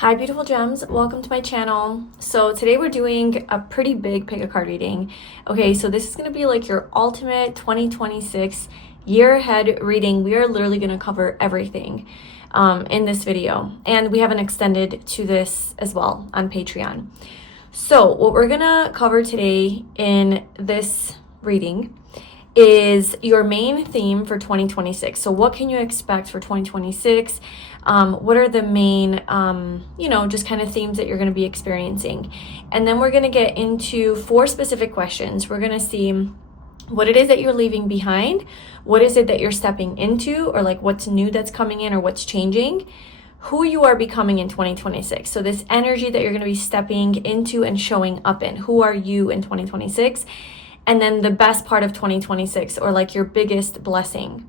Hi beautiful gems, welcome to my channel. So today we're doing a pretty big pick a card reading. Okay, so this is going to be like your ultimate 2026 year ahead reading. We are literally going to cover everything in this video, and we have an extended to this as well on Patreon. So what we're going to cover today in this reading is your main theme for 2026. So what can you expect for 2026? What are the main, just kind of themes that you're going to be experiencing? And then we're going to get into 4 specific questions. We're going to see what it is that you're leaving behind. What is it that you're stepping into, or like what's new that's coming in or what's changing? Who you are becoming in 2026. So this energy that you're going to be stepping into and showing up in. Who are you in 2026? And then the best part of 2026, or like your biggest blessing.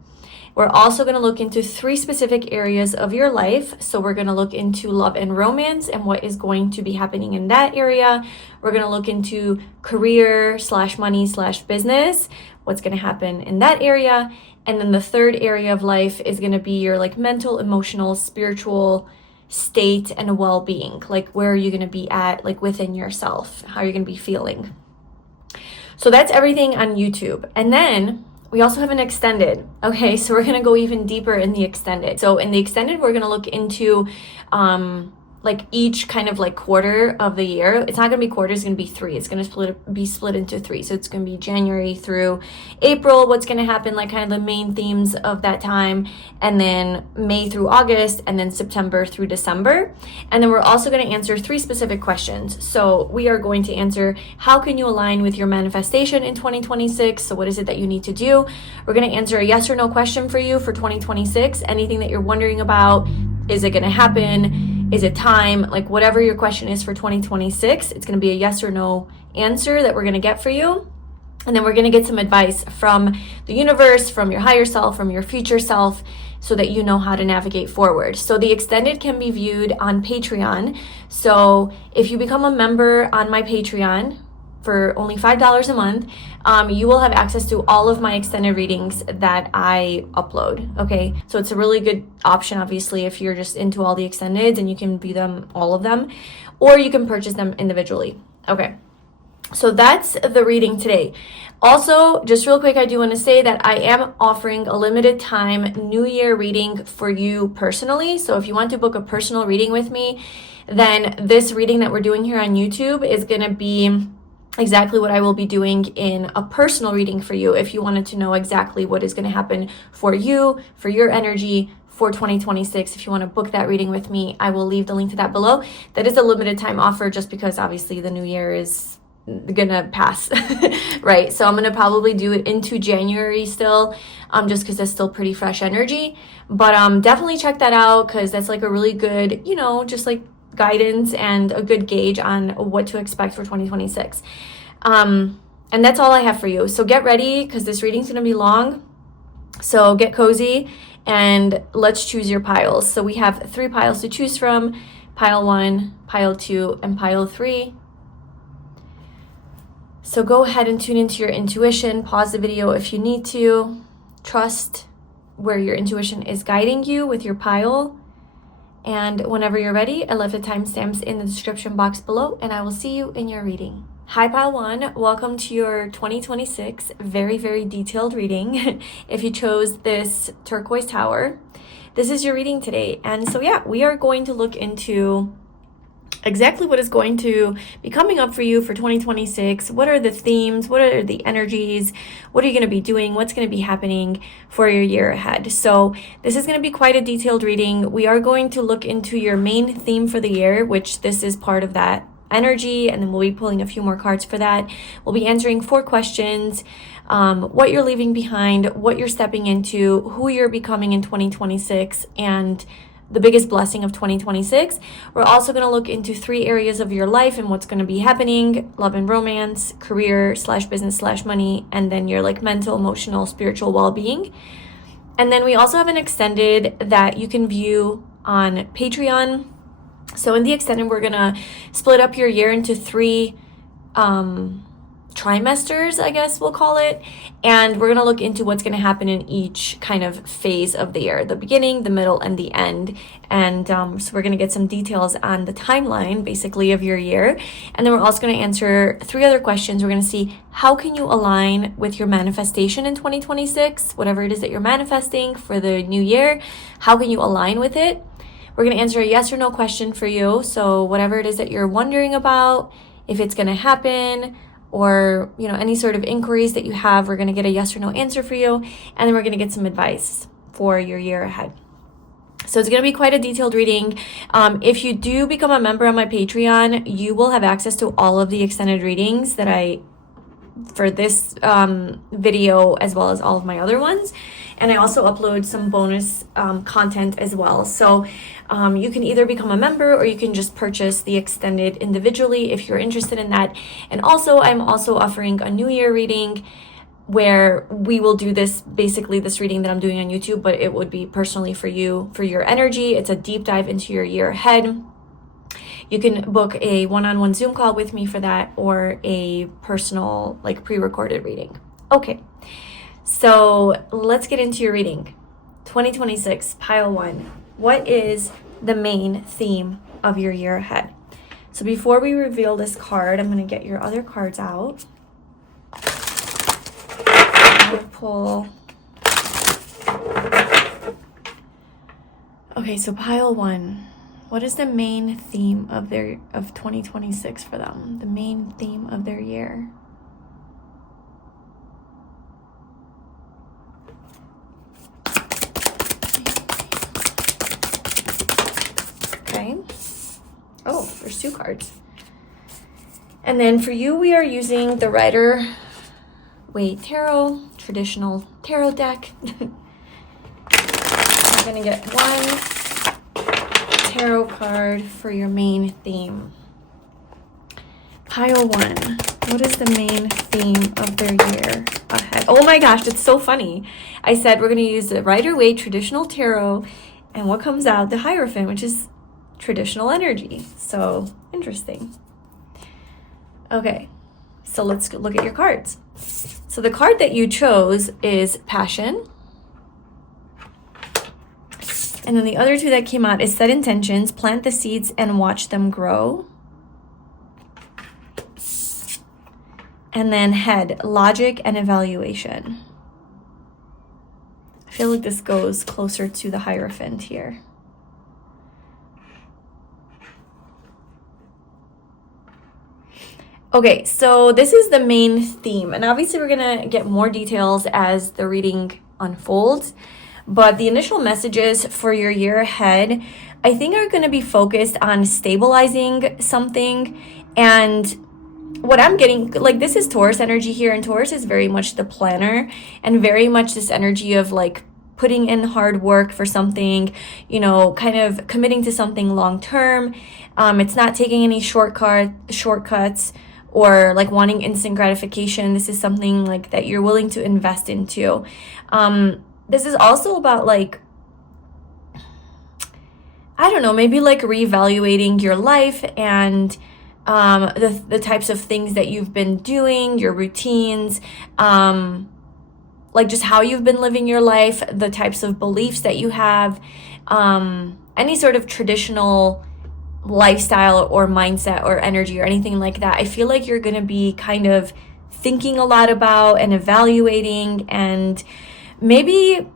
We're also going to look into 3 specific areas of your life. So we're going to look into love and romance and what is going to be happening in that area. We're going to look into career / money / business, what's going to happen in that area. And then the third area of life is going to be your like mental, emotional, spiritual state and well-being. Like where are you going to be at, like within yourself? How are you going to be feeling? So that's everything on YouTube. And then we also have an extended. Okay, so we're going to go even deeper in the extended. So in the extended, we're going to look into like each kind of like quarter of the year. It's not going to be quarters, it's going to be 3. It's going to be split into 3. So it's going to be January through April, what's going to happen, like kind of the main themes of that time, and then May through August, and then September through December. And then we're also going to answer 3 specific questions. So we are going to answer, how can you align with your manifestation in 2026? So what is it that you need to do? We're going to answer a yes or no question for you for 2026. Anything that you're wondering about, is it going to happen? Is it time? Like whatever your question is for 2026, it's going to be a yes or no answer that we're going to get for you. And then we're going to get some advice from the universe, from your higher self, from your future self, so that you know how to navigate forward. So the extended can be viewed on Patreon. So if you become a member on my Patreon for only $5 a month, you will have access to all of my extended readings that I upload. Okay, so it's a really good option, obviously, if you're just into all the extendeds, and you can view them, all of them, or you can purchase them individually. Okay, so that's the reading today. Also, just real quick, I do want to say that I am offering a limited time New Year reading for you personally. So if you want to book a personal reading with me, then this reading that we're doing here on YouTube is going to be exactly what I will be doing in a personal reading for you. If you wanted to know exactly what is going to happen for you, for your energy for 2026, if you want to book that reading with me, I will leave the link to that below. That is a limited time offer, just because obviously the new year is gonna pass, right? So I'm gonna probably do it into January still, just because it's still pretty fresh energy. But definitely check that out, because that's like a really good, just like guidance and a good gauge on what to expect for 2026. And that's all I have for you. So get ready, because this reading's going to be long. So get cozy and let's choose your piles. So we have 3 piles to choose from: pile 1, pile 2, and pile 3. So go ahead and tune into your intuition. Pause the video if you need to. Trust where your intuition is guiding you with your pile. And whenever you're ready, I left the timestamps in the description box below, and I will see you in your reading. Hi, pile 1. Welcome to your 2026 very, very detailed reading. If you chose this turquoise tower, this is your reading today. And so yeah, we are going to look into exactly what is going to be coming up for you for 2026. What are the themes? What are the energies? What are you going to be doing? What's going to be happening for your year ahead? So this is going to be quite a detailed reading. We are going to look into your main theme for the year, which this is part of that energy, and then we'll be pulling a few more cards for that. We'll be answering 4 questions: what you're leaving behind, what you're stepping into, who you're becoming in 2026, and the biggest blessing of 2026. We're also going to look into 3 areas of your life and what's going to be happening: love and romance, career / business / money, and then your like mental, emotional, spiritual well-being. And then we also have an extended that you can view on Patreon. So in the extended, we're going to split up your year into 3 trimesters, I guess we'll call it. And we're going to look into what's going to happen in each kind of phase of the year, the beginning, the middle, and the end. And so we're going to get some details on the timeline, basically, of your year. And then we're also going to answer 3 other questions. We're going to see how can you align with your manifestation in 2026, whatever it is that you're manifesting for the new year. How can you align with it? We're going to answer a yes or no question for you. So whatever it is that you're wondering about, if it's going to happen, or, you know, any sort of inquiries that you have, we're going to get a yes or no answer for you. And then we're going to get some advice for your year ahead. So it's going to be quite a detailed reading. If you do become a member on my Patreon, you will have access to all of the extended readings that I for this video, as well as all of my other ones. And I also upload some bonus content as well. So you can either become a member or you can just purchase the extended individually if you're interested in that. And also, I'm also offering a New Year reading where we will do this, basically this reading that I'm doing on YouTube, but it would be personally for you, for your energy. It's a deep dive into your year ahead. You can book a one-on-one Zoom call with me for that, or a personal, like, pre-recorded reading. Okay, so let's get into your reading. 2026, pile 1. What is the main theme of your year ahead? So before we reveal this card, I'm going to get your other cards out. I'm going to pull. Okay, so pile 1. What is the main theme of 2026 for them? The main theme of their year. Okay. Oh, there's 2 cards. And then for you, we are using the Rider-Waite Tarot, traditional tarot deck. I'm going to get 1 tarot card for your main theme. Pile 1. What is the main theme of their year ahead? Oh my gosh, it's so funny. I said we're going to use the Rider-Waite traditional tarot, and what comes out? The Hierophant, which is traditional energy. So interesting. Okay, so let's look at your cards. So the card that you chose is Passion. And then the other 2 that came out is Set Intentions, Plant the Seeds and Watch Them Grow. And then Head, Logic and Evaluation. I feel like this goes closer to the Hierophant here. Okay, so this is the main theme. And obviously we're going to get more details as the reading unfolds. But the initial messages for your year ahead, I think, are going to be focused on stabilizing something. And what I'm getting, like, this is Taurus energy here, and Taurus is very much the planner, and very much this energy of, like, putting in hard work for something, you know, kind of committing to something long term. It's not taking any shortcuts or, like, wanting instant gratification. This is something, like, that you're willing to invest into. This is also about, like, I don't know, maybe, like, reevaluating your life and the types of things that you've been doing, your routines, like just how you've been living your life, the types of beliefs that you have, any sort of traditional lifestyle or mindset or energy or anything like that. I feel like you're going to be kind of thinking a lot about and evaluating, and maybe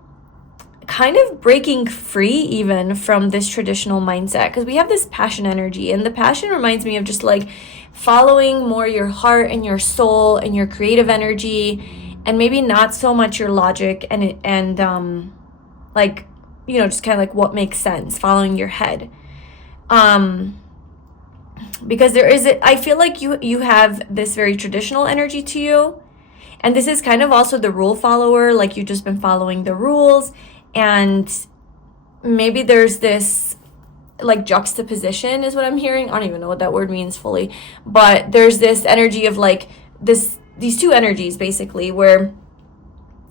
kind of breaking free even from this traditional mindset, because we have this passion energy, and the passion reminds me of just like following more your heart and your soul and your creative energy, and maybe not so much your logic and like, you know, just kind of like what makes sense, following your head. Because I feel like you have this very traditional energy to you. And this is kind of also the rule follower, like you've just been following the rules, and maybe there's this like juxtaposition is what I'm hearing. I don't even know what that word means fully, but there's this energy of like these 2 energies basically, where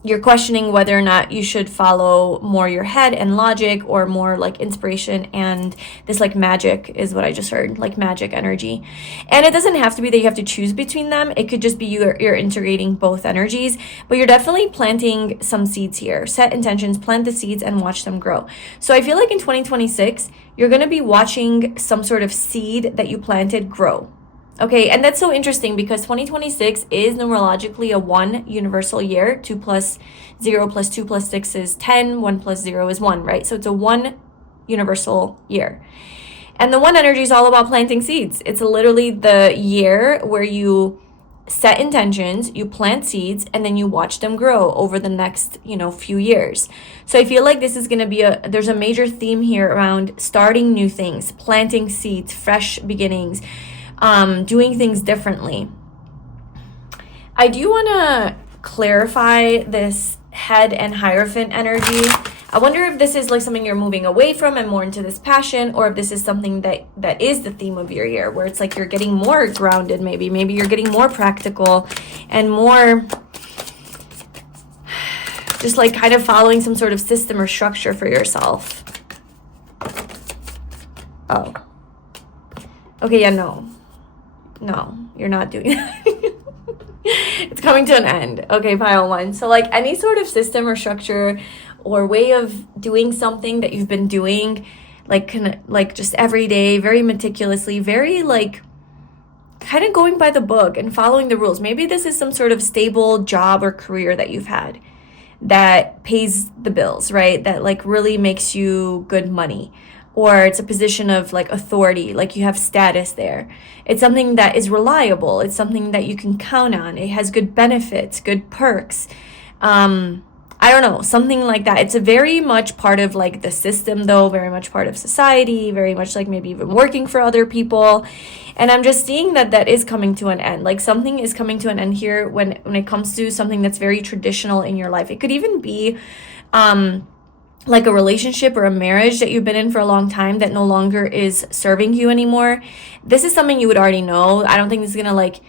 you're questioning whether or not you should follow more your head and logic or more like inspiration and this like magic is what I just heard, like magic energy. And it doesn't have to be that you have to choose between them. It could just be you're integrating both energies, but you're definitely planting some seeds here. Set intentions, plant the seeds and watch them grow. So I feel like in 2026, you're going to be watching some sort of seed that you planted grow. Okay, and that's so interesting because 2026 is numerologically a 1 universal year. 2 plus 0 plus 2 plus 6 is 10. 1 plus 0 is 1, right? So it's a 1 universal year. And the 1 energy is all about planting seeds. It's literally the year where you set intentions, you plant seeds, and then you watch them grow over the next, few years. So I feel like this is going to be there's a major theme here around starting new things, planting seeds, fresh beginnings, doing things differently. I do want to clarify this head and Hierophant energy. I wonder if this is like something you're moving away from and more into this passion, or if this is something that is the theme of your year, where it's like you're getting more grounded, maybe you're getting more practical and more just like kind of following some sort of system or structure for yourself. Oh. Okay, yeah, no, you're not doing that. It's coming to an end. Okay, pile 1. So like any sort of system or structure or way of doing something that you've been doing, like just every day, very meticulously, very like kind of going by the book and following the rules. Maybe this is some sort of stable job or career that you've had that pays the bills, right? That like really makes you good money. Or it's a position of like authority, like you have status there. It's something that is reliable. It's something that you can count on. It has good benefits, good perks. I don't know, something like that. It's a very much part of like the system though, very much part of society, very much like maybe even working for other people. And I'm just seeing that is coming to an end. Like something is coming to an end here when it comes to something that's very traditional in your life. It could even be, like a relationship or a marriage that you've been in for a long time that no longer is serving you anymore. This is something you would already know. I don't think this is gonna like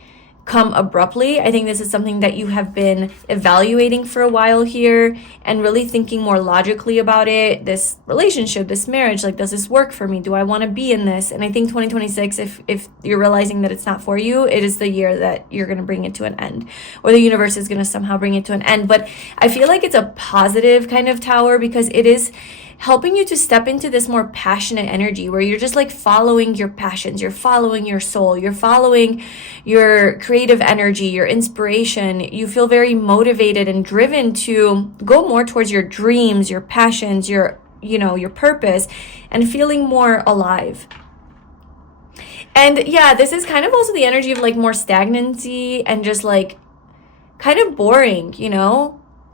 come abruptly. I think this is something that you have been evaluating for a while here and really thinking more logically about it. This relationship, this marriage, like, does this work for me? Do I want to be in this? And I think 2026, if you're realizing that it's not for you, it is the year that you're going to bring it to an end, or the universe is going to somehow bring it to an end. But I feel like it's a positive kind of tower because it is helping you to step into this more passionate energy where you're just like following your passions, you're following your soul, you're following your creative energy, your inspiration. You feel very motivated and driven to go more towards your dreams, your passions, your purpose, and feeling more alive. And yeah, this is kind of also the energy of like more stagnancy and just like kind of boring,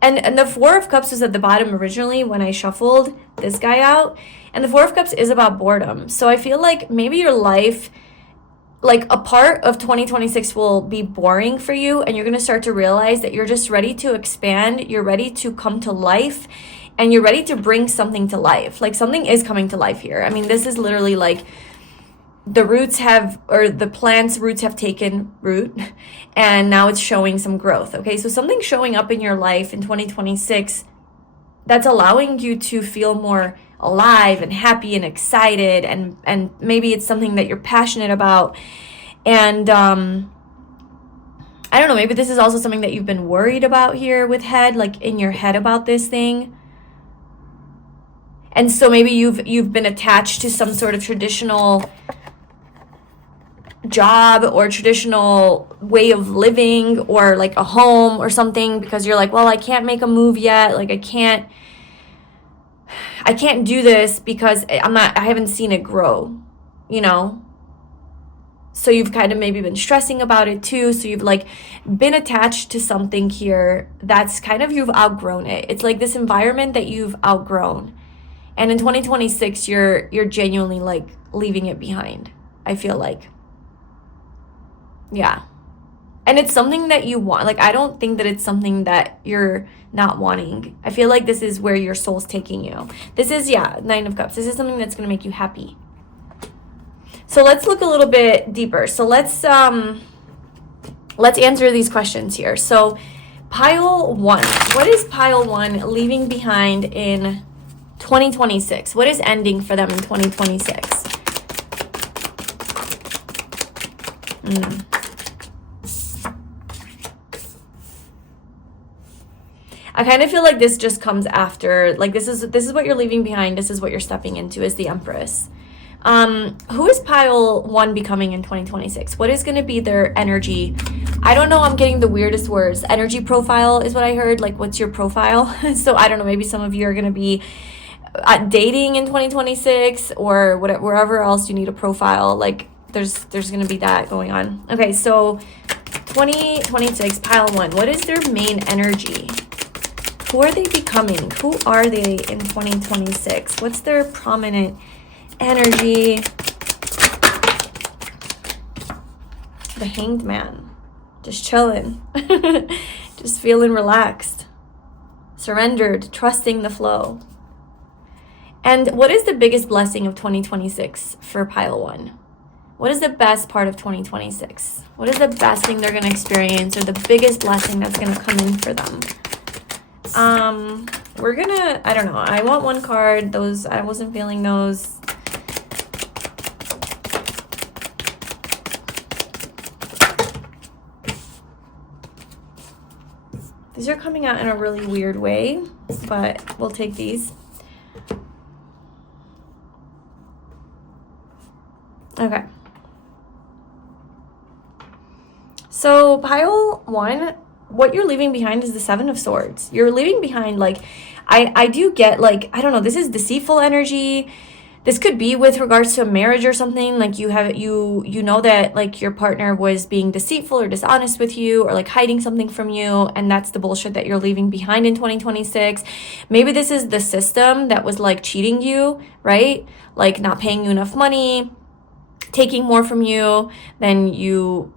And the Four of Cups was at the bottom originally when I shuffled this guy out. And the Four of Cups is about boredom. So I feel like maybe your life, like a part of 2026 will be boring for you. And you're going to start to realize that you're just ready to expand. You're ready to come to life. And you're ready to bring something to life. Like something is coming to life here. I mean, this is literally like the plant's roots have taken root and now it's showing some growth. Okay, so something's showing up in your life in 2026 that's allowing you to feel more alive and happy and excited, and maybe it's something that you're passionate about. And I don't know, maybe this is also something that you've been worried about here with head, like in your head about this thing. And so maybe you've been attached to some sort of traditional job or traditional way of living or like a home or something because you're like, well, I can't make a move yet. Like I can't do this because I haven't seen it grow, So you've kind of maybe been stressing about it too. So you've like been attached to something here that's kind of, you've outgrown it. It's like this environment that you've outgrown. And in 2026, you're genuinely like leaving it behind, I feel like. Yeah. And it's something that you want. Like, I don't think that it's something that you're not wanting. I feel like this is where your soul's taking you. This is, Nine of Cups. This is something that's going to make you happy. So let's look a little bit deeper. So let's answer these questions here. So Pile 1. What is pile 1 leaving behind in 2026? What is ending for them in 2026? I kind of feel like this just comes after, like this is what you're leaving behind. This is what you're stepping into as the Empress. Who is pile 1 becoming in 2026? What is going to be their energy? I don't know. I'm getting the weirdest words. Energy profile is what I heard. Like, what's your profile? So I don't know. Maybe some of you are going to be dating in 2026 or whatever, wherever else you need a profile. Like, there's going to be that going on. Okay, so 2026 pile 1. What is their main energy? Who are they becoming? Who are they in 2026? What's their prominent energy? The Hanged Man. Just chilling. Just feeling relaxed. Surrendered. Trusting the flow. And what is the biggest blessing of 2026 for pile 1? What is the best part of 2026? What is the best thing they're going to experience, or the biggest blessing that's going to come in for them? We're gonna, I don't know. I want one card. Those, I wasn't feeling those. These are coming out in a really weird way, but we'll take these. Okay. So pile 1, what you're leaving behind is the 7 of Swords. You're leaving behind, like, I do get, like, I don't know, this is deceitful energy. This could be with regards to a marriage or something. Like, you know that, like, your partner was being deceitful or dishonest with you, or like hiding something from you, and that's the bullshit that you're leaving behind in 2026. Maybe this is the system that was like cheating you, right? Like not paying you enough money, taking more from you than you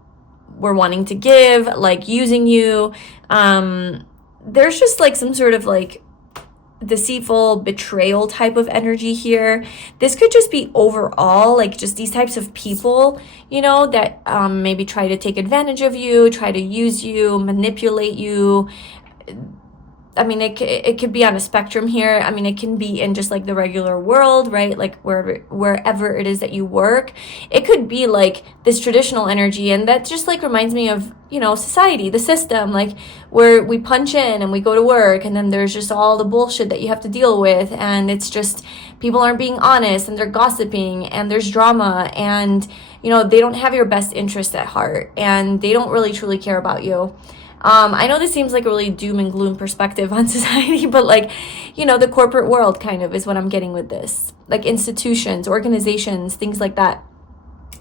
were wanting to give, like using you. There's just like some sort of like deceitful betrayal type of energy here. This could just be overall like just these types of people, you know, that maybe try to take advantage of you, try to use you, manipulate you. I mean, it could be on a spectrum here. I mean, it can be in just like the regular world, right? Like wherever it is that you work. It could be like this traditional energy, and that just like reminds me of, you know, society, the system, like where we punch in and we go to work, and then there's just all the bullshit that you have to deal with, and it's just people aren't being honest, and they're gossiping, and there's drama, and, you know, they don't have your best interest at heart, and they don't really truly care about you. I know this seems like a really doom and gloom perspective on society, but like, you know, the corporate world kind of is what I'm getting with this, like institutions, organizations, things like that.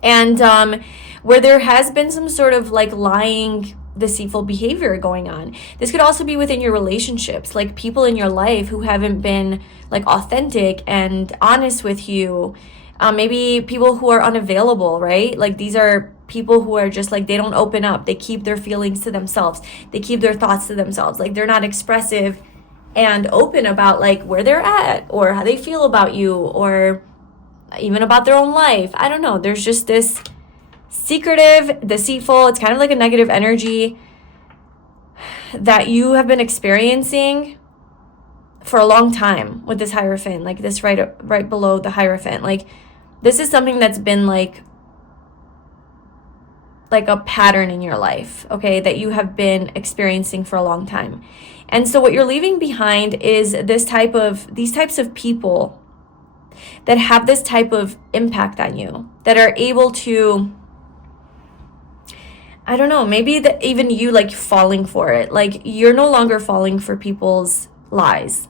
And where there has been some sort of like lying, deceitful behavior going on. This could also be within your relationships, like people in your life who haven't been like authentic and honest with you. Maybe people who are unavailable, right? Like these are people who are just like, they don't open up. They keep their feelings to themselves. They keep their thoughts to themselves. Like they're not expressive and open about like where they're at or how they feel about you or even about their own life. I don't know. There's just this secretive, deceitful, it's kind of like a negative energy that you have been experiencing for a long time with this Hierophant, like this right below the Hierophant. Like this is something that's been like a pattern in your life, okay, that you have been experiencing for a long time. And so what you're leaving behind is these types of people that have this type of impact on you, that are able to, I don't know, maybe that even you like falling for it. Like you're no longer falling for people's lies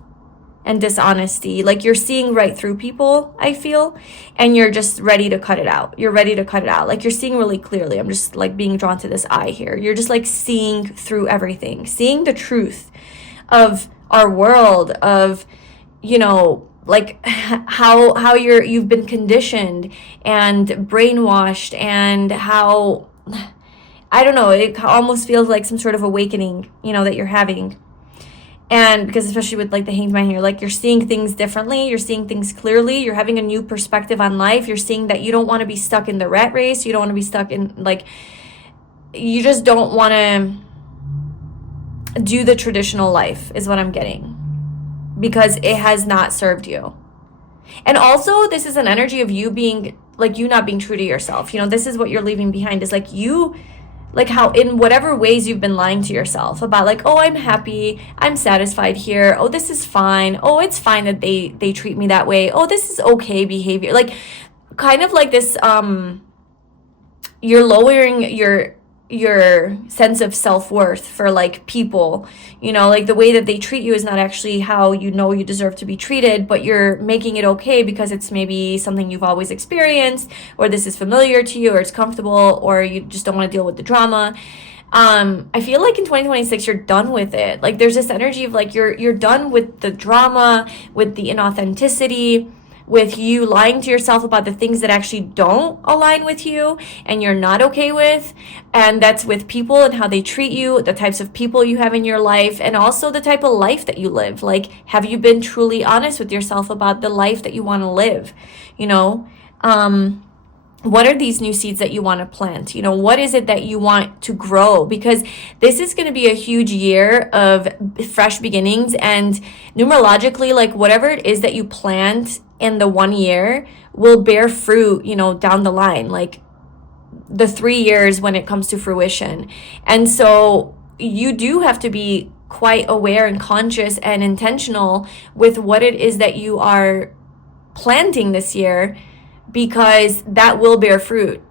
and dishonesty. Like you're seeing right through people, I feel, and you're just ready to cut it out. You're ready to cut it out. Like you're seeing really clearly. I'm just like being drawn to this eye here. You're just like seeing through everything, seeing the truth of our world, of, you know, like how you've been conditioned and brainwashed, and how, I don't know, it almost feels like some sort of awakening, you know, that you're having. And because especially with like the Hanged Man here, like you're seeing things differently, you're seeing things clearly, you're having a new perspective on life, you're seeing that you don't want to be stuck in the rat race, you don't want to be stuck in like, you just don't want to, do the traditional life is what I'm getting, because it has not served you. And also, this is an energy of you being, like, you not being true to yourself. You know, this is what you're leaving behind, is like you, like how in whatever ways you've been lying to yourself about, like, oh, I'm happy, I'm satisfied here, oh, this is fine, oh, it's fine that they treat me that way, oh, this is okay behavior, like kind of like this, you're lowering your sense of self-worth for like people, you know, like the way that they treat you is not actually how you know you deserve to be treated, but you're making it okay because it's maybe something you've always experienced, or this is familiar to you, or it's comfortable, or you just don't want to deal with the drama. I feel like in 2026 you're done with it. Like there's this energy of like you're done with the drama, with the inauthenticity, with you lying to yourself about the things that actually don't align with you and you're not okay with. And that's with people and how they treat you, the types of people you have in your life, and also the type of life that you live. Like, have you been truly honest with yourself about the life that you want to live? You know, what are these new seeds that you want to plant? You know, what is it that you want to grow? Because this is going to be a huge year of fresh beginnings, and numerologically, like whatever it is that you plant in the 1 year will bear fruit, you know, down the line, like the 3 years when it comes to fruition. And so you do have to be quite aware and conscious and intentional with what it is that you are planting this year, because that will bear fruit.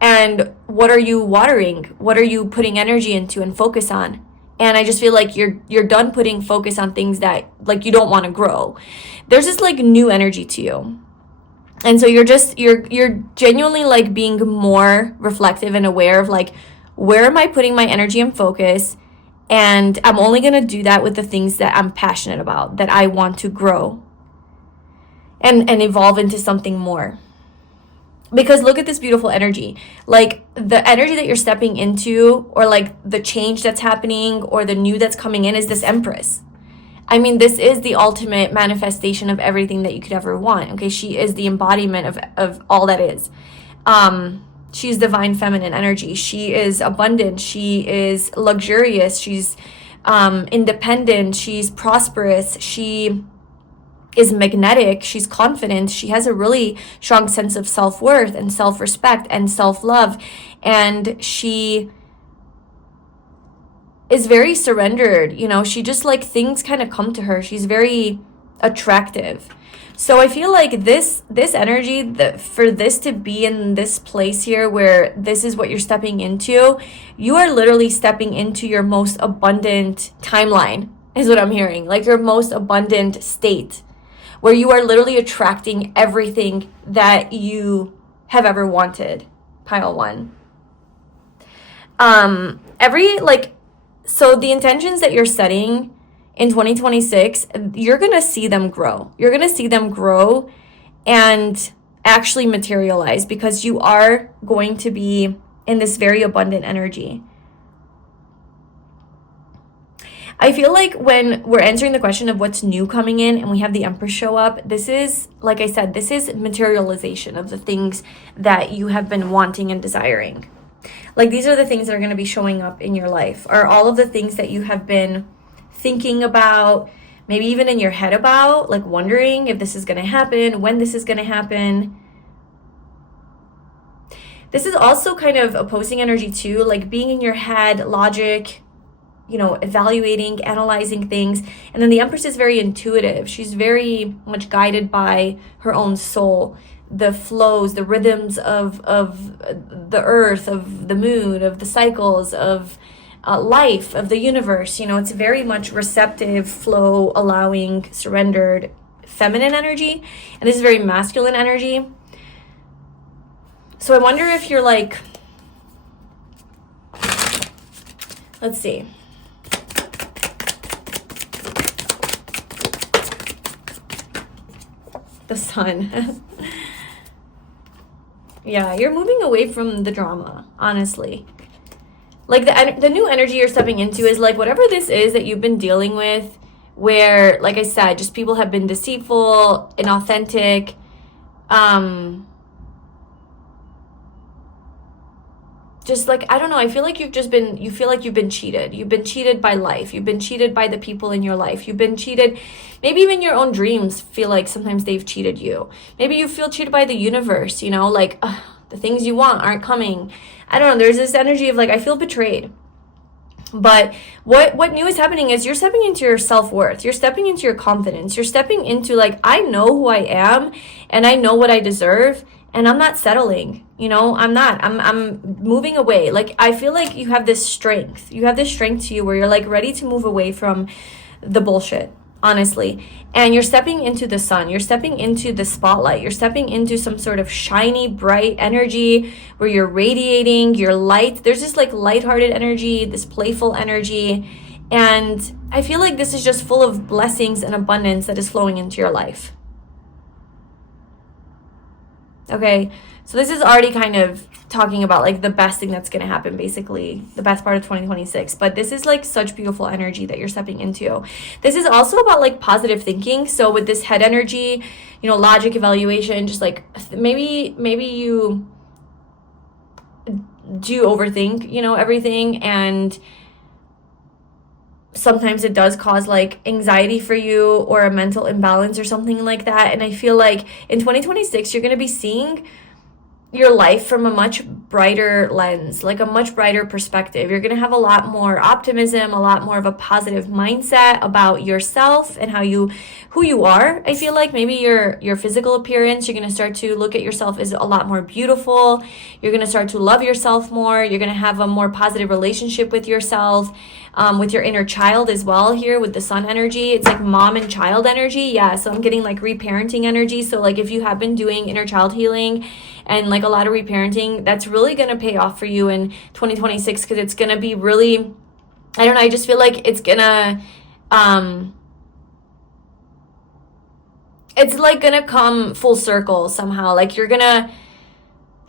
And what are you watering? What are you putting energy into and focus on? And I just feel like you're done putting focus on things that like you don't want to grow. There's this like new energy to you. And so you're genuinely like being more reflective and aware of like, where am I putting my energy and focus? And I'm only going to do that with the things that I'm passionate about, that I want to grow and evolve into something more. Because look at this beautiful energy. Like the energy that you're stepping into, or like the change that's happening, or the new that's coming in, is this Empress. I mean, this is the ultimate manifestation of everything that you could ever want. Okay, she is the embodiment of all that is. She's divine feminine energy. She is abundant. She is luxurious. She's independent. She's prosperous. She is magnetic. She's confident. She has a really strong sense of self-worth and self-respect and self-love. And she is very surrendered. You know, she just like things kind of come to her. She's very attractive. So I feel like this energy, that for this to be in this place here where this is what you're stepping into, you are literally stepping into your most abundant timeline, is what I'm hearing. Like your most abundant state, where you are literally attracting everything that you have ever wanted. Pile 1. So the intentions that you're setting in 2026, you're going to see them grow. You're going to see them grow and actually materialize, because you are going to be in this very abundant energy. I feel like when we're answering the question of what's new coming in and we have the Empress show up, this is, like I said, this is materialization of the things that you have been wanting and desiring. Like these are the things that are going to be showing up in your life, or all of the things that you have been thinking about, maybe even in your head about, like wondering if this is going to happen, when this is going to happen. This is also kind of opposing energy too, like being in your head, logic, you know, evaluating, analyzing things. And then the Empress is very intuitive. She's very much guided by her own soul, the flows, the rhythms of the earth, of the moon, of the cycles, of life, of the universe. You know, it's very much receptive, flow, allowing, surrendered, feminine energy. And this is very masculine energy. So I wonder if you're like, let's see. The Sun. Yeah, you're moving away from the drama, honestly. Like the new energy you're stepping into is like whatever this is that you've been dealing with, where, like I said, just people have been deceitful, inauthentic, just like, I don't know, I feel like you feel like you've been cheated. You've been cheated by life. You've been cheated by the people in your life. You've been cheated. Maybe even your own dreams feel like sometimes they've cheated you. Maybe you feel cheated by the universe, you know, like the things you want aren't coming. I don't know. There's this energy of like, I feel betrayed. But what new is happening is you're stepping into your self-worth. You're stepping into your confidence. You're stepping into like, I know who I am and I know what I deserve. And I'm not settling, you know, I'm moving away. Like, I feel like you have this strength. You have this strength to you where you're like ready to move away from the bullshit, honestly. And you're stepping into the sun. You're stepping into the spotlight. You're stepping into some sort of shiny, bright energy where you're radiating, you're light. There's this like lighthearted energy, this playful energy. And I feel like this is just full of blessings and abundance that is flowing into your life. Okay, so this is already kind of talking about like the best thing that's going to happen, basically the best part of 2026. But this is like such beautiful energy that you're stepping into. This is also about like positive thinking. So with this head energy, you know, logic, evaluation, just like maybe you do overthink, you know, everything, and sometimes it does cause like anxiety for you or a mental imbalance or something like that. And I feel like in 2026, you're going to be seeing your life from a much brighter lens, like a much brighter perspective. You're going to have a lot more optimism, a lot more of a positive mindset about yourself and who you are. I feel like maybe your physical appearance, you're going to start to look at yourself as a lot more beautiful. You're going to start to love yourself more. You're going to have a more positive relationship with yourself, with your inner child as well here with the sun energy. It's like mom and child energy. Yeah, so I'm getting like reparenting energy. So like if you have been doing inner child healing and like a lot of reparenting, that's really going to pay off for you in 2026, because it's going to be really, I don't know, I just feel like it's going to, it's like going to come full circle somehow. Like you're going to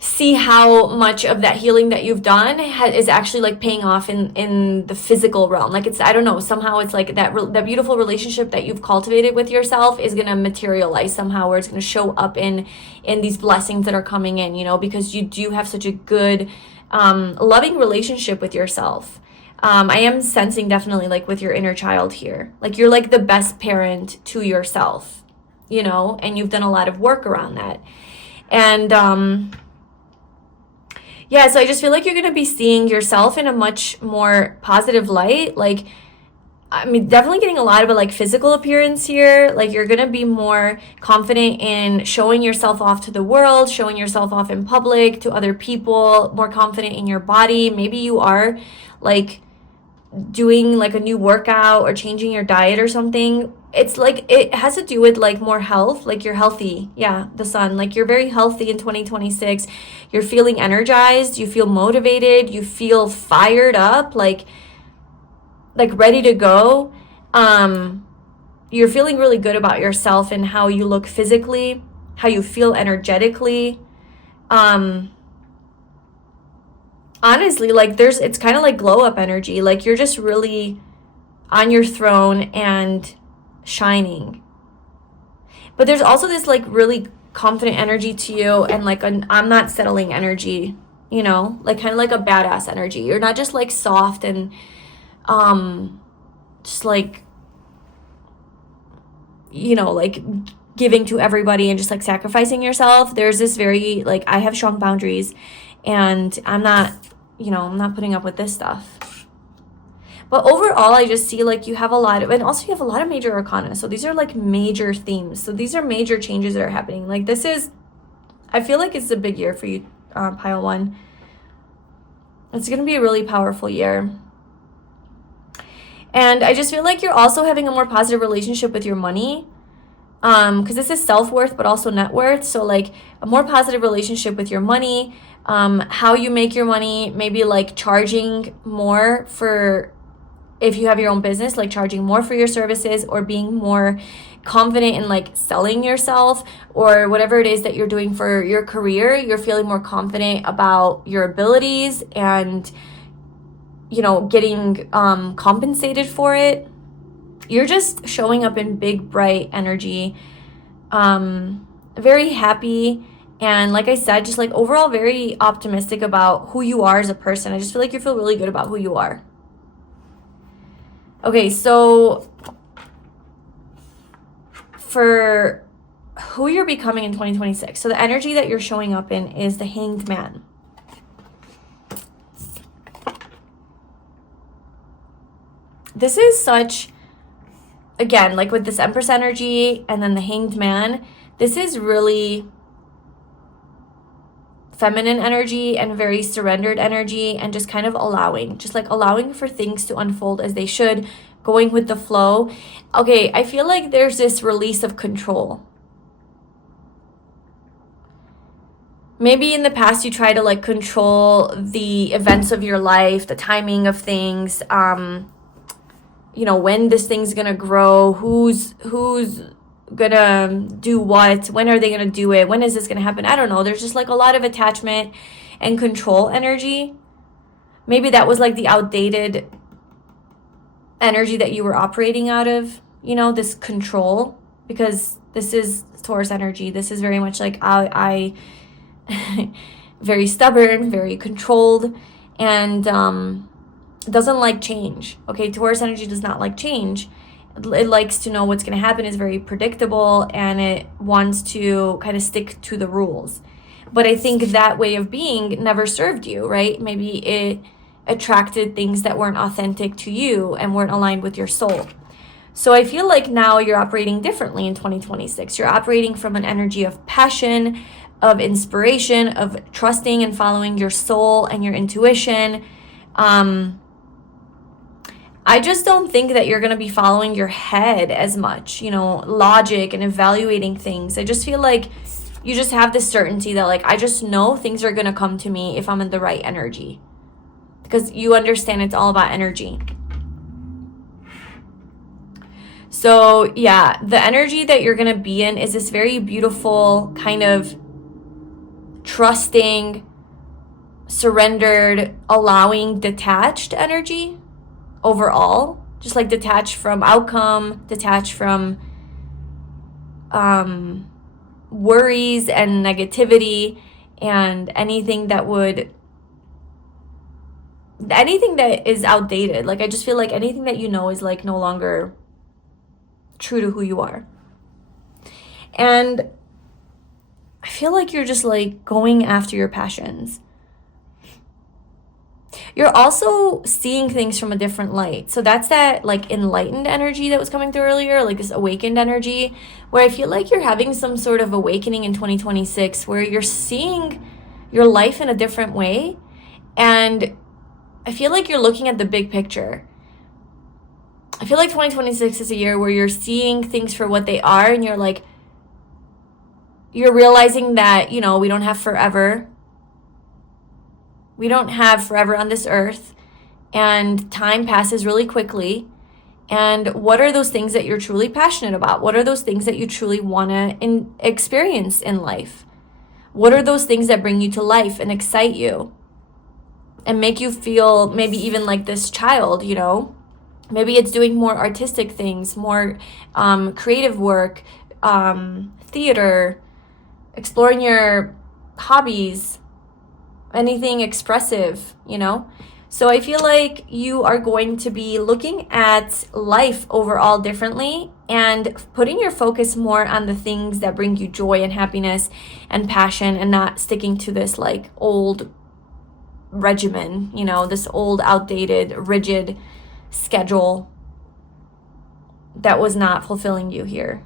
see how much of that healing that you've done is actually like paying off in the physical realm. Like it's, I don't know, somehow it's like that beautiful relationship that you've cultivated with yourself is going to materialize somehow, where it's going to show up in these blessings that are coming in, you know, because you do have such a good, loving relationship with yourself. I am sensing definitely like with your inner child here, like you're like the best parent to yourself, you know, and you've done a lot of work around that. And, yeah, so I just feel like you're going to be seeing yourself in a much more positive light. Like, I mean, definitely getting a lot of like physical appearance here. Like you're going to be more confident in showing yourself off to the world, showing yourself off in public to other people, more confident in your body. Maybe you are like doing like a new workout or changing your diet or something. It's like it has to do with like more health, like you're healthy. Yeah, the sun, like you're very healthy in 2026. You're feeling energized, you feel motivated, you feel fired up, like ready to go. You're feeling really good about yourself and how you look physically, how you feel energetically. Honestly, like it's kind of like glow up energy. Like you're just really on your throne and shining. But there's also this like really confident energy to you, and like I'm not settling energy, you know, like kind of like a badass energy. You're not just like soft and just like, you know, like giving to everybody and just like sacrificing yourself. There's this very like, I have strong boundaries and I'm not, you know, I'm not putting up with this stuff. But overall, I just see like you have a lot of, and also you have a lot of major arcana. So these are like major themes. So these are major changes that are happening. Like this is, I feel like it's a big year for you, pile one. It's going to be a really powerful year. And I just feel like you're also having a more positive relationship with your money. Because this is self-worth, but also net worth. So like a more positive relationship with your money, how you make your money, maybe like charging more for, if you have your own business, like charging more for your services, or being more confident in like selling yourself, or whatever it is that you're doing for your career. You're feeling more confident about your abilities and, you know, getting compensated for it. You're just showing up in big, bright energy, very happy And like I said, just like overall very optimistic about who you are as a person. I just feel like you feel really good about who you are. Okay, so for who you're becoming in 2026. So the energy that you're showing up in is the Hanged Man. This is such, again, like with this Empress energy and then the Hanged Man, this is really feminine energy and very surrendered energy, and just kind of allowing, just like allowing for things to unfold as they should, going with the flow. Okay, I feel like there's this release of control. Maybe in the past you try to like control the events of your life, the timing of things, you know, when this thing's gonna grow, who's gonna do what, when are they gonna do it, when is this gonna happen? I don't know. There's just like a lot of attachment and control energy. Maybe that was like the outdated energy that you were operating out of, you know, this control, because this is Taurus energy. This is very much like I very stubborn, very controlled, and doesn't like change. Okay, Taurus energy does not like change. It likes to know what's going to happen, is very predictable, and it wants to kind of stick to the rules. But I think that way of being never served you, right? Maybe it attracted things that weren't authentic to you and weren't aligned with your soul. So I feel like now you're operating differently in 2026. You're operating from an energy of passion, of inspiration, of trusting and following your soul and your intuition. I just don't think that you're going to be following your head as much, you know, logic and evaluating things. I just feel like you just have this certainty that like, I just know things are going to come to me if I'm in the right energy, because you understand it's all about energy. So yeah, the energy that you're going to be in is this very beautiful kind of trusting, surrendered, allowing, detached energy. Overall, just like detached from outcome, detached from worries and negativity and anything that is outdated. Like I just feel like anything that you know is like no longer true to who you are. And I feel like you're just like going after your passions. You're also seeing things from a different light. So that's that like enlightened energy that was coming through earlier, like this awakened energy, where I feel like you're having some sort of awakening in 2026 where you're seeing your life in a different way. And I feel like you're looking at the big picture. I feel like 2026 is a year where you're seeing things for what they are, and you're realizing that, you know, we don't have forever. We don't have forever on this earth, and time passes really quickly. And what are those things that you're truly passionate about? What are those things that you truly want to experience in life? What are those things that bring you to life and excite you and make you feel maybe even like this child, you know? Maybe it's doing more artistic things, more creative work, theater, exploring your hobbies, anything expressive, you know? So I feel like you are going to be looking at life overall differently and putting your focus more on the things that bring you joy and happiness and passion, and not sticking to this like old regimen, you know, this old outdated rigid schedule that was not fulfilling you here.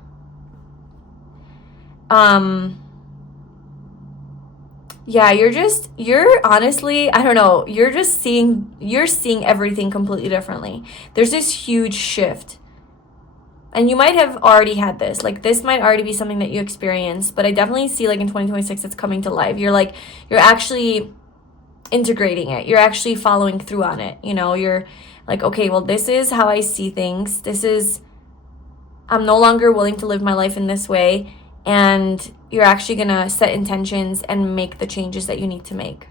Yeah, you're honestly, I don't know, you're seeing everything completely differently. There's this huge shift. And you might have already had this. Like this might already be something that you experienced, but I definitely see like in 2026 it's coming to life. You're actually integrating it. You're actually following through on it. You know, you're like, okay, well, this is how I see things. I'm no longer willing to live my life in this way. And you're actually going to set intentions and make the changes that you need to make.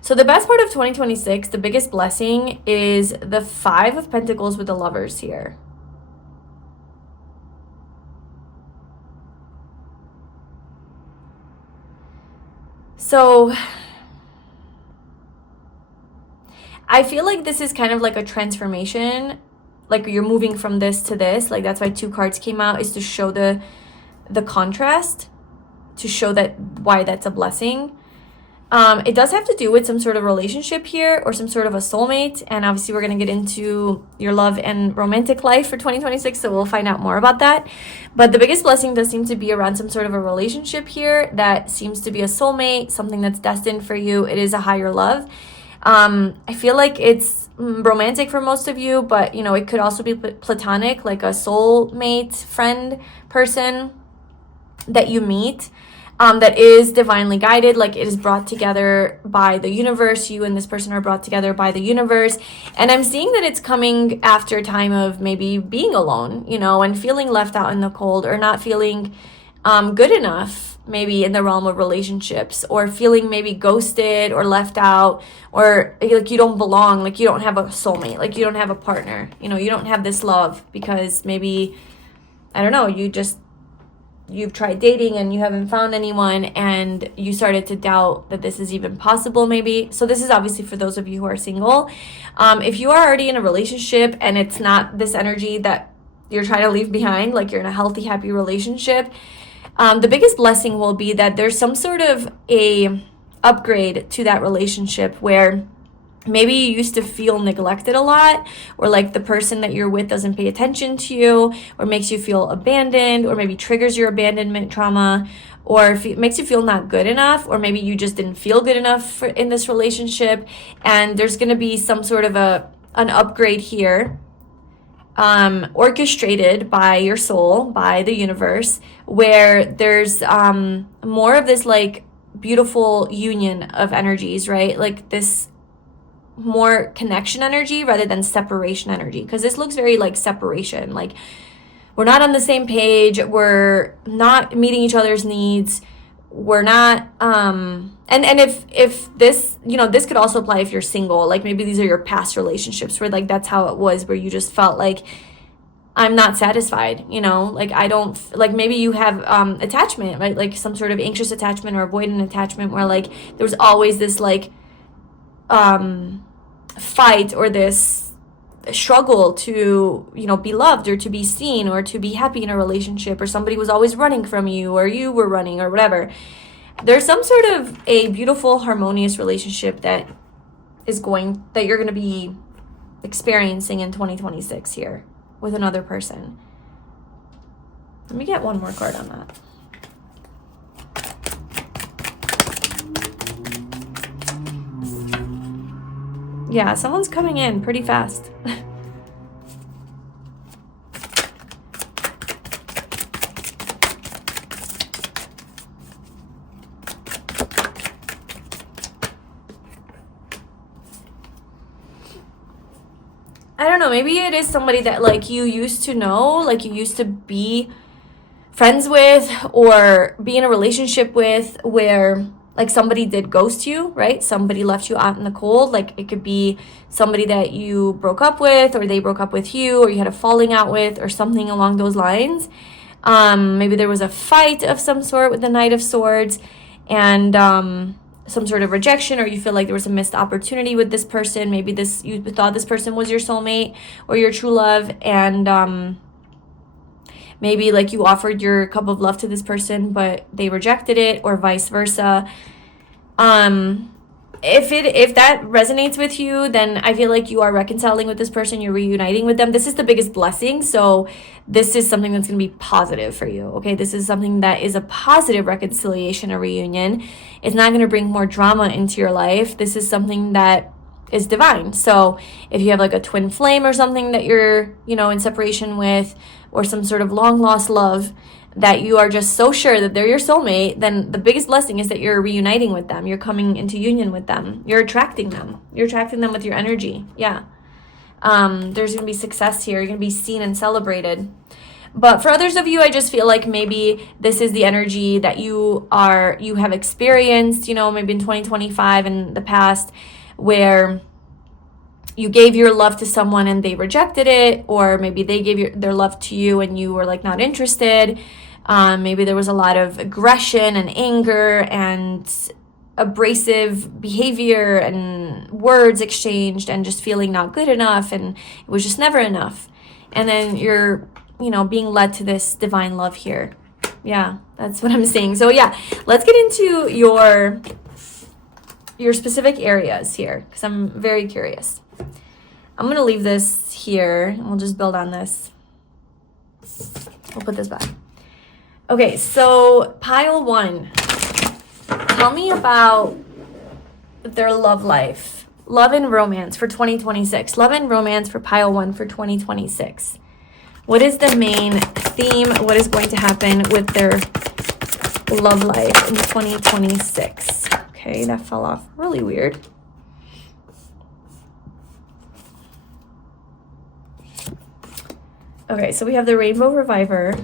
So the best part of 2026, the biggest blessing, is the 5 of Pentacles with the Lovers here. So I feel like this is kind of like a transformation, like you're moving from this to this. Like that's why 2 cards came out, is to show the contrast, to show that why that's a blessing. It does have to do with some sort of relationship here, or some sort of a soulmate. And obviously we're going to get into your love and romantic life for 2026, so we'll find out more about that. But the biggest blessing does seem to be around some sort of a relationship here that seems to be a soulmate, something that's destined for you. It is a higher love. I feel like it's romantic for most of you, but you know, it could also be platonic, like a soulmate, friend, person that you meet. That is divinely guided, like it is brought together by the universe. You and this person are brought together by the universe. And I'm seeing that it's coming after a time of maybe being alone, you know, and feeling left out in the cold, or not feeling good enough, maybe in the realm of relationships, or feeling maybe ghosted or left out, or like you don't belong, like you don't have a soulmate, like you don't have a partner, you know, you don't have this love because maybe, I don't know, you've tried dating and you haven't found anyone, and you started to doubt that this is even possible maybe. So this is obviously for those of you who are single. If you are already in a relationship and it's not this energy that you're trying to leave behind, like you're in a healthy, happy relationship, the biggest blessing will be that there's some sort of a upgrade to that relationship, where maybe you used to feel neglected a lot, or like the person that you're with doesn't pay attention to you, or makes you feel abandoned, or maybe triggers your abandonment trauma, or if it makes you feel not good enough, or maybe you just didn't feel good enough in this relationship. And there's going to be some sort of an upgrade here, orchestrated by your soul, by the universe, where there's more of this like beautiful union of energies, right? Like this more connection energy rather than separation energy, because this looks very like separation, like we're not on the same page, we're not meeting each other's needs, we're not and if this, you know, this could also apply if you're single, like maybe these are your past relationships where like that's how it was, where you just felt like I'm not satisfied, you know, like I don't, like maybe you have attachment, right? Like some sort of anxious attachment or avoidant attachment, where like there was always this like fight, or this struggle to, you know, be loved, or to be seen, or to be happy in a relationship, or somebody was always running from you, or you were running, or whatever. There's some sort of a beautiful, harmonious relationship that you're going to be experiencing in 2026 here with another person. Let me get one more card on that. Yeah, someone's coming in pretty fast. I don't know, maybe it is somebody that like you used to know, like you used to be friends with or be in a relationship with, where like somebody did ghost you, right? Somebody left you out in the cold. Like it could be somebody that you broke up with, or they broke up with you, or you had a falling out with, or something along those lines. Maybe there was a fight of some sort with the Knight of Swords, and some sort of rejection, or you feel like there was a missed opportunity with this person. Maybe you thought this person was your soulmate or your true love, and maybe like you offered your cup of love to this person, but they rejected it, or vice versa. If that resonates with you, then I feel like you are reconciling with this person, you're reuniting with them. This is the biggest blessing. So this is something that's going to be positive for you. Okay. This is something that is a positive reconciliation, a reunion. It's not going to bring more drama into your life. This is something that is divine. So if you have like a twin flame or something that you're, you know, in separation with, or some sort of long lost love that you are just so sure that they're your soulmate, then the biggest blessing is that you're reuniting with them. You're coming into union with them. You're attracting them. You're attracting them with your energy. Yeah. There's going to be success here. You're going to be seen and celebrated. But for others of you, I just feel like maybe this is the energy that you have experienced, you know, maybe in 2025 and the past, where you gave your love to someone and they rejected it, or maybe they gave their love to you and you were like not interested. Maybe there was a lot of aggression and anger and abrasive behavior and words exchanged and just feeling not good enough, and it was just never enough. And then you're, being led to this divine love here. Yeah, that's what I'm saying. So yeah, let's get into your specific areas here, because I'm very curious. I'm going to leave this here, and we'll just build on this. We'll put this back. Okay, so pile 1. Tell me about their love life. Love and romance for 2026. Love and romance for pile 1 for 2026. What is the main theme? What is going to happen with their love life in 2026? Okay, that fell off really weird. Okay, so we have the Rainbow Reviver.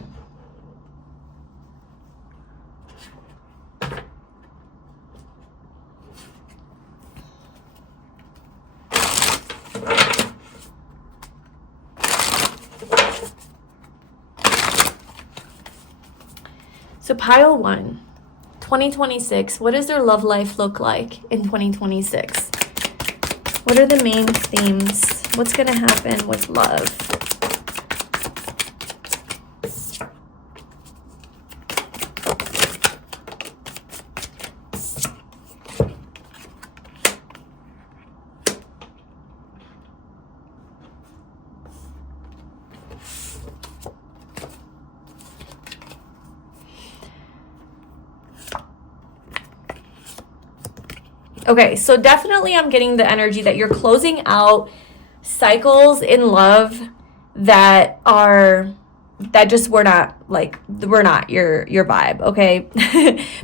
So pile 1, 2026, what does their love life look like in 2026? What are the main themes? What's going to happen with love? Okay, so definitely I'm getting the energy that you're closing out cycles in love that just were not your vibe, okay?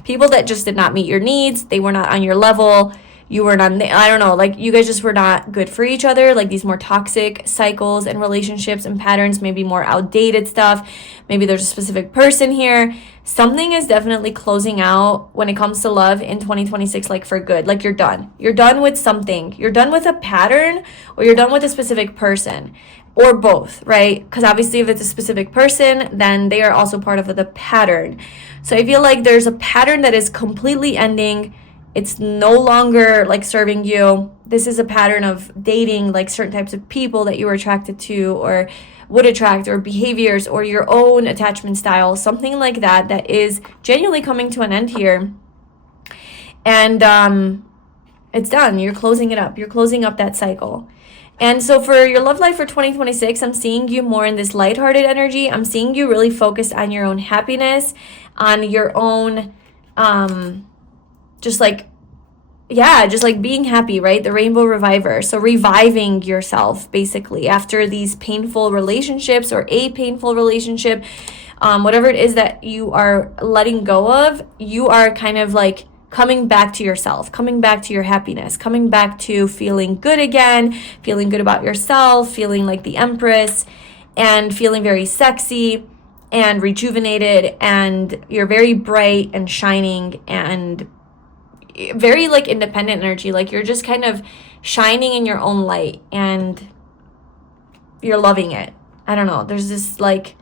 People that just did not meet your needs, they were not on your level. You were not, I don't know, like you guys just were not good for each other. Like these more toxic cycles and relationships and patterns, maybe more outdated stuff. Maybe there's a specific person here. Something is definitely closing out when it comes to love in 2026, like for good. Like you're done. You're done with something. You're done with a pattern, or you're done with a specific person, or both, right? Because obviously if it's a specific person, then they are also part of the pattern. So I feel like there's a pattern that is completely ending. It's no longer like serving you. This is a pattern of dating like certain types of people that you were attracted to or would attract, or behaviors, or your own attachment style, something like that is genuinely coming to an end here. And it's done. You're closing it up. You're closing up that cycle. And so for your love life for 2026, I'm seeing you more in this lighthearted energy. I'm seeing you really focused on your own happiness, on your own just like being happy, right? The Rainbow Reviver. So reviving yourself basically after these painful relationships, or a painful relationship, whatever it is that you are letting go of, you are kind of like coming back to yourself, coming back to your happiness, coming back to feeling good again, feeling good about yourself, feeling like the Empress, and feeling very sexy and rejuvenated, and you're very bright and shining and very like independent energy. Like you're just kind of shining in your own light and you're loving it. I don't know. There's this like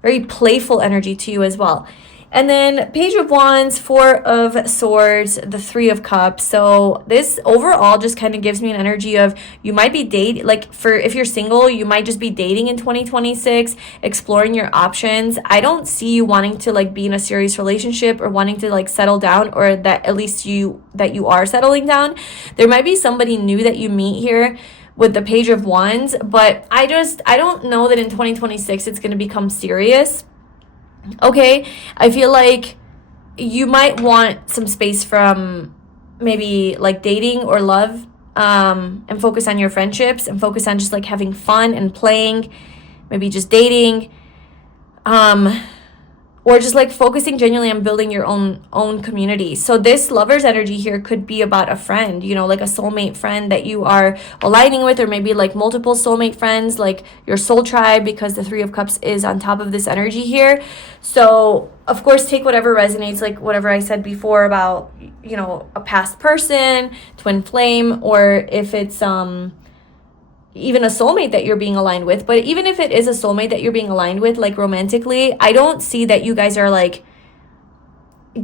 very playful energy to you as well. And then Page of Wands, 4 of Swords, the 3 of Cups. So this overall just kind of gives me an energy of you might be dating, like for if you're single, you might just be dating in 2026, exploring your options. I don't see you wanting to like be in a serious relationship or wanting to like settle down, or that at least you are settling down. There might be somebody new that you meet here with the Page of Wands, but I don't know that in 2026 it's going to become serious. Okay, I feel like you might want some space from maybe like dating or love, and focus on your friendships and focus on just like having fun and playing, maybe just dating, or just like focusing genuinely on building your own community. So this Lover's energy here could be about a friend, like a soulmate friend that you are aligning with, or maybe like multiple soulmate friends, like your soul tribe, because the 3 of Cups is on top of this energy here. So of course, take whatever resonates, like whatever I said before about, a past person, twin flame, or if it's even a soulmate that you're being aligned with. But even if it is a soulmate that you're being aligned with, like romantically, I don't see that you guys are like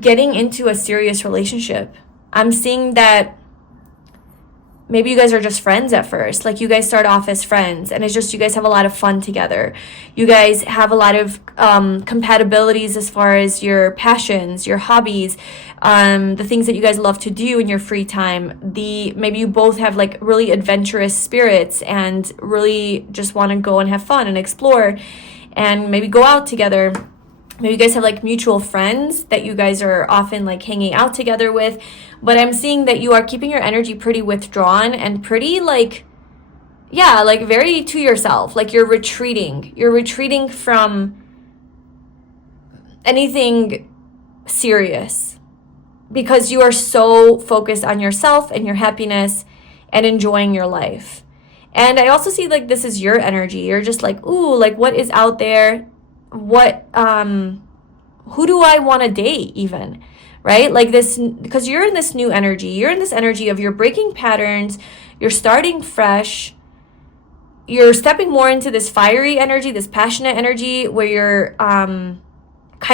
getting into a serious relationship. I'm seeing that maybe you guys are just friends at first. Like, you guys start off as friends, and it's just you guys have a lot of fun together. You guys have a lot of compatibilities as far as your passions, your hobbies, the things that you guys love to do in your free time. Maybe you both have like really adventurous spirits and really just want to go and have fun and explore and maybe go out together. Maybe you guys have like mutual friends that you guys are often like hanging out together with. But I'm seeing that you are keeping your energy pretty withdrawn and pretty like, yeah, like very to yourself. Like you're retreating. You're retreating from anything serious because you are so focused on yourself and your happiness and enjoying your life. And I also see like this is your energy. You're just like, ooh, like what is out there? Who do I want to date even? Right? Like this, because you're in this new energy. You're in this energy of you're breaking patterns. You're starting fresh. You're stepping more into this fiery energy, this passionate energy where you're kind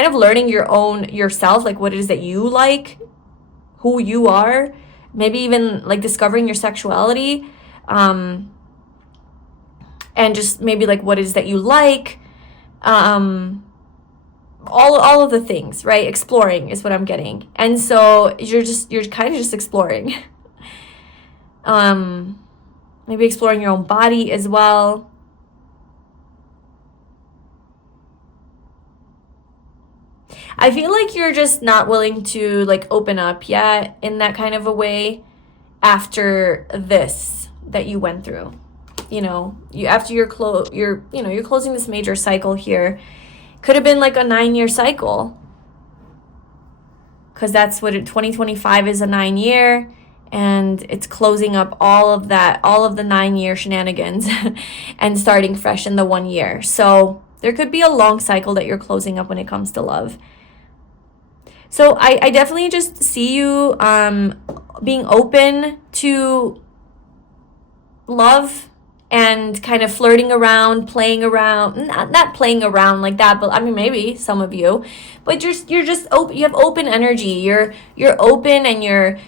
of learning yourself, like what it is that you like, who you are, maybe even like discovering your sexuality, and just maybe like what it is that you like, all of the things, right? Exploring is what I'm getting. And so you're kind of just exploring. Maybe exploring your own body as well. I feel like you're just not willing to like open up yet in that kind of a way after this that you went through. You know, you're closing this major cycle here. Could have been like a 9-year cycle, because that's what 2025 is, a 9-year, and it's closing up all of the 9-year shenanigans and starting fresh in the 1 year. So there could be a long cycle that you're closing up when it comes to love. So I definitely just see you being open to love and kind of flirting around, playing around, not playing around like that, but I mean, maybe some of you, but you're just open. You have open energy. You're open, and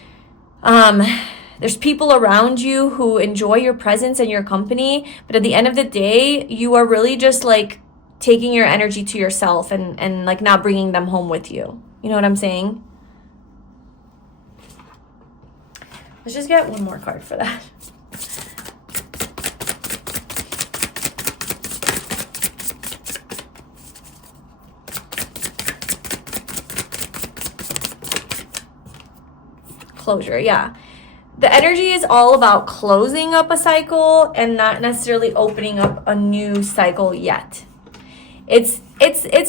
there's people around you who enjoy your presence and your company. But at the end of the day, you are really just like taking your energy to yourself and like not bringing them home with you. You know what I'm saying? Let's just get one more card for that. Closure, yeah. The energy is all about closing up a cycle and not necessarily opening up a new cycle yet. It's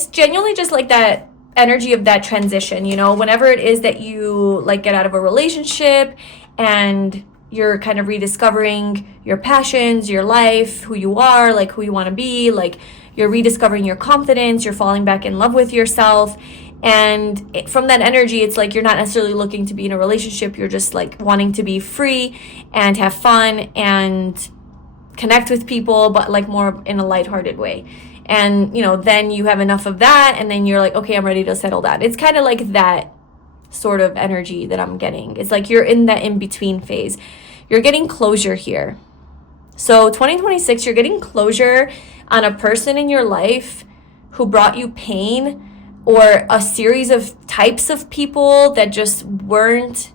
genuinely just like that energy of that transition, you know, whenever it is that you like get out of a relationship and you're kind of rediscovering your passions, your life, who you are, like who you want to be, like you're rediscovering your confidence, you're falling back in love with yourself. And from that energy, it's like you're not necessarily looking to be in a relationship. You're just like wanting to be free and have fun and connect with people, but like more in a lighthearted way. And, you know, then you have enough of that, and then you're like, okay, I'm ready to settle down. It's kind of like that sort of energy that I'm getting. It's like you're in that in-between phase. You're getting closure here. So 2026, you're getting closure on a person in your life who brought you pain, or a series of types of people that just weren't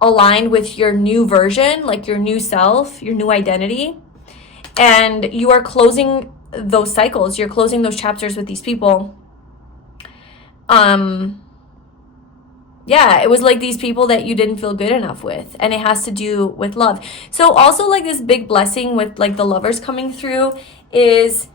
aligned with your new version, like your new self, your new identity. And you are closing those cycles. You're closing those chapters with these people. Yeah, it was like these people that you didn't feel good enough with, and it has to do with love. So also like this big blessing with like the lovers coming through is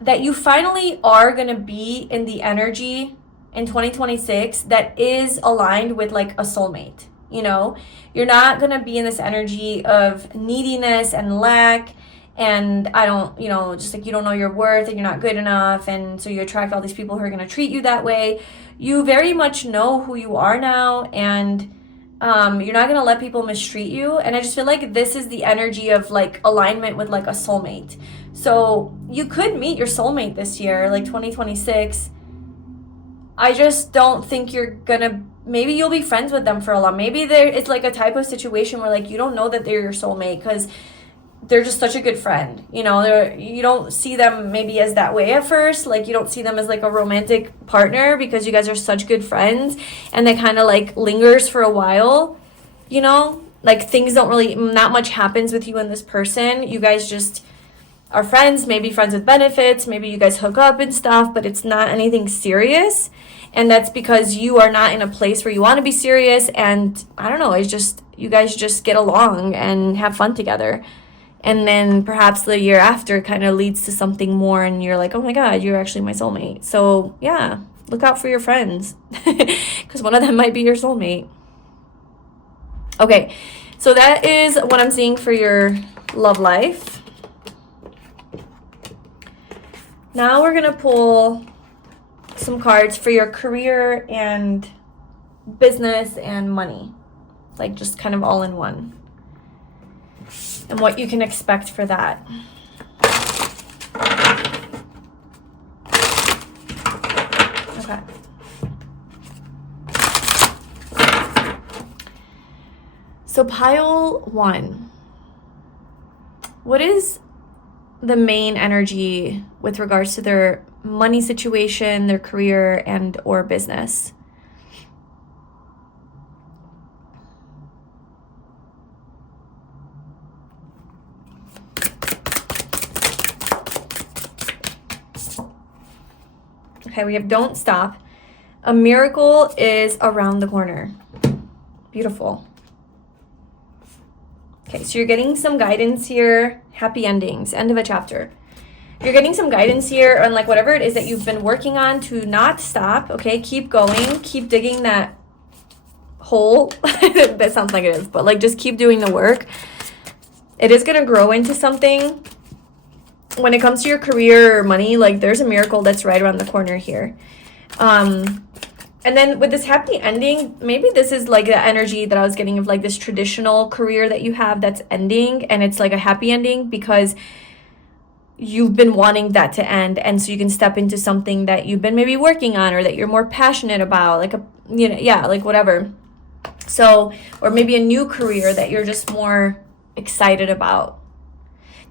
that you finally are going to be in the energy in 2026 that is aligned with like a soulmate. You know, you're not going to be in this energy of neediness and lack, and just like you don't know your worth and you're not good enough, and so you attract all these people who are going to treat you that way. You very much know who you are now, and you're not going to let people mistreat you. And I just feel like this is the energy of like alignment with like a soulmate. So you could meet your soulmate this year, like 2026. I just don't think you're gonna maybe you'll be friends with them for a long. Maybe it's like a type of situation where like you don't know that they're your soulmate because they're just such a good friend. You know, you don't see them maybe as that way at first. Like, you don't see them as like a romantic partner because you guys are such good friends, and that kind of like lingers for a while, you know? Like, things don't really, not much happens with you and this person. You guys just are friends, maybe friends with benefits. Maybe you guys hook up and stuff, but it's not anything serious. And that's because you are not in a place where you want to be serious. And I don't know, it's just, you guys just get along and have fun together. And then perhaps the year after kind of leads to something more, and you're like, oh my God, you're actually my soulmate. So yeah, look out for your friends because one of them might be your soulmate. Okay, so that is what I'm seeing for your love life. Now we're going to pull some cards for your career and business and money, like just kind of all in one, and what you can expect for that. Okay. So pile 1. What is the main energy with regards to their money situation, their career, and or business? Okay, we have don't stop. A miracle is around the corner. Beautiful. Okay, so you're getting some guidance here. Happy endings, end of a chapter. You're getting some guidance here on like whatever it is that you've been working on to not stop. Okay, keep going. Keep digging that hole. That sounds like it is, but like just keep doing the work. It is going to grow into something. When it comes to your career or money, like there's a miracle that's right around the corner here. And then with this happy ending, maybe this is like the energy that I was getting of like this traditional career that you have that's ending, and it's like a happy ending because you've been wanting that to end, and so you can step into something that you've been maybe working on or that you're more passionate about, like like whatever. So, or maybe a new career that you're just more excited about,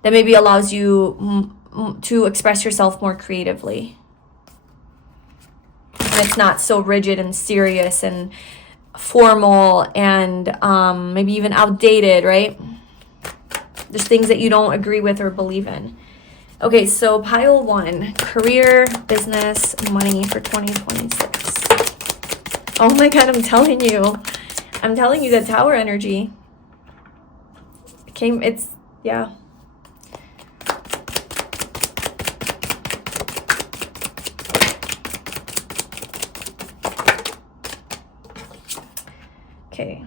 that maybe allows you to express yourself more creatively. And it's not so rigid and serious and formal and maybe even outdated, right? There's things that you don't agree with or believe in. Okay, so pile 1, career, business, money for 2026. Oh my God, I'm telling you that tower energy came, yeah. Okay.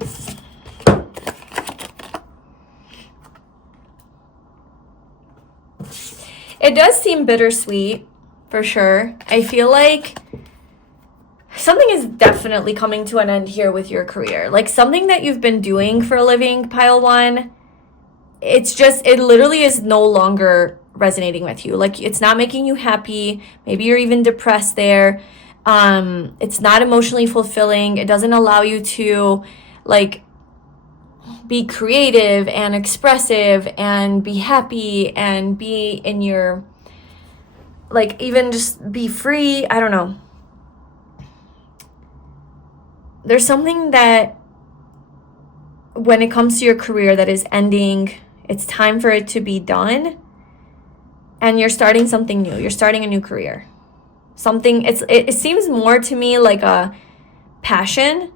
It does seem bittersweet, for sure. I feel like something is definitely coming to an end here with your career. Like something that you've been doing for a living, pile 1, it literally is no longer resonating with you. Like it's not making you happy. Maybe you're even depressed there. It's not emotionally fulfilling. It doesn't allow you to like be creative and expressive and be happy and be in your, like, even just be free. I don't know. There's something that when it comes to your career that is ending, it's time for it to be done, and you're starting something new. You're starting a new career. It seems more to me like a passion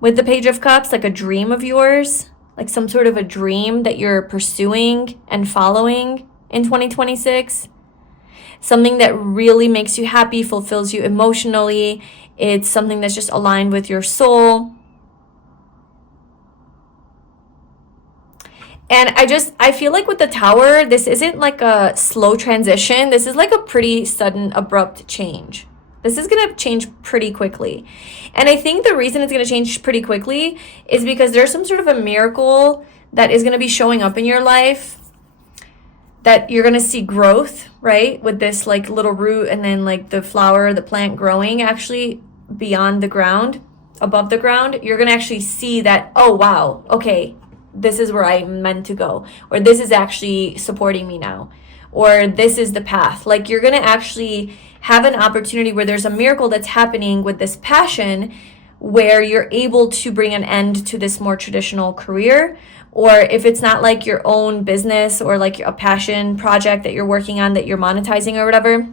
with the Page of Cups, like a dream of yours, like some sort of a dream that you're pursuing and following in 2026. Something that really makes you happy, fulfills you emotionally. It's something that's just aligned with your soul. And I feel like with the Tower, this isn't like a slow transition. This is like a pretty sudden, abrupt change. This is going to change pretty quickly. And I think the reason it's going to change pretty quickly is because there's some sort of a miracle that is going to be showing up in your life, that you're going to see growth, right? With this like little root and then like the flower, the plant growing actually beyond the ground. above the ground, you're going to actually see that, oh, wow, okay, this is where I'm meant to go, or this is actually supporting me now, or this is the path. Like, you're going to actually have an opportunity where there's a miracle that's happening with this passion, where you're able to bring an end to this more traditional career. Or if it's not like your own business or like a passion project that you're working on that you're monetizing or whatever,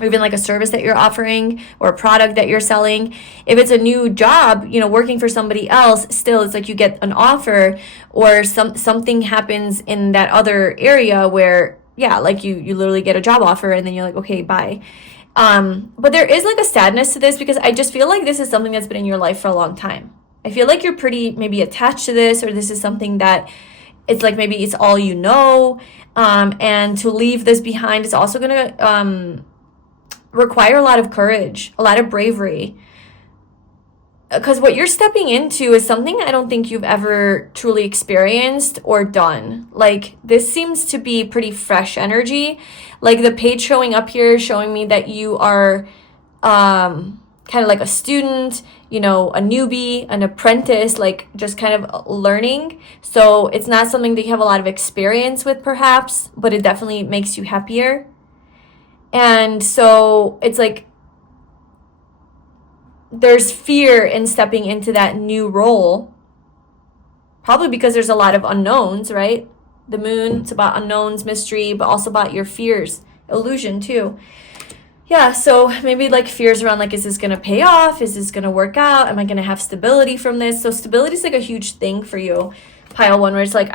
or even like a service that you're offering or a product that you're selling. If it's a new job, working for somebody else, still it's like you get an offer, or something happens in that other area where, yeah, like you literally get a job offer and then you're like, okay, bye. But there is like a sadness to this, because I just feel like this is something that's been in your life for a long time. I feel like you're pretty maybe attached to this, or this is something that it's like maybe it's all you know. And to leave this behind is also going to require a lot of courage, a lot of bravery. Because what you're stepping into is something I don't think you've ever truly experienced or done. Like, this seems to be pretty fresh energy. Like, the page showing up here is showing me that you are kind of like a student, a newbie, an apprentice, like just kind of learning. So it's not something that you have a lot of experience with perhaps, but it definitely makes you happier. And so it's like there's fear in stepping into that new role, probably because there's a lot of unknowns, right? The moon, it's about unknowns, mystery, but also about your fears, illusion too. Yeah, so maybe like fears around like, is this going to pay off? Is this going to work out? Am I going to have stability from this? So stability is like a huge thing for you, pile one, where it's like,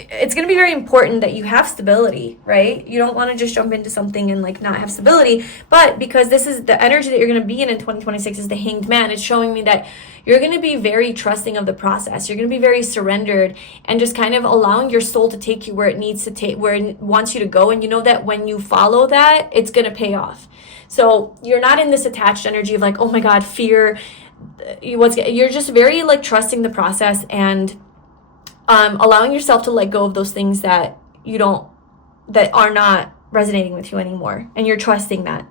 it's going to be very important that you have stability, right? You don't want to just jump into something and like not have stability. But because this is the energy that you're going to be in 2026 is the Hanged Man, it's showing me that you're going to be very trusting of the process. You're going to be very surrendered and just kind of allowing your soul to take you where it needs to take, where it wants you to go. And you know that when you follow that, it's going to pay off. So you're not in this attached energy of like, oh my God, fear. You're just very like trusting the process and allowing yourself to let go of those things that that are not resonating with you anymore. And you're trusting that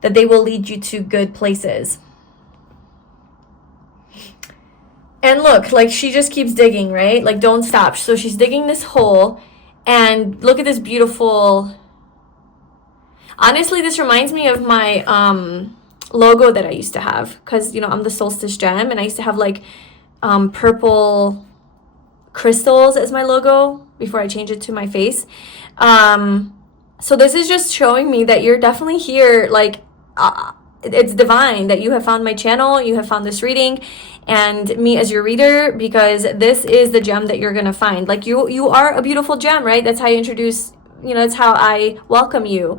they will lead you to good places. And look, like she just keeps digging, right? Like don't stop. So she's digging this hole, and look at this beautiful, honestly, this reminds me of my logo that I used to have, because I'm the solstice gem, and I used to have like purple crystals as my logo before I changed it to my face. So this is just showing me that you're definitely here, like it's divine that you have found my channel, you have found this reading, and me as your reader, because this is the gem that you're gonna find. Like you are a beautiful gem, right? That's how you introduce, that's how I welcome you.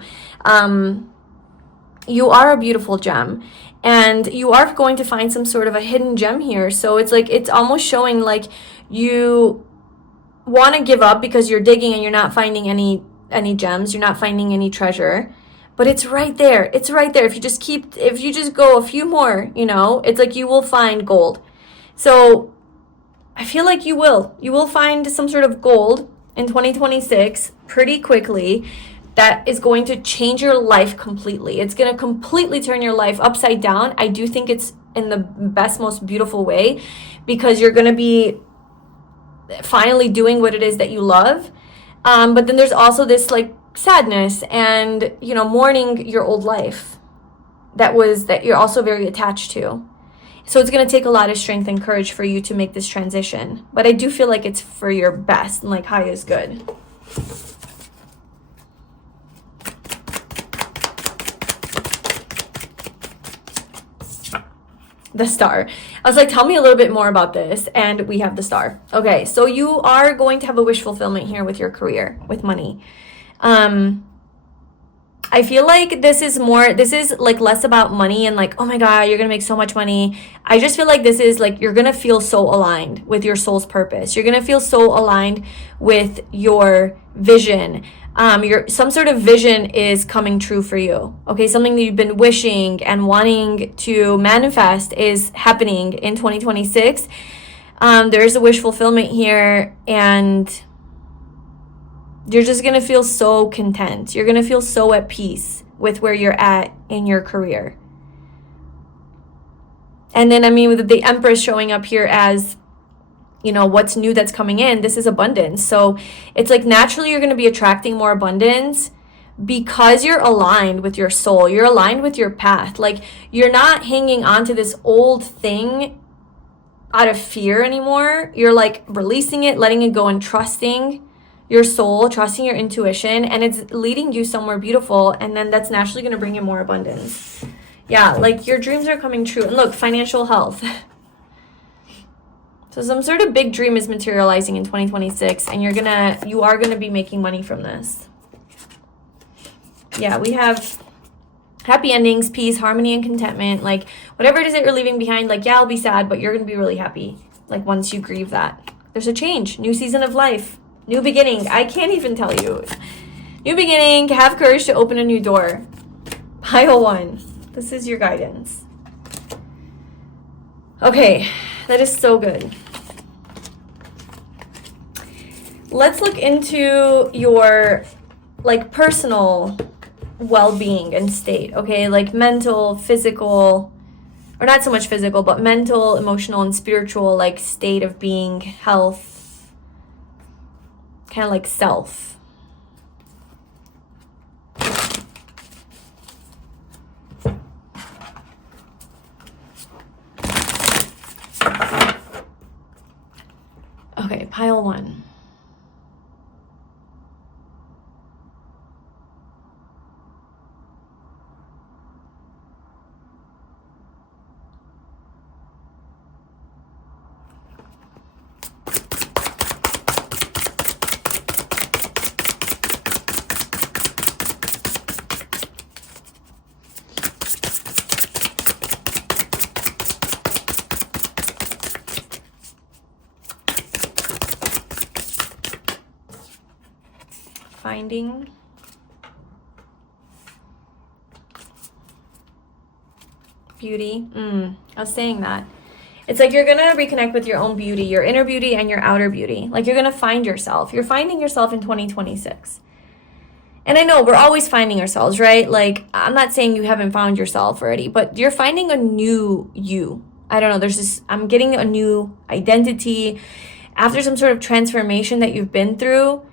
You are a beautiful gem, and you are going to find some sort of a hidden gem here. So it's like, it's almost showing like you want to give up because you're digging and you're not finding any gems, you're not finding any treasure, but it's right there. It's right there. If you just go a few more, it's like you will find gold. So I feel like you will find some sort of gold in 2026 pretty quickly. That is going to change your life completely. It's going to completely turn your life upside down. I do think it's in the best, most beautiful way, because you're going to be finally doing what it is that you love. But then there's also this like sadness and, mourning your old life that you're also very attached to. So it's going to take a lot of strength and courage for you to make this transition. But I do feel like it's for your best, and like high is good. The star. I was like, tell me a little bit more about this. And we have the star. Okay, so you are going to have a wish fulfillment here with your career, with money. I feel like this is like less about money and like, oh my God, you're going to make so much money. I just feel like this is like, you're going to feel so aligned with your soul's purpose. You're going to feel so aligned with your vision. Some sort of vision is coming true for you. Okay, something that you've been wishing and wanting to manifest is happening in 2026. There's a wish fulfillment here, and you're just gonna feel so content. You're gonna feel so at peace with where you're at in your career. And then, I mean, with the Empress showing up here as, you know, what's new that's coming in, this is abundance. So it's like naturally you're going to be attracting more abundance because you're aligned with your soul. You're aligned with your path. Like, you're not hanging on to this old thing out of fear anymore. You're like releasing it, letting it go, and trusting your soul, trusting your intuition, and it's leading you somewhere beautiful. And then that's naturally going to bring you more abundance. Yeah, like your dreams are coming true. And look, financial health. So some sort of big dream is materializing in 2026, and you are gonna be making money from this. Yeah, we have happy endings, peace, harmony, and contentment. Like, whatever it is that you're leaving behind, like, yeah, I'll be sad, but you're gonna be really happy. Like, once you grieve that. There's a change, new season of life, new beginning. I can't even tell you. New beginning, have courage to open a new door. Pile 1. This is your guidance. Okay, that is so good. Let's look into your like personal well-being and state, okay? Like mental, physical, or not so much physical, but mental, emotional, and spiritual like state of being, health, kind of like self. Okay, pile 1. Finding beauty. I was saying that. It's like you're going to reconnect with your own beauty, your inner beauty and your outer beauty. Like, you're going to find yourself. You're finding yourself in 2026. And I know we're always finding ourselves, right? Like, I'm not saying you haven't found yourself already, but you're finding a new you. I don't know. I'm getting a new identity after some sort of transformation that you've been through.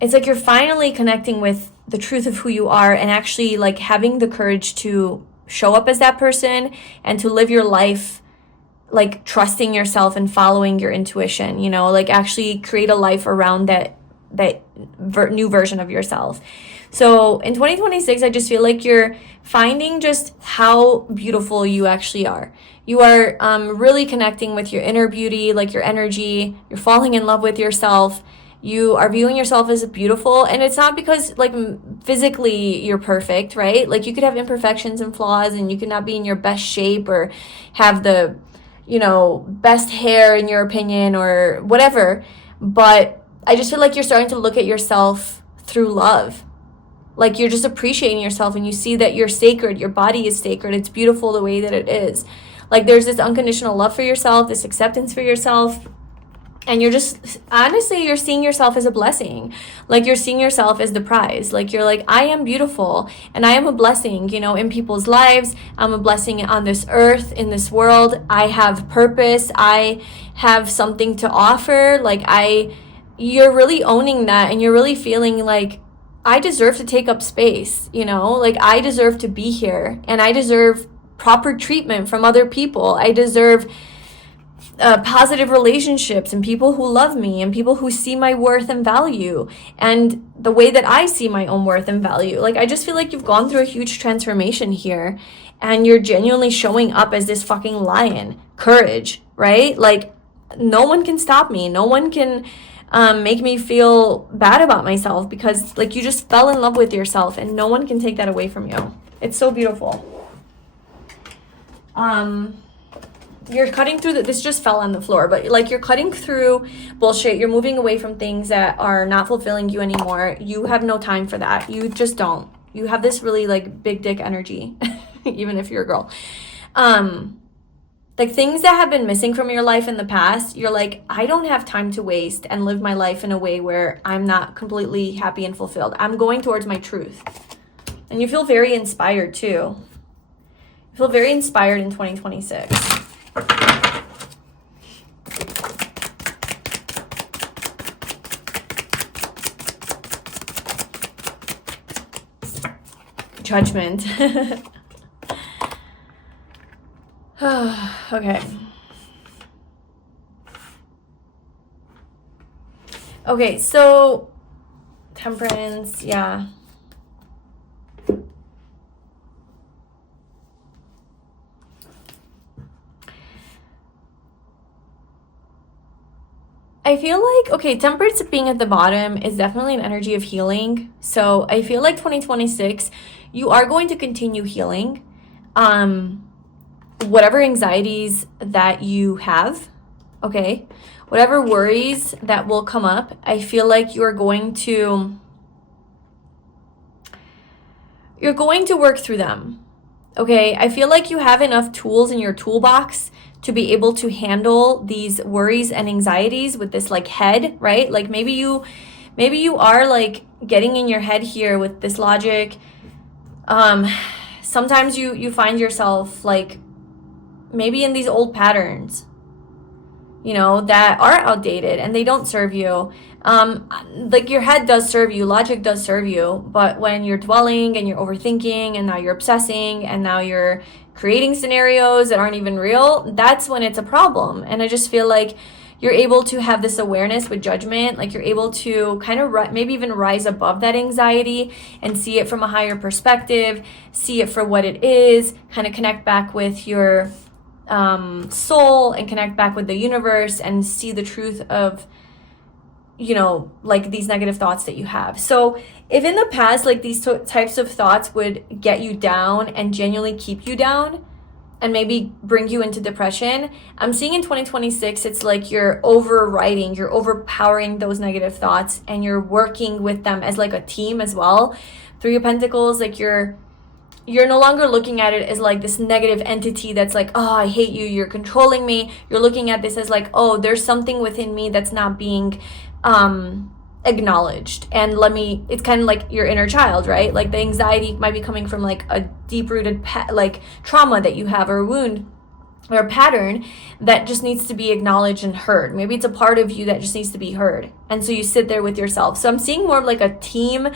It's like you're finally connecting with the truth of who you are and actually like having the courage to show up as that person and to live your life like trusting yourself and following your intuition, you know, like actually create a life around that new version of yourself. So in 2026, I just feel like you're finding just how beautiful you actually are. You are really connecting with your inner beauty, like your energy. You're falling in love with yourself. You are viewing yourself as beautiful, and it's not because like physically you're perfect, right? Like you could have imperfections and flaws, and you could not be in your best shape or have the, you know, best hair in your opinion or whatever. But I just feel like you're starting to look at yourself through love. Like you're just appreciating yourself, and you see that you're sacred. Your body is sacred. It's beautiful the way that it is. Like there's this unconditional love for yourself, this acceptance for yourself. And you're just, honestly, you're seeing yourself as a blessing. Like you're seeing yourself as the prize. Like you're like, I am beautiful and I am a blessing, you know, in people's lives. I'm a blessing on this earth, in this world. I have purpose. I have something to offer. Like you're really owning that, and you're really feeling like, I deserve to take up space, you know, like I deserve to be here, and I deserve proper treatment from other people. I deserve positive relationships and people who love me and people who see my worth and value and the way that I see my own worth and value. Like I just feel like you've gone through a huge transformation here, and you're genuinely showing up as this fucking lion. Courage, right? Like no one can stop me. No one can make me feel bad about myself, because like you just fell in love with yourself, and no one can take that away from you. It's so beautiful. You're cutting through this just fell on the floor, but like you're cutting through bullshit. You're moving away from things that are not fulfilling you anymore. You have no time for that. You just don't. You have this really like big dick energy, even if you're a girl. Like things that have been missing from your life in the past, you're like, I don't have time to waste and live my life in a way where I'm not completely happy and fulfilled. I'm going towards my truth. And you feel very inspired too. I feel very inspired in 2026. Judgment. Okay. Okay, so Temperance, yeah. I feel like, okay, Temperance being at the bottom is definitely an energy of healing. So I feel like 2026, you are going to continue healing. Whatever anxieties that you have, okay, whatever worries that will come up, I feel like you're going to work through them, okay? I feel like you have enough tools in your toolbox to be able to handle these worries and anxieties with this like head, right? Like maybe you are like getting in your head here with this logic. Sometimes you find yourself like maybe in these old patterns, you know, that are outdated and they don't serve you. Like your head does serve you, logic does serve you, but when you're dwelling and you're overthinking and now you're obsessing and now you're creating scenarios that aren't even real, that's when it's a problem. And I just feel like you're able to have this awareness with judgment, like you're able to kind of maybe even rise above that anxiety and see it from a higher perspective, see it for what it is, kind of connect back with your soul and connect back with the universe and see the truth of, you know, like these negative thoughts that you have. So if in the past, like these types of thoughts would get you down and genuinely keep you down and maybe bring you into depression, I'm seeing in 2026, it's like you're overpowering those negative thoughts and you're working with them as like a team as well. Three of Pentacles, like you're no longer looking at it as like this negative entity that's like, oh, I hate you, you're controlling me. You're looking at this as like, oh, there's something within me that's not being acknowledged. And it's kind of like your inner child, right? Like the anxiety might be coming from like a deep-rooted like trauma that you have, or a wound or a pattern that just needs to be acknowledged and heard. Maybe it's a part of you that just needs to be heard. And so you sit there with yourself. So I'm seeing more of like a team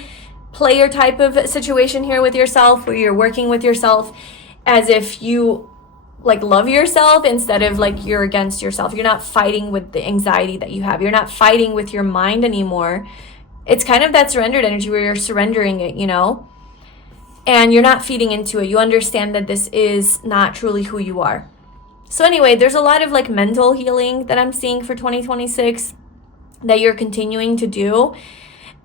player type of situation here with yourself, where you're working with yourself as if you like love yourself instead of like you're against yourself. You're not fighting with the anxiety that you have. You're not fighting with your mind anymore. It's kind of that surrendered energy where you're surrendering it, you know, and you're not feeding into it. You understand that this is not truly who you are. So anyway, there's a lot of like mental healing that I'm seeing for 2026 that you're continuing to do.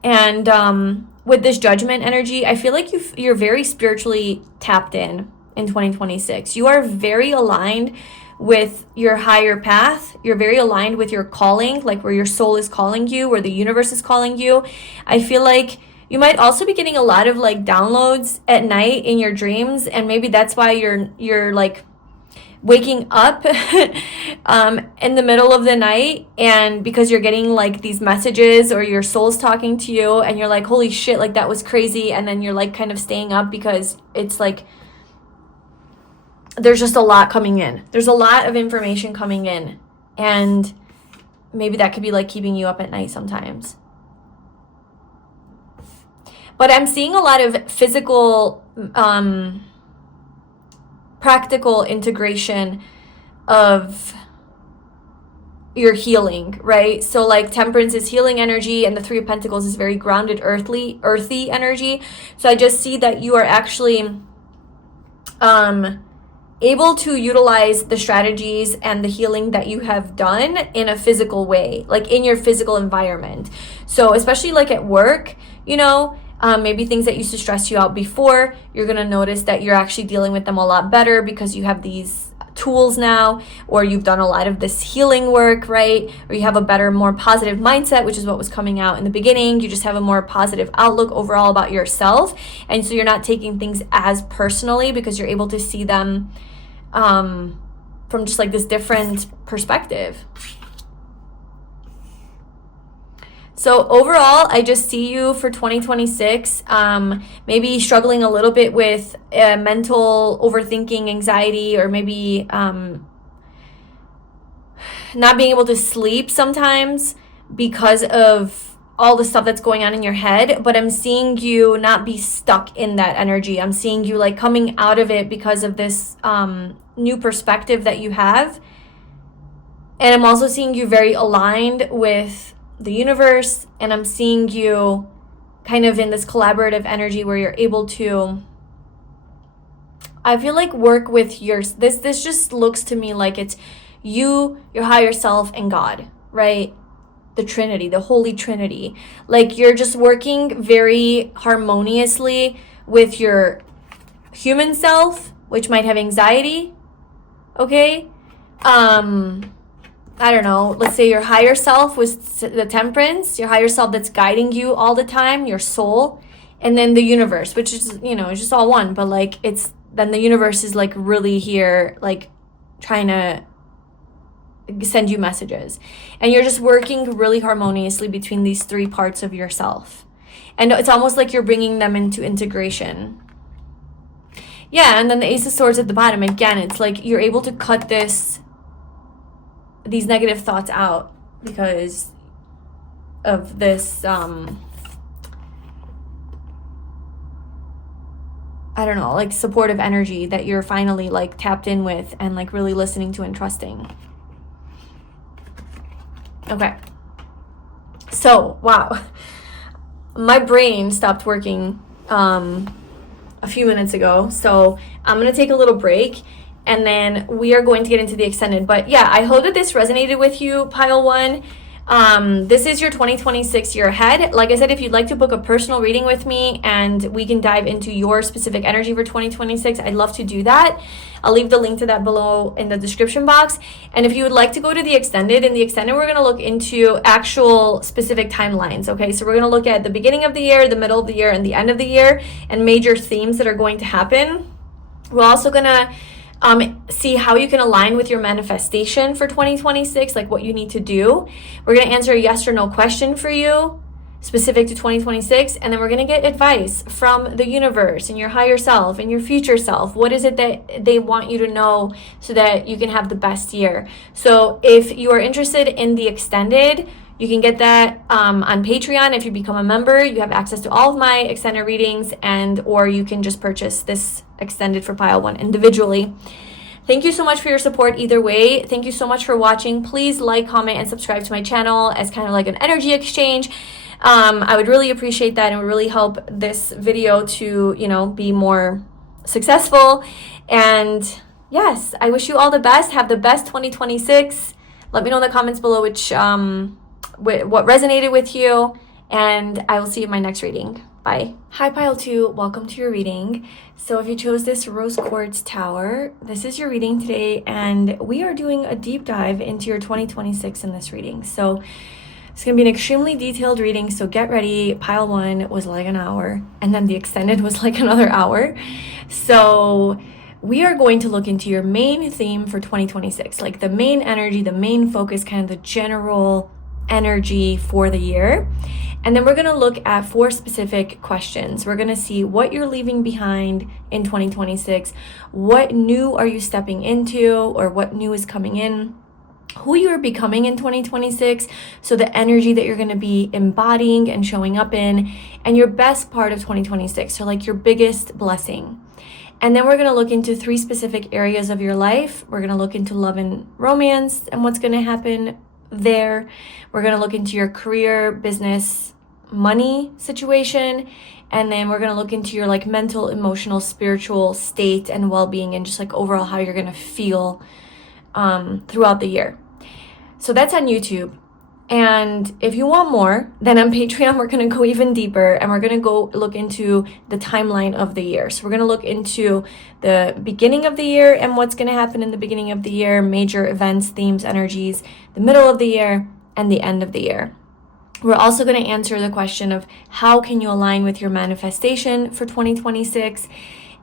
And with this judgment energy, I feel like you're very spiritually tapped in 2026. You are very aligned with your higher path. You're very aligned with your calling, like where your soul is calling you, where the universe is calling you. I feel like you might also be getting a lot of like downloads at night in your dreams, and maybe that's why you're like waking up in the middle of the night, and because you're getting like these messages or your soul's talking to you and you're like, holy shit, like that was crazy. And then you're like kind of staying up because it's like there's just a lot coming in. There's a lot of information coming in, and maybe that could be like keeping you up at night sometimes. But I'm seeing a lot of physical practical integration of your healing, right? So like Temperance is healing energy, and the Three of Pentacles is very grounded, earthy energy. So I just see that you are actually able to utilize the strategies and the healing that you have done in a physical way, like in your physical environment. So especially like at work, you know, maybe things that used to stress you out before, you're going to notice that you're actually dealing with them a lot better because you have these tools now, or you've done a lot of this healing work, right? Or you have a better, more positive mindset, which is what was coming out in the beginning. You just have a more positive outlook overall about yourself. And so you're not taking things as personally because you're able to see them from just like this different perspective. So overall, I just see you for 2026, maybe struggling a little bit with mental overthinking, anxiety, or maybe not being able to sleep sometimes because of all the stuff that's going on in your head. But I'm seeing you not be stuck in that energy. I'm seeing you like coming out of it because of this new perspective that you have. And I'm also seeing you very aligned with the universe, and I'm seeing you kind of in this collaborative energy where you're able to, I feel like, work with this just looks to me like it's you, your higher self, and God, right? The Trinity, the Holy Trinity. Like you're just working very harmoniously with your human self, which might have anxiety, okay? I don't know, let's say your higher self was the temperance, your higher self that's guiding you all the time, your soul, and then the universe, which is, it's just all one, but like then the universe is like really here, like trying to send you messages. And you're just working really harmoniously between these three parts of yourself. And it's almost like you're bringing them into integration. Yeah, and then the Ace of Swords at the bottom, again, it's like you're able to cut these negative thoughts out because of this I don't know, like supportive energy that you're finally like tapped in with and like really listening to and trusting. Okay, so wow, my brain stopped working a few minutes ago, so I'm gonna take a little break and then we are going to get into the extended. But yeah, I hope that this resonated with you, pile one. This is your 2026 year ahead. Like I said, if you'd like to book a personal reading with me and we can dive into your specific energy for 2026, I'd love to do that. I'll leave the link to that below in the description box. And if you would like to go to the extended, in the extended, we're going to look into actual specific timelines. Okay, so we're going to look at the beginning of the year, the middle of the year, and the end of the year, and major themes that are going to happen. We're also going to see how you can align with your manifestation for 2026, like what you need to do. We're going to answer a yes or no question for you specific to 2026, and then we're going to get advice from the universe and your higher self and your future self. What is it that they want you to know so that you can have the best year? So if you are interested in the extended, you can get that on Patreon. If you become a member, you have access to all of my extended readings, or you can just purchase this extended for pile one individually. Thank you so much for your support either way. Thank you so much for watching. Please like, comment, and subscribe to my channel as kind of like an energy exchange. I would really appreciate that, and it would really help this video to, be more successful. And yes, I wish you all the best. Have the best 2026. Let me know in the comments below what resonated with you, and I will see you in my next reading. Bye. Hi, pile two. Welcome to your reading. So if you chose this rose quartz tower, this is your reading today, and we are doing a deep dive into your 2026 in this reading. So it's going to be an extremely detailed reading, so get ready. Pile one was like an hour, and then the extended was like another hour. So we are going to look into your main theme for 2026, like the main energy, the main focus, kind of the general energy for the year. And then we're going to look at 4 specific questions. We're going to see what you're leaving behind in 2026, what new are you stepping into, or what new is coming in, who you are becoming in 2026, so the energy that you're going to be embodying and showing up in, and your best part of 2026, so like your biggest blessing. And then we're going to look into 3 specific areas of your life. We're going to look into love and romance and what's going to happen there. We're going to look into your career, business, money situation, and then we're going to look into your like mental, emotional, spiritual state and well-being, and just like overall how you're going to feel throughout the year. So that's on YouTube. And if you want more, then on Patreon, we're going to go even deeper, and we're going to go look into the timeline of the year. So we're going to look into the beginning of the year and what's going to happen in the beginning of the year, major events, themes, energies, the middle of the year, and the end of the year. We're also going to answer the question of how can you align with your manifestation for 2026.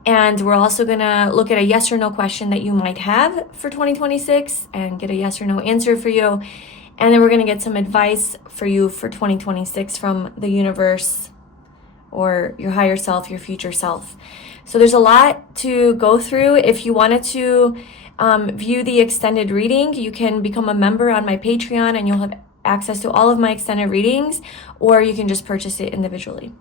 And we're also going to look at a yes or no question that you might have for 2026 and get a yes or no answer for you. And then we're going to get some advice for you for 2026 from the universe or your higher self, your future self. So there's a lot to go through. If you wanted to view the extended reading, you can become a member on my Patreon and you'll have access to all of my extended readings, or you can just purchase it individually.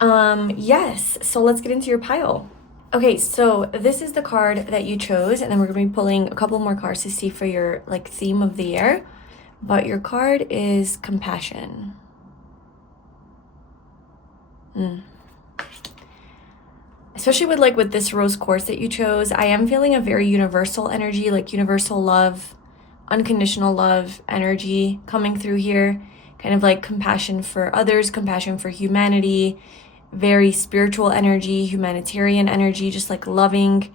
Yes, so let's get into your pile. Okay, so this is the card that you chose, and then we're going to be pulling a couple more cards to see for your like theme of the year. But your card is compassion. Especially with this rose quartz that you chose, I am feeling a very universal energy, like universal love, unconditional love energy coming through here. Kind of like compassion for others, compassion for humanity, very spiritual energy, humanitarian energy, just like loving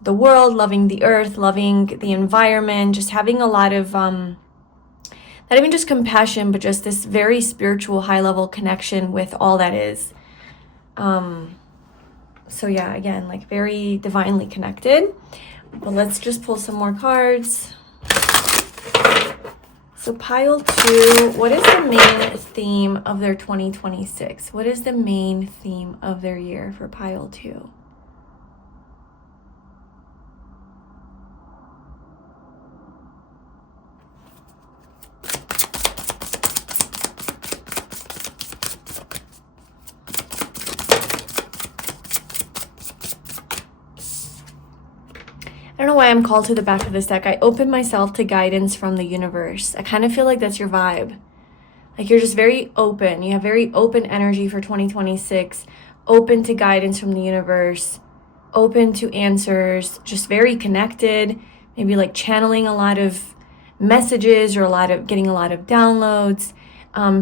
the world, loving the earth, loving the environment, just having a lot of, not even just compassion, but just this very spiritual high level connection with all that is. So yeah, again, like very divinely connected. But let's just pull some more cards. So pile 2, what is the main theme of their 2026? What is the main theme of their year for pile 2? I don't know why I'm called to the back of this deck. I open myself to guidance from the universe. I kind of feel like that's your vibe. Like you're just very open. You have very open energy for 2026. Open to guidance from the universe. Open to answers. Just very connected. Maybe like channeling a lot of messages or getting a lot of downloads.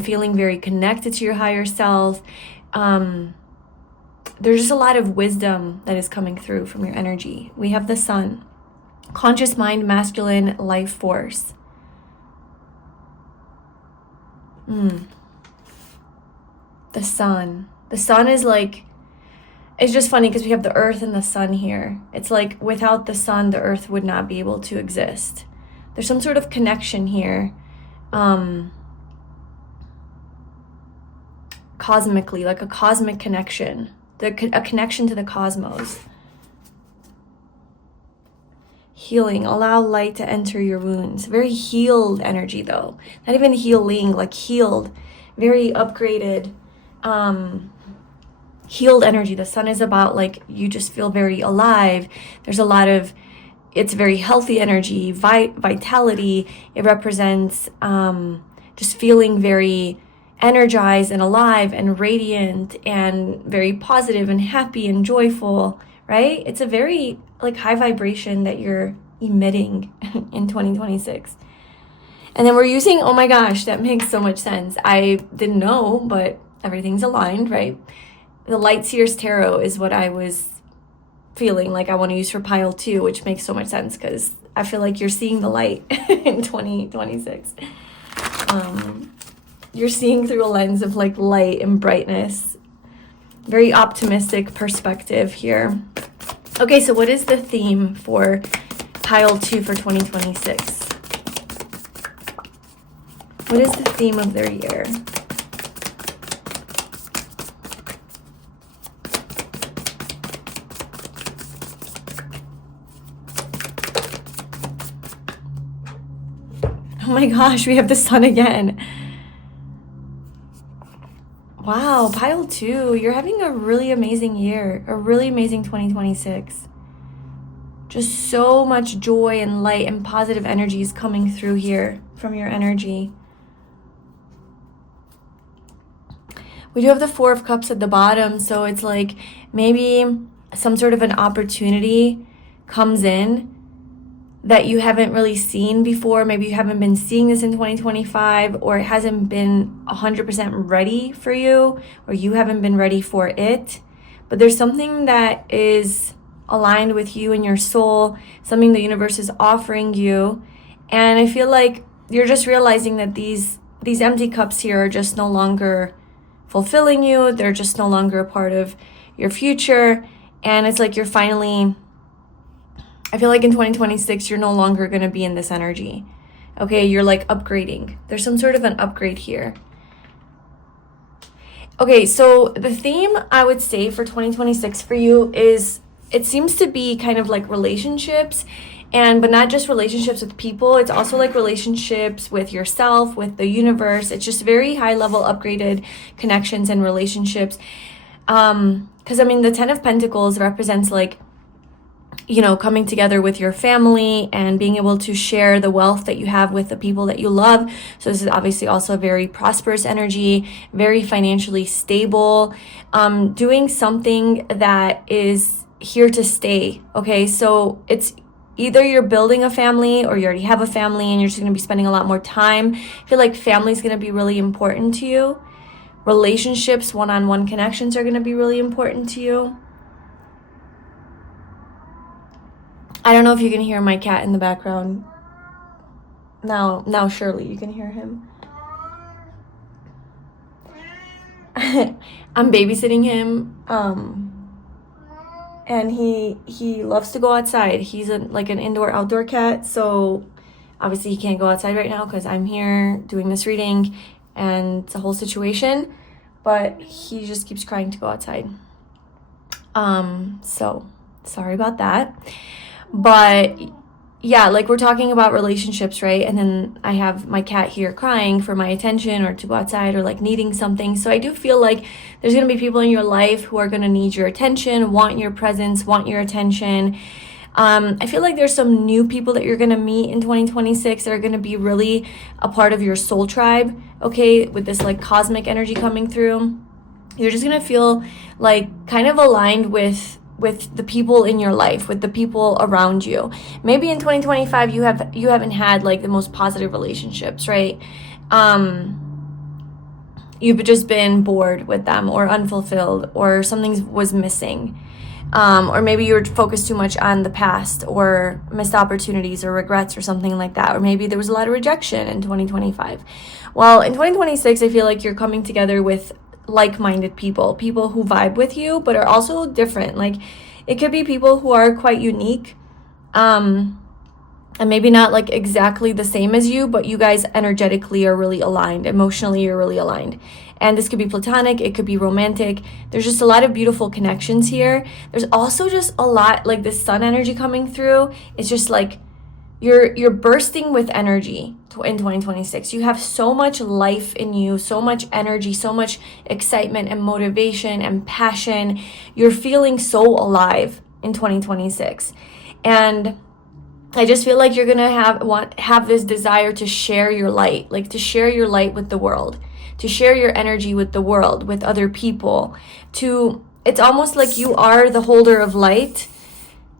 Feeling very connected to your higher self. There's just a lot of wisdom that is coming through from your energy. We have the sun, conscious mind, masculine life force. The sun. The sun is like, it's just funny because we have the earth and the sun here. It's like without the sun, the earth would not be able to exist. There's some sort of connection here. Cosmically, like a cosmic connection. A connection to the cosmos. Healing. Allow light to enter your wounds. Very healed energy though. Not even healing, like healed. Very upgraded. Healed energy. The sun is about like you just feel very alive. There's a lot of, it's very healthy energy, vitality. It represents just feeling very energized and alive and radiant and very positive and happy and joyful, right? It's a very like high vibration that you're emitting in 2026. And then we're using, oh my gosh, that makes so much sense. I didn't know, but everything's aligned, right? The Light Seers Tarot is what I was feeling like I want to use for pile 2, which makes so much sense because I feel like you're seeing the light in 2026. You're seeing through a lens of like light and brightness. Very optimistic perspective here. Okay, so what is the theme for pile 2 for 2026? What is the theme of their year? Oh my gosh, we have the sun again. Wow, pile 2, you're having a really amazing year, a really amazing 2026. Just so much joy and light and positive energies coming through here from your energy. We do have the 4 of Cups at the bottom, so it's like maybe some sort of an opportunity comes in that you haven't really seen before. Maybe you haven't been seeing this in 2025, or it hasn't been 100% ready for you, or you haven't been ready for it. But there's something that is aligned with you and your soul, something the universe is offering you. And I feel like you're just realizing that these empty cups here are just no longer fulfilling you. They're just no longer a part of your future. And it's like you're finally, I feel like in 2026, you're no longer going to be in this energy. Okay, you're like upgrading. There's some sort of an upgrade here. Okay, so the theme I would say for 2026 for you is, it seems to be kind of like relationships, but not just relationships with people. It's also like relationships with yourself, with the universe. It's just very high level upgraded connections and relationships. Because I mean, the Ten of Pentacles represents like, coming together with your family and being able to share the wealth that you have with the people that you love. So this is obviously also a very prosperous energy, very financially stable, doing something that is here to stay. Okay, so it's either you're building a family or you already have a family and you're just going to be spending a lot more time. I feel like family is going to be really important to you. Relationships, one-on-one connections are going to be really important to you. I don't know if you can hear my cat in the background. Now surely you can hear him. I'm babysitting him, and he loves to go outside. He's like an indoor-outdoor cat, so obviously he can't go outside right now because I'm here doing this reading, and it's a whole situation, but he just keeps crying to go outside. So sorry about that. But yeah, like we're talking about relationships, right? And then I have my cat here crying for my attention or to go outside or like needing something. So I do feel like there's going to be people in your life who are going to need your attention, want your presence, want your attention. I feel like there's some new people that you're going to meet in 2026 that are going to be really a part of your soul tribe, okay? With this like cosmic energy coming through. You're just going to feel like kind of aligned with the people in your life, with the people around you. Maybe in 2025 you haven't had like the most positive relationships, right? You've just been bored with them or unfulfilled, or something was missing. Or maybe you were focused too much on the past or missed opportunities or regrets or something like that. Or maybe there was a lot of rejection in 2025. Well, in 2026, I feel like you're coming together with like-minded people who vibe with you but are also different. Like it could be people who are quite unique, and maybe not like exactly the same as you, but you guys energetically are really aligned, emotionally you're really aligned. And this could be platonic, it could be romantic. There's just a lot of beautiful connections here. There's also just a lot like this sun energy coming through. It's just like you're bursting with energy in 2026. You have so much life in you, so much energy, so much excitement and motivation and passion. You're feeling so alive in 2026. And I just feel like you're going to have this desire to share your light, like to share your light with the world, to share your energy with the world, with other people. It's almost like you are the holder of light,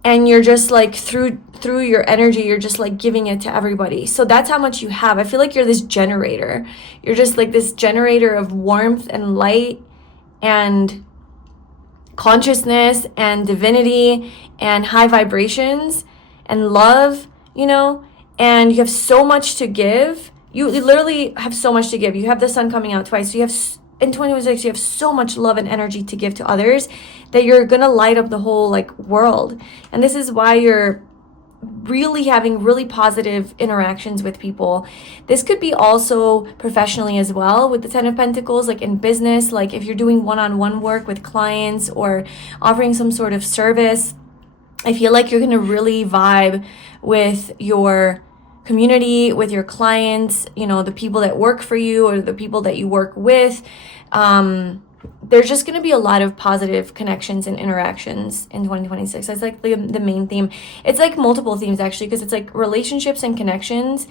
and you're just like through your energy, you're just like giving it to everybody. So that's how much you have. I feel like you're this generator. You're just like this generator of warmth and light and consciousness and divinity and high vibrations and love, and you have so much to give. You literally have so much to give. You have the sun coming out twice. So in 2026, you have so much love and energy to give to others that you're going to light up the whole like world. And this is why you're really having really positive interactions with people. This could be also professionally as well with the Ten of Pentacles, like in business, like if you're doing one-on-one work with clients or offering some sort of service. I feel like you're going to really vibe with your community, with your clients, the people that work for you or the people that you work with. There's just going to be a lot of positive connections and interactions in 2026. That's like the main theme. It's like multiple themes actually, because it's like relationships and connections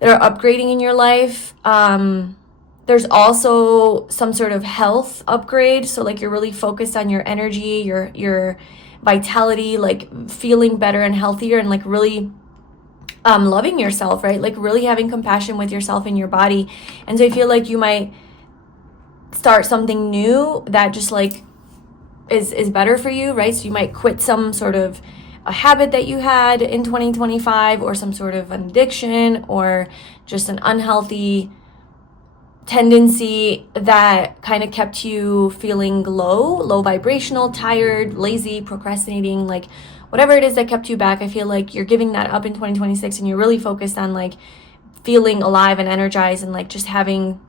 that are upgrading in your life. There's also some sort of health upgrade. So like you're really focused on your energy, your vitality, like feeling better and healthier, and like really loving yourself, right? Like really having compassion with yourself and your body. And so I feel like you might start something new that just like is better for you, right? So you might quit some sort of a habit that you had in 2025, or some sort of an addiction, or just an unhealthy tendency that kind of kept you feeling low vibrational, tired, lazy, procrastinating, like whatever it is that kept you back. I feel like you're giving that up in 2026 and you're really focused on like feeling alive and energized and like just having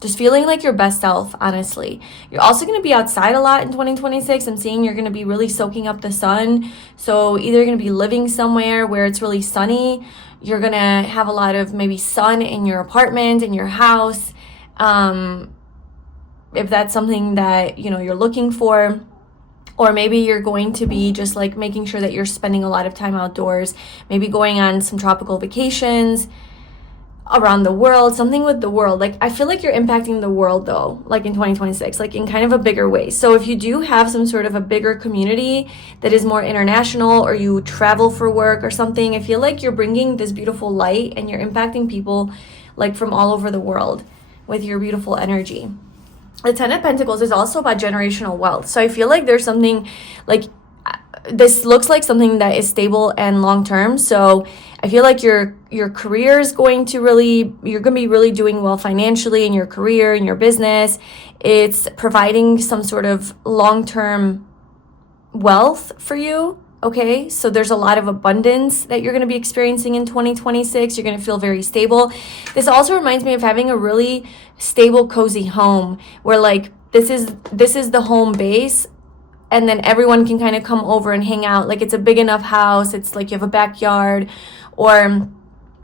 just feeling like your best self, honestly. You're also going to be outside a lot in 2026. I'm seeing you're going to be really soaking up the sun. So either you're going to be living somewhere where it's really sunny. You're going to have a lot of maybe sun in your apartment, in your house. If that's something that, you know, you're looking for. Or maybe you're going to be just like making sure that you're spending a lot of time outdoors. Maybe going on some tropical vacations around the world, something with the world. Like, I feel like you're impacting the world though, like in 2026, like in kind of a bigger way. So if you do have some sort of a bigger community that is more international, or you travel for work or something, I feel like you're bringing this beautiful light and you're impacting people like from all over the world with your beautiful energy. The Ten of Pentacles is also about generational wealth. So I feel like there's something like, this looks like something that is stable and long term. So I feel like your career is going to really, you're going to be really doing well financially in your career, in your business. It's providing some sort of long-term wealth for you. Okay, so there's a lot of abundance that you're going to be experiencing in 2026. You're going to feel very stable. This also reminds me of having a really stable, cozy home where like this is the home base, and then everyone can kind of come over and hang out. Like, it's a big enough house. It's like you have a backyard, or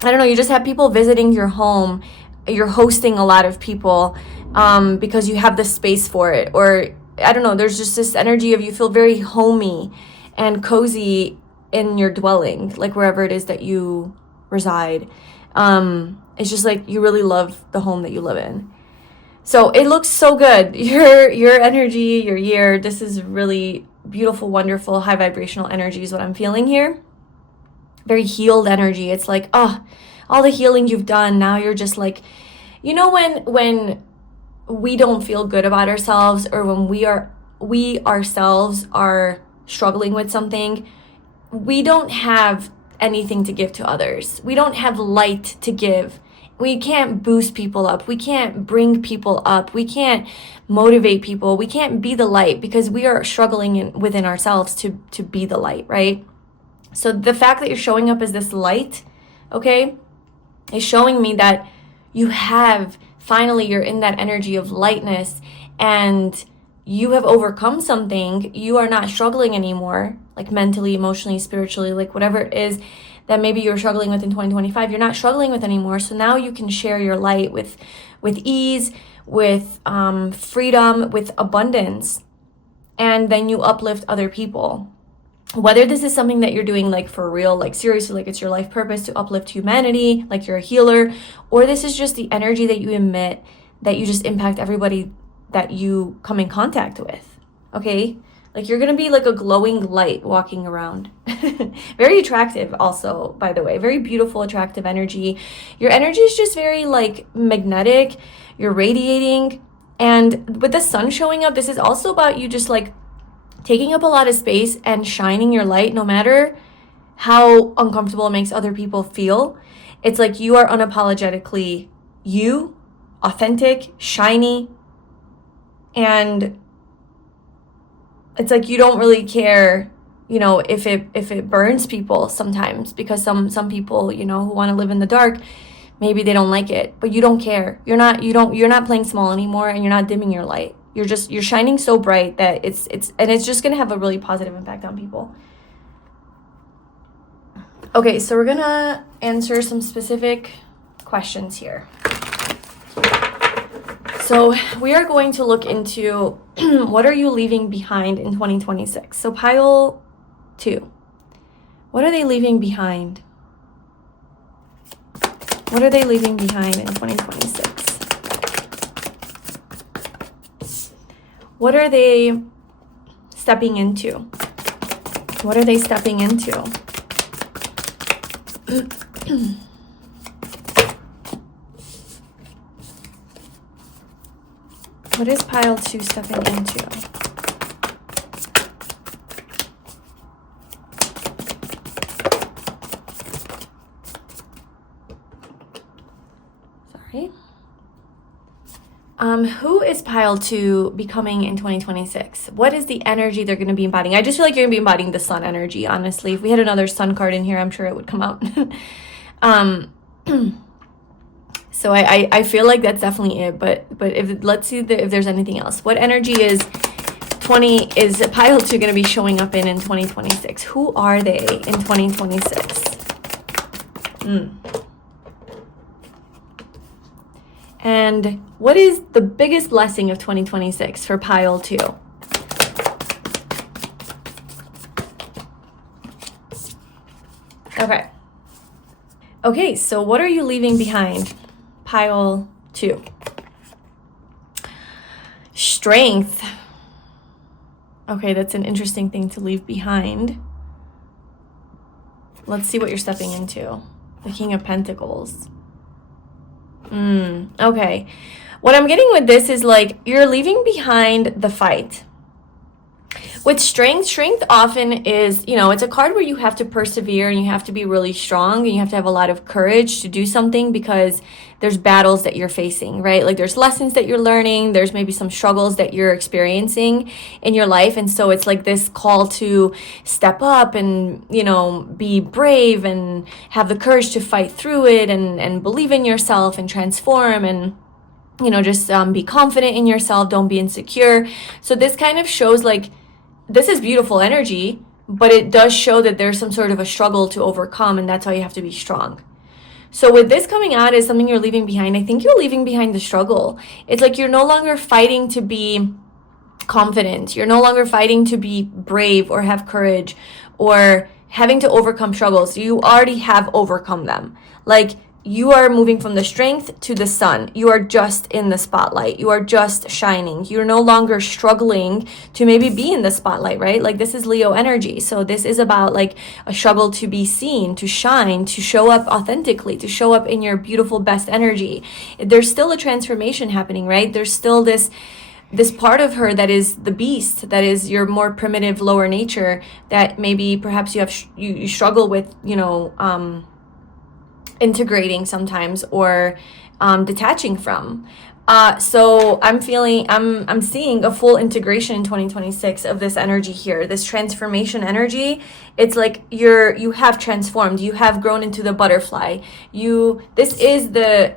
I don't know, you just have people visiting your home. You're hosting a lot of people because you have the space for it. Or I don't know, there's just this energy of you feel very homey and cozy in your dwelling, like wherever it is that you reside. It's just like you really love the home that you live in. So it looks so good. Your energy, your year, this is really beautiful, wonderful, high vibrational energy is what I'm feeling here. Very healed energy. It's like, oh, all the healing you've done, now you're just like, you know, when we don't feel good about ourselves, or when we ourselves are struggling with something, we don't have anything to give to others. We don't have light to give. We can't boost people up. We can't bring people up. We can't motivate people. We can't be the light because we are struggling within ourselves to be the light, right? So the fact that you're showing up as this light, okay, is showing me that finally you're in that energy of lightness, and you have overcome something. You are not struggling anymore, like mentally, emotionally, spiritually, like whatever it is that maybe you're struggling with in 2025, you're not struggling with anymore. So now you can share your light with ease, with freedom, with abundance, and then you uplift other people. Whether this is something that you're doing like for real, like seriously, like it's your life purpose to uplift humanity, like you're a healer, or this is just the energy that you emit, that you just impact everybody that you come in contact with, okay? Like you're gonna be like a glowing light walking around. Very attractive also, by the way. Very beautiful, attractive energy. Your energy is just very like magnetic. You're radiating. And with the sun showing up, this is also about you just like taking up a lot of space and shining your light no matter how uncomfortable it makes other people feel. It's like you are unapologetically you, authentic, shiny, and it's like you don't really care, you know, if it burns people sometimes, because some people, you know, who want to live in the dark, maybe they don't like it, but you don't care. You're not playing small anymore, and you're not dimming your light. You're shining so bright that it's just going to have a really positive impact on people. Okay, so we're going to answer some specific questions here. So we are going to look into what are you leaving behind in 2026? So pile 2. What are they leaving behind? What are they leaving behind in 2026? What are they stepping into? What are they stepping into? What is pile 2 stepping into? Sorry. Who is Pile 2 becoming in 2026? What is the energy they're going to be embodying? I just feel like you're going to be embodying the sun energy, honestly. If we had another sun card in here, I'm sure it would come out. um, so I feel like that's definitely it. But if let's see if there's anything else. What energy is Pile 2 going to be showing up in 2026? Who are they in 2026? And what is the biggest blessing of 2026 for Pile 2? Okay. Okay, so what are you leaving behind? Pile 2. Strength. Okay, that's an interesting thing to leave behind. Let's see what you're stepping into. The King of Pentacles. Okay. What I'm getting with this is like you're leaving behind the fight. With strength often is, it's a card where you have to persevere and you have to be really strong and you have to have a lot of courage to do something because there's battles that you're facing, right? Like there's lessons that you're learning, there's maybe some struggles that you're experiencing in your life. And so it's like this call to step up and, be brave and have the courage to fight through it and believe in yourself and transform and, just be confident in yourself. Don't be insecure. So this kind of shows like, this is beautiful energy, but it does show that there's some sort of a struggle to overcome, and that's why you have to be strong. So with this coming out as something you're leaving behind, I think you're leaving behind the struggle. It's like you're no longer fighting to be confident. You're no longer fighting to be brave or have courage or having to overcome struggles. You already have overcome them. Like, you are moving from the strength to the sun. You are just in the spotlight. You are just shining. You're no longer struggling to maybe be in the spotlight, right? Like this is Leo energy. So this is about like a struggle to be seen, to shine, to show up authentically, to show up in your beautiful best energy. There's still a transformation happening, right? There's still this part of her that is the beast, that is your more primitive lower nature that maybe perhaps you struggle with, integrating sometimes or detaching from. So I'm seeing a full integration in 2026 of this energy here, this transformation energy. It's like you have transformed, you have grown into the butterfly. This is the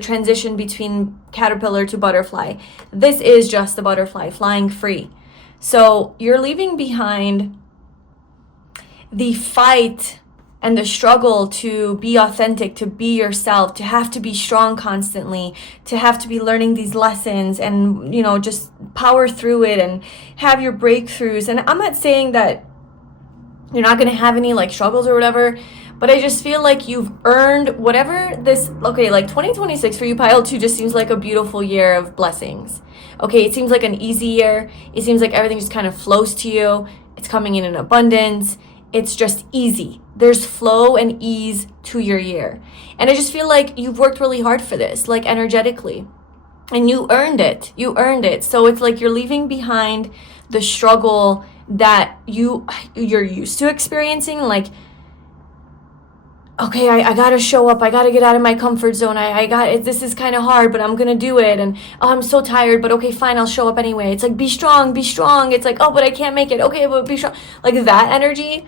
transition between caterpillar to butterfly. This is just the butterfly flying free. So you're leaving behind the fight and the struggle to be authentic, to be yourself, to have to be strong constantly, to have to be learning these lessons and, just power through it and have your breakthroughs. And I'm not saying that you're not going to have any like struggles or whatever, but I just feel like you've earned whatever like 2026 for you, Pile 2, just seems like a beautiful year of blessings. Okay, it seems like an easy year. It seems like everything just kind of flows to you. It's coming in abundance. It's just easy. There's flow and ease to your year. And I just feel like you've worked really hard for this, like energetically. And you earned it. You earned it. So it's like you're leaving behind the struggle that you're used to experiencing. Like, okay, I gotta show up. I gotta get out of my comfort zone. This is kind of hard, but I'm gonna do it. And I'm so tired, but okay, fine, I'll show up anyway. It's like, be strong, be strong. It's like, oh, but I can't make it. Okay, but be strong. Like that energy.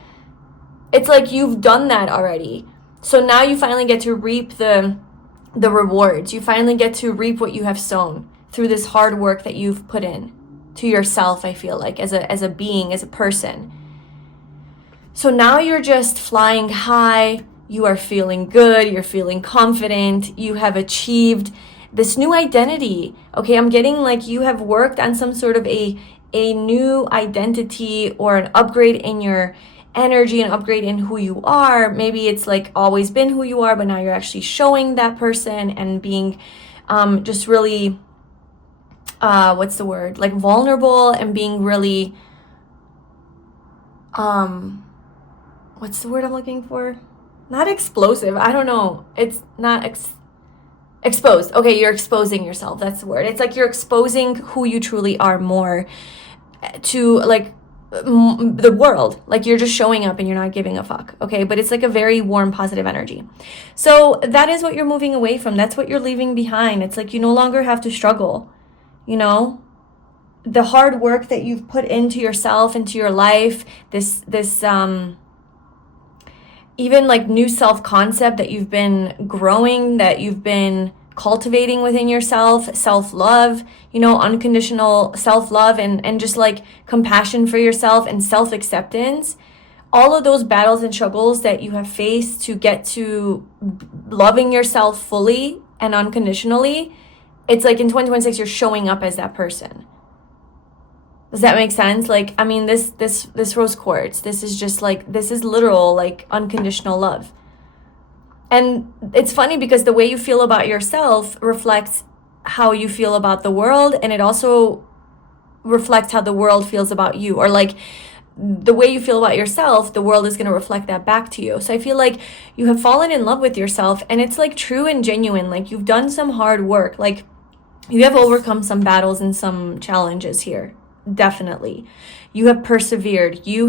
It's like you've done that already. So now you finally get to reap the rewards. You finally get to reap what you have sown through this hard work that you've put in to yourself, I feel like, as a being, as a person. So now you're just flying high. You are feeling good. You're feeling confident. You have achieved this new identity. Okay, I'm getting like you have worked on some sort of a new identity or an upgrade in your energy, an upgrade in who you are. Maybe it's like always been who you are, but now you're actually showing that person and being just really what's the word, like vulnerable and being really what's the word I'm looking for, not explosive, I don't know, it's not exposed. Okay, you're exposing yourself, that's the word. It's like you're exposing who you truly are more to like the world. Like you're just showing up and you're not giving a fuck, okay? But it's like a very warm, positive energy. So that is what you're moving away from. That's what you're leaving behind. It's like you no longer have to struggle, you know? The hard work that you've put into yourself, into your life, this even like new self-concept that you've been growing, that you've been cultivating within yourself, self-love, you know, unconditional self-love and just like compassion for yourself and self-acceptance. All of those battles and struggles that you have faced to get to loving yourself fully and unconditionally, it's like in 2026 you're showing up as that person. Does that make sense? Like, I mean, this rose quartz, this is just like, this is literal, like, unconditional love. And it's funny because the way you feel about yourself reflects how you feel about the world, and it also reflects how the world feels about you. Or like, the way you feel about yourself, the world is going to reflect that back to you. So I feel like you have fallen in love with yourself, and it's like true and genuine. Like, you've done some hard work. Like, you have overcome some battles and some challenges here. Definitely. You have persevered. You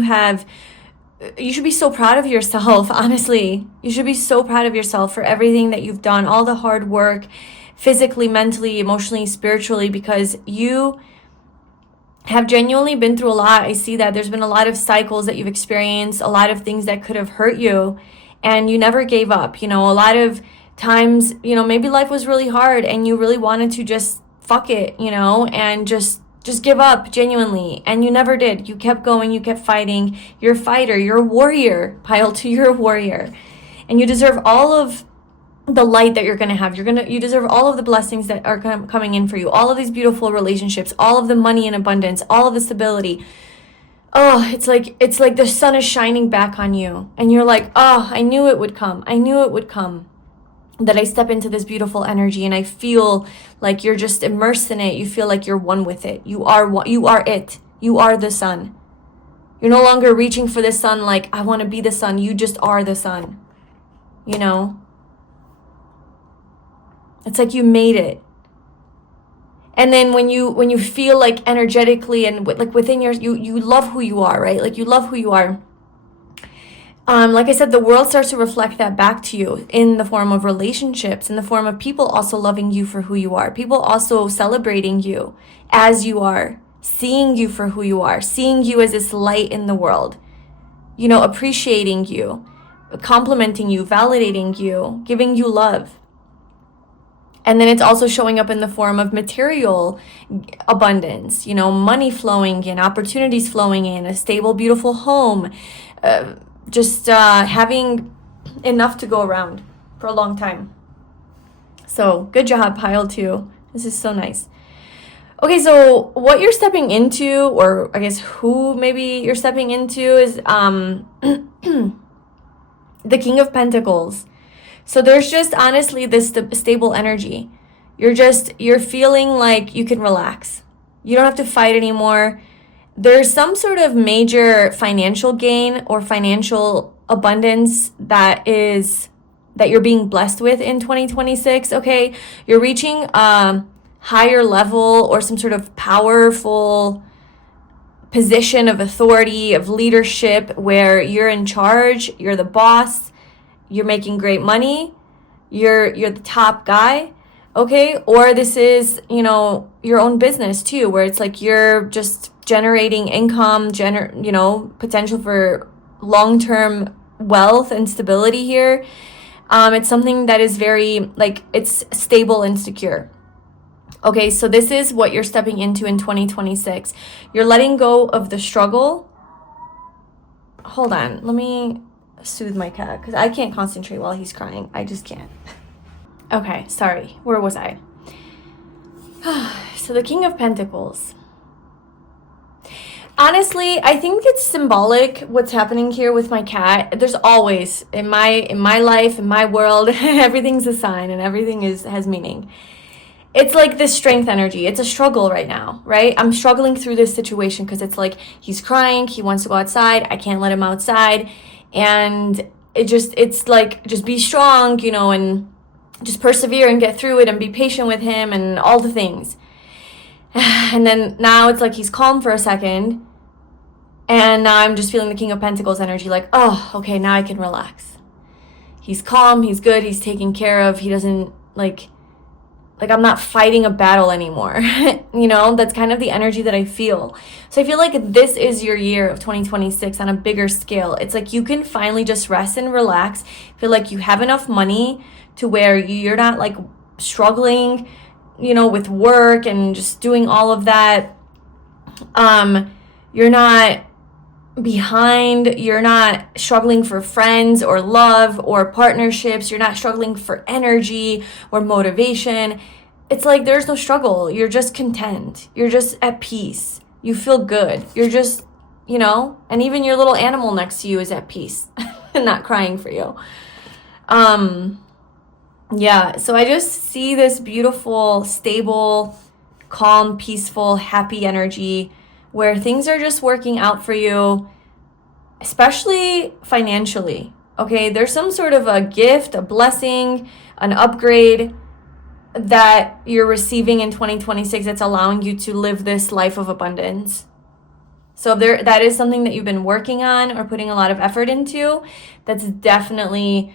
should be so proud of yourself, honestly. You should be so proud of yourself for everything that you've done, all the hard work, physically, mentally, emotionally, spiritually, because you have genuinely been through a lot. I see that there's been a lot of cycles that you've experienced, a lot of things that could have hurt you, and you never gave up. You know, a lot of times, you know, maybe life was really hard and you really wanted to just fuck it, you know, and just give up genuinely. And you never did. You kept going. You kept fighting. You're a fighter. You're a warrior. Pile 2, you're a warrior. And you deserve all of the light that you're going to have. You deserve all of the blessings that are coming in for you. All of these beautiful relationships, all of the money in abundance, all of the stability. Oh, it's like the sun is shining back on you. And you're like, oh, I knew it would come. I knew it would come. That I step into this beautiful energy and I feel like you're just immersed in it. You feel like you're one with it. You are it. You are the sun. You're no longer reaching for the sun like, I want to be the sun. You just are the sun. You know? It's like you made it. And then when you feel like energetically and like within you love who you are, right? Like you love who you are. Like I said, the world starts to reflect that back to you in the form of relationships, in the form of people also loving you for who you are, people also celebrating you as you are, seeing you for who you are, seeing you as this light in the world, you know, appreciating you, complimenting you, validating you, giving you love. And then it's also showing up in the form of material abundance, you know, money flowing in, opportunities flowing in, a stable, beautiful home, just having enough to go around for a long time. So good job, pile 2. This is so nice. Okay, so what you're stepping into, or I guess who maybe you're stepping into, is the King of Pentacles. So there's just honestly this stable energy. You're feeling like you can relax. You don't have to fight anymore. There's some sort of major financial gain or financial abundance that you're being blessed with in 2026, okay? You're reaching a higher level or some sort of powerful position of authority, of leadership, where you're in charge, you're the boss, you're making great money, you're the top guy, okay? Or this is, you know, your own business too, where it's like you're just generating income, you know, potential for long-term wealth and stability here. It's something that is very, like, it's stable and secure. Okay, so this is what you're stepping into in 2026. You're letting go of the struggle. Hold on, let me soothe my cat because I can't concentrate while he's crying. I just can't. Okay, sorry. Where was I? So the King of Pentacles. Honestly, I think it's symbolic what's happening here with my cat. There's always in my life, in my world, everything's a sign and everything has meaning. It's like this strength energy. It's a struggle right now, right? I'm struggling through this situation because it's like he's crying, he wants to go outside, I can't let him outside, and it's like just be strong, you know, and just persevere and get through it and be patient with him and all the things. And then now it's like he's calm for a second. And now I'm just feeling the King of Pentacles energy, like, oh, okay, now I can relax. He's calm, he's good, he's taken care of, he doesn't, like I'm not fighting a battle anymore. You know, that's kind of the energy that I feel. So I feel like this is your year of 2026 on a bigger scale. It's like you can finally just rest and relax. Feel like you have enough money to where you're not like struggling, you know, with work and just doing all of that. You're not behind, you're not struggling for friends or love or partnerships, you're not struggling for energy or motivation. It's like there's no struggle, you're just content, you're just at peace, you feel good, you're just, you know, and even your little animal next to you is at peace and not crying for you. Yeah, so I just see this beautiful, stable, calm, peaceful, happy energy where things are just working out for you, especially financially. Okay, there's some sort of a gift, a blessing, an upgrade that you're receiving in 2026 that's allowing you to live this life of abundance. So if that is something that you've been working on or putting a lot of effort into, that's definitely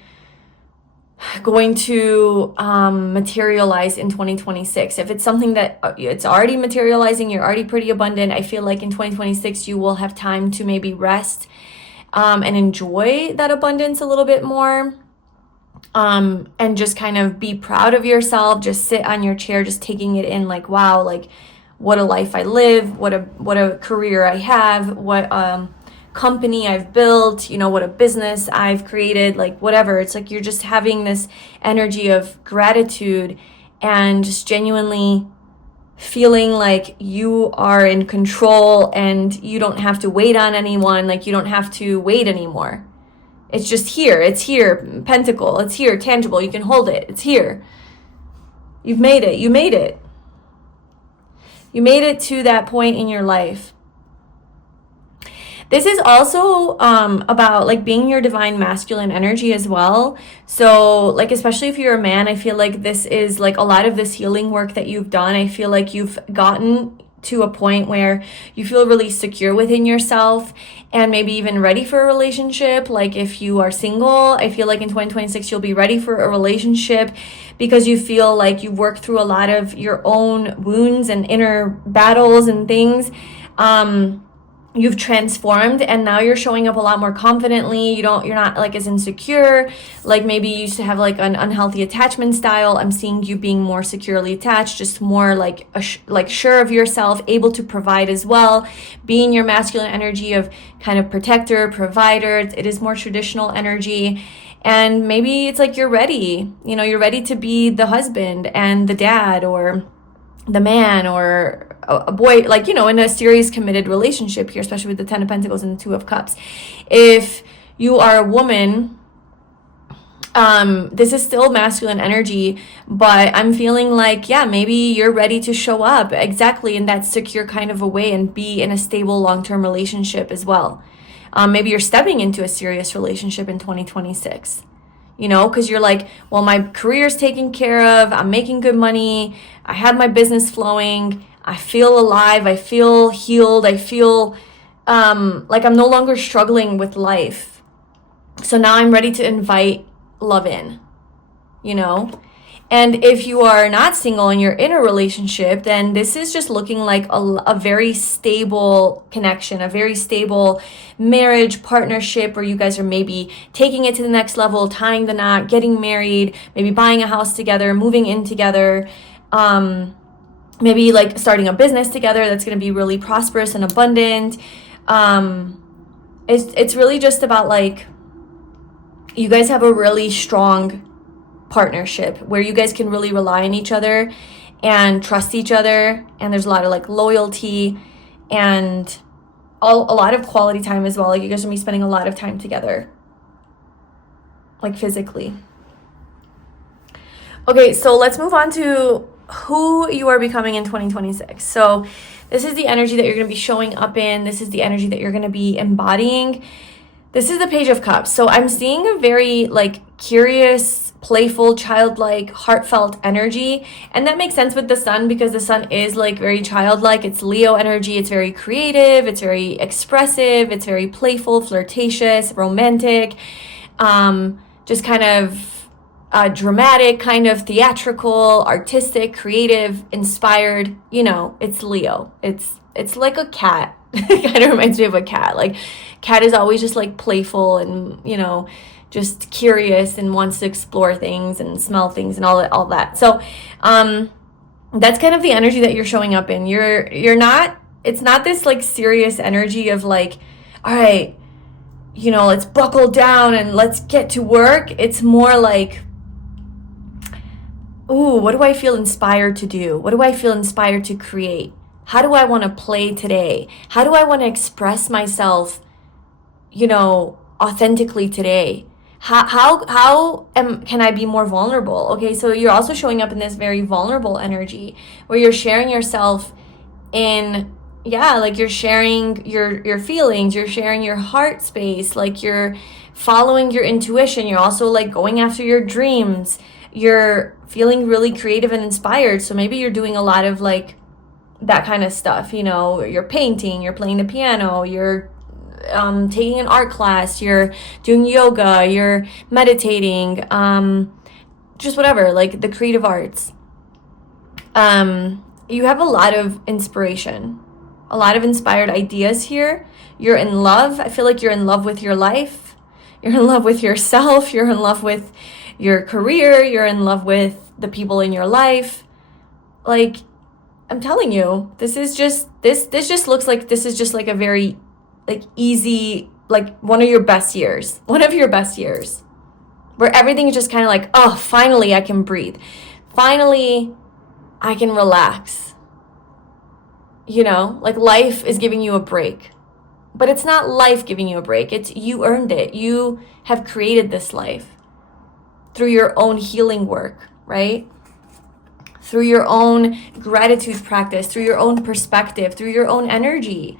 going to materialize in 2026. If it's something that it's already materializing, you're already pretty abundant, I feel like in 2026 you will have time to maybe rest and enjoy that abundance a little bit more, and just kind of be proud of yourself. Just sit on your chair, just taking it in, like, wow, like what a life I live, what a career I have, what company I've built, you know, what a business I've created, like whatever. It's like you're just having this energy of gratitude and just genuinely feeling like you are in control and you don't have to wait on anyone, like you don't have to wait anymore. It's just here. It's here. Pentacle. It's here. Tangible. You can hold it. It's here. You've made it. You made it. You made it to that point in your life. This is also about like being your divine masculine energy as well. So like, especially if you're a man, I feel like this is like a lot of this healing work that you've done. I feel like you've gotten to a point where you feel really secure within yourself and maybe even ready for a relationship. Like if you are single, I feel like in 2026 you'll be ready for a relationship because you feel like you've worked through a lot of your own wounds and inner battles and things. You've transformed and now you're showing up a lot more confidently. You're not like as insecure. Like maybe you used to have like an unhealthy attachment style. I'm seeing you being more securely attached, just more like sure of yourself, able to provide as well, being your masculine energy of kind of protector, provider. It is more traditional energy. And maybe it's like you're ready, you know, you're ready to be the husband and the dad or the man or a boy, like, you know, in a serious committed relationship here, especially with the 10 of Pentacles and the 2 of Cups. If you are a woman, this is still masculine energy, but I'm feeling like, yeah, maybe you're ready to show up exactly in that secure kind of a way and be in a stable long-term relationship as well. Maybe you're stepping into a serious relationship in 2026. You know, because you're like, well, my career's taken care of, I'm making good money, I have my business flowing, I feel alive, I feel healed, I feel like I'm no longer struggling with life. So now I'm ready to invite love in, you know? And if you are not single and you're in a relationship, then this is just looking like a very stable connection, a very stable marriage partnership where you guys are maybe taking it to the next level, tying the knot, getting married, maybe buying a house together, moving in together, maybe like starting a business together that's going to be really prosperous and abundant. It's really just about like you guys have a really strong partnership where you guys can really rely on each other and trust each other, and there's a lot of like loyalty and a lot of quality time as well. Like you guys are gonna be spending a lot of time together, like physically. Okay, so let's move on to who you are becoming in 2026. So this is the energy that you're going to be showing up in. This is the energy that you're going to be embodying. This is the Page of Cups. So I'm seeing a very like curious, playful, childlike, heartfelt energy. And that makes sense with the sun because the sun is like very childlike. It's Leo energy. It's very creative. It's very expressive. It's very playful, flirtatious, romantic, just kind of dramatic, kind of theatrical, artistic, creative, inspired. You know, it's Leo. It's like a cat. It kind of reminds me of a cat. Like, cat is always just like playful and, you know, just curious and wants to explore things and smell things and all that. So that's kind of the energy that you're showing up in. You're not, it's not this like serious energy of like, all right, you know, let's buckle down and let's get to work. It's more like, ooh, what do I feel inspired to do? What do I feel inspired to create? How do I want to play today? How do I want to express myself, you know, authentically today? Can I be more vulnerable? Okay, so you're also showing up in this very vulnerable energy where you're sharing yourself in, yeah, like you're sharing your feelings, you're sharing your heart space, like you're following your intuition, you're also like going after your dreams, you're feeling really creative and inspired. So maybe you're doing a lot of like that kind of stuff, you know, you're painting, you're playing the piano, you're taking an art class, you're doing yoga, you're meditating, just whatever, like the creative arts. You have a lot of inspiration, a lot of inspired ideas here. You're in love. I feel like you're in love with your life. You're in love with yourself. You're in love with your career. You're in love with the people in your life. Like, I'm telling you, this just looks like this is just like a very like easy, like one of your best years where everything is just kind of like, oh, finally I can breathe. Finally I can relax. You know, like life is giving you a break, but it's not life giving you a break. It's you earned it. You have created this life through your own healing work, right? Through your own gratitude practice, through your own perspective, through your own energy.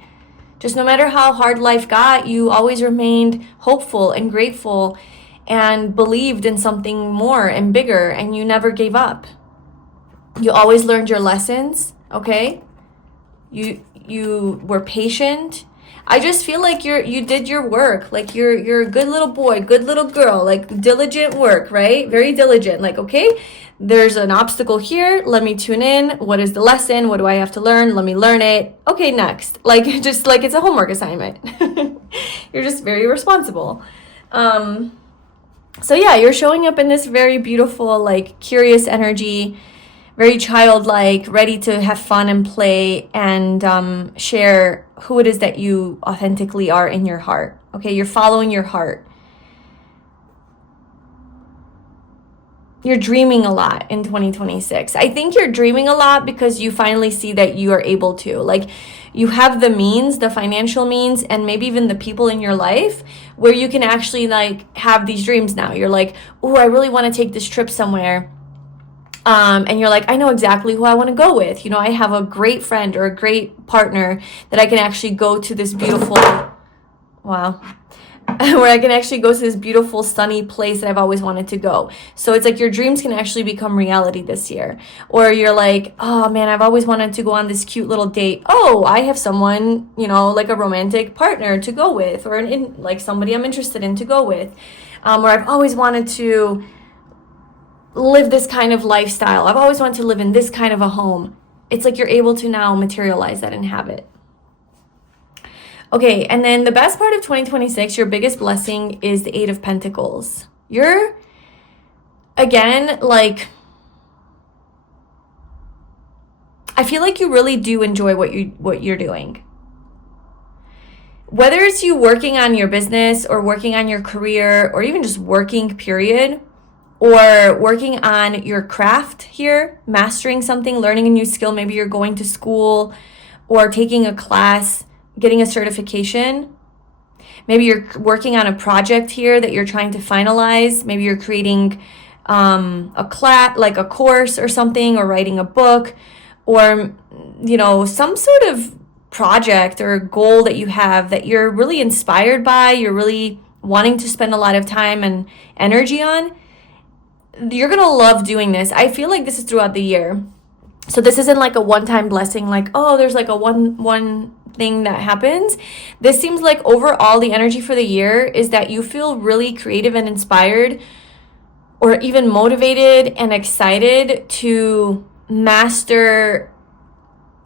Just no matter how hard life got, you always remained hopeful and grateful and believed in something more and bigger, and you never gave up. You always learned your lessons, okay? You were patient. I just feel like you did your work. Like you're a good little boy, good little girl, like diligent work, right? Very diligent. Like, okay, there's an obstacle here. Let me tune in. What is the lesson? What do I have to learn? Let me learn it. Okay, next. Like, just like it's a homework assignment. You're just very responsible. So yeah, you're showing up in this very beautiful, like curious energy, very childlike, ready to have fun and play and share who it is that you authentically are in your heart. Okay, you're following your heart. You're dreaming a lot in 2026. I think you're dreaming a lot because you finally see that you are able to. Like, you have the means, the financial means, and maybe even the people in your life where you can actually like have these dreams now. You're like, oh, I really want to take this trip somewhere. And you're like, I know exactly who I want to go with. You know, I have a great friend or a great partner that I can actually go to this beautiful, wow, where I can actually go to this beautiful, sunny place that I've always wanted to go. So it's like your dreams can actually become reality this year. Or you're like, oh man, I've always wanted to go on this cute little date. Oh, I have someone, you know, like a romantic partner to go with, or like somebody I'm interested in to go with. Or I've always wanted to live this kind of lifestyle. I've always wanted to live in this kind of a home. It's like you're able to now materialize that and have it. Okay, and then the best part of 2026, your biggest blessing is the Eight of Pentacles. You're, again, like, I feel like you really do enjoy what you're doing. Whether it's you working on your business or working on your career or even just working, period, or working on your craft here, mastering something, learning a new skill. Maybe you're going to school or taking a class, getting a certification. Maybe you're working on a project here that you're trying to finalize. Maybe you're creating a class, like a course or something, or writing a book, or, you know, some sort of project or goal that you have that you're really inspired by, you're really wanting to spend a lot of time and energy on, you're gonna love doing this. I feel like this is throughout the year. So this isn't like a one-time blessing, like, oh, there's like a one thing that happens. This seems like overall the energy for the year is that you feel really creative and inspired, or even motivated and excited to master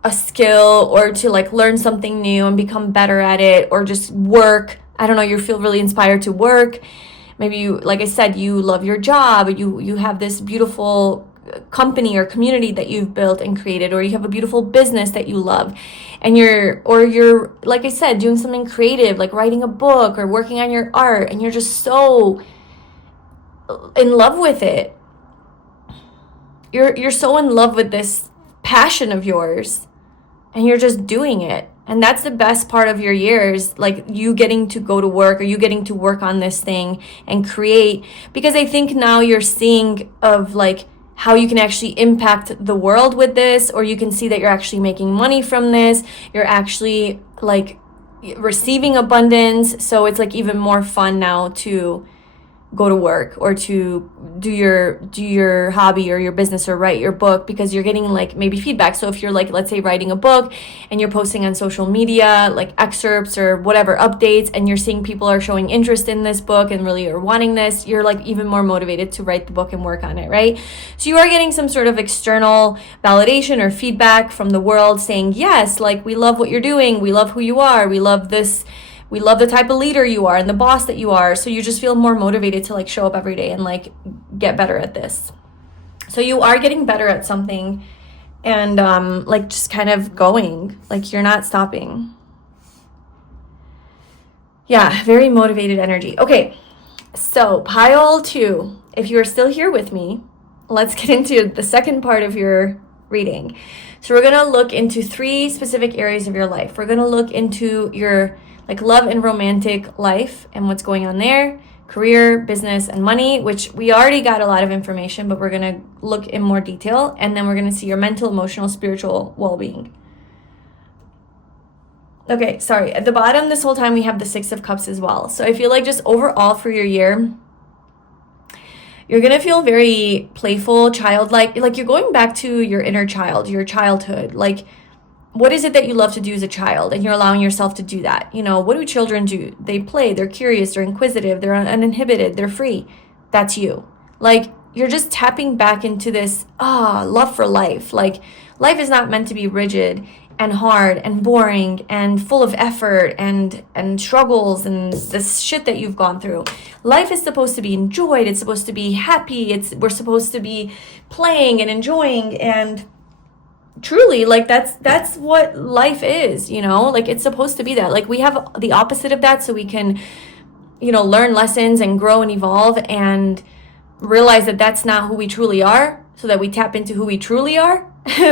a skill, or to like learn something new and become better at it, or just work. I don't know, you feel really inspired to work. Maybe you, like I said, you love your job, you have this beautiful company or community that you've built and created, or you have a beautiful business that you love, and you're like I said, doing something creative, like writing a book or working on your art, and you're just so in love with it. You're so in love with this passion of yours, and you're just doing it. And that's the best part of your years, like you getting to go to work, or you getting to work on this thing and create, because I think now you're seeing of like how you can actually impact the world with this, or you can see that you're actually making money from this, you're actually like receiving abundance. So it's like even more fun now to go to work, or to do your hobby or your business, or write your book, because you're getting like maybe feedback. So if you're like, let's say, writing a book and you're posting on social media like excerpts or whatever updates, and you're seeing people are showing interest in this book and really are wanting this, you're like even more motivated to write the book and work on it, right? So you are getting some sort of external validation or feedback from the world saying, yes, like we love what you're doing, we love who you are, we love this, we love the type of leader you are and the boss that you are. So you just feel more motivated to like show up every day and like get better at this. So you are getting better at something, and like just kind of going, like you're not stopping. Yeah, very motivated energy. Okay, so pile 2, if you are still here with me, let's get into the second part of your reading. So we're going to look into 3 specific areas of your life. We're going to look into your like love and romantic life and what's going on there, career, business, and money, which we already got a lot of information, but we're going to look in more detail. And then we're going to see your mental, emotional, spiritual well-being. Okay, sorry. At the bottom this whole time we have the 6 of Cups as well. So I feel like just overall for your year, you're going to feel very playful, childlike, like you're going back to your inner child, your childhood. Like, what is it that you love to do as a child? And you're allowing yourself to do that. You know, what do children do? They play, they're curious, they're inquisitive, they're uninhibited, they're free. That's you. Like, you're just tapping back into this, love for life. Like, life is not meant to be rigid and hard and boring and full of effort and struggles and this shit that you've gone through. Life is supposed to be enjoyed. It's supposed to be happy. We're supposed to be playing and enjoying, and truly, like that's what life is, you know? Like it's supposed to be that. Like we have the opposite of that, so we can, you know, learn lessons and grow and evolve and realize that that's not who we truly are, so that we tap into who we truly are,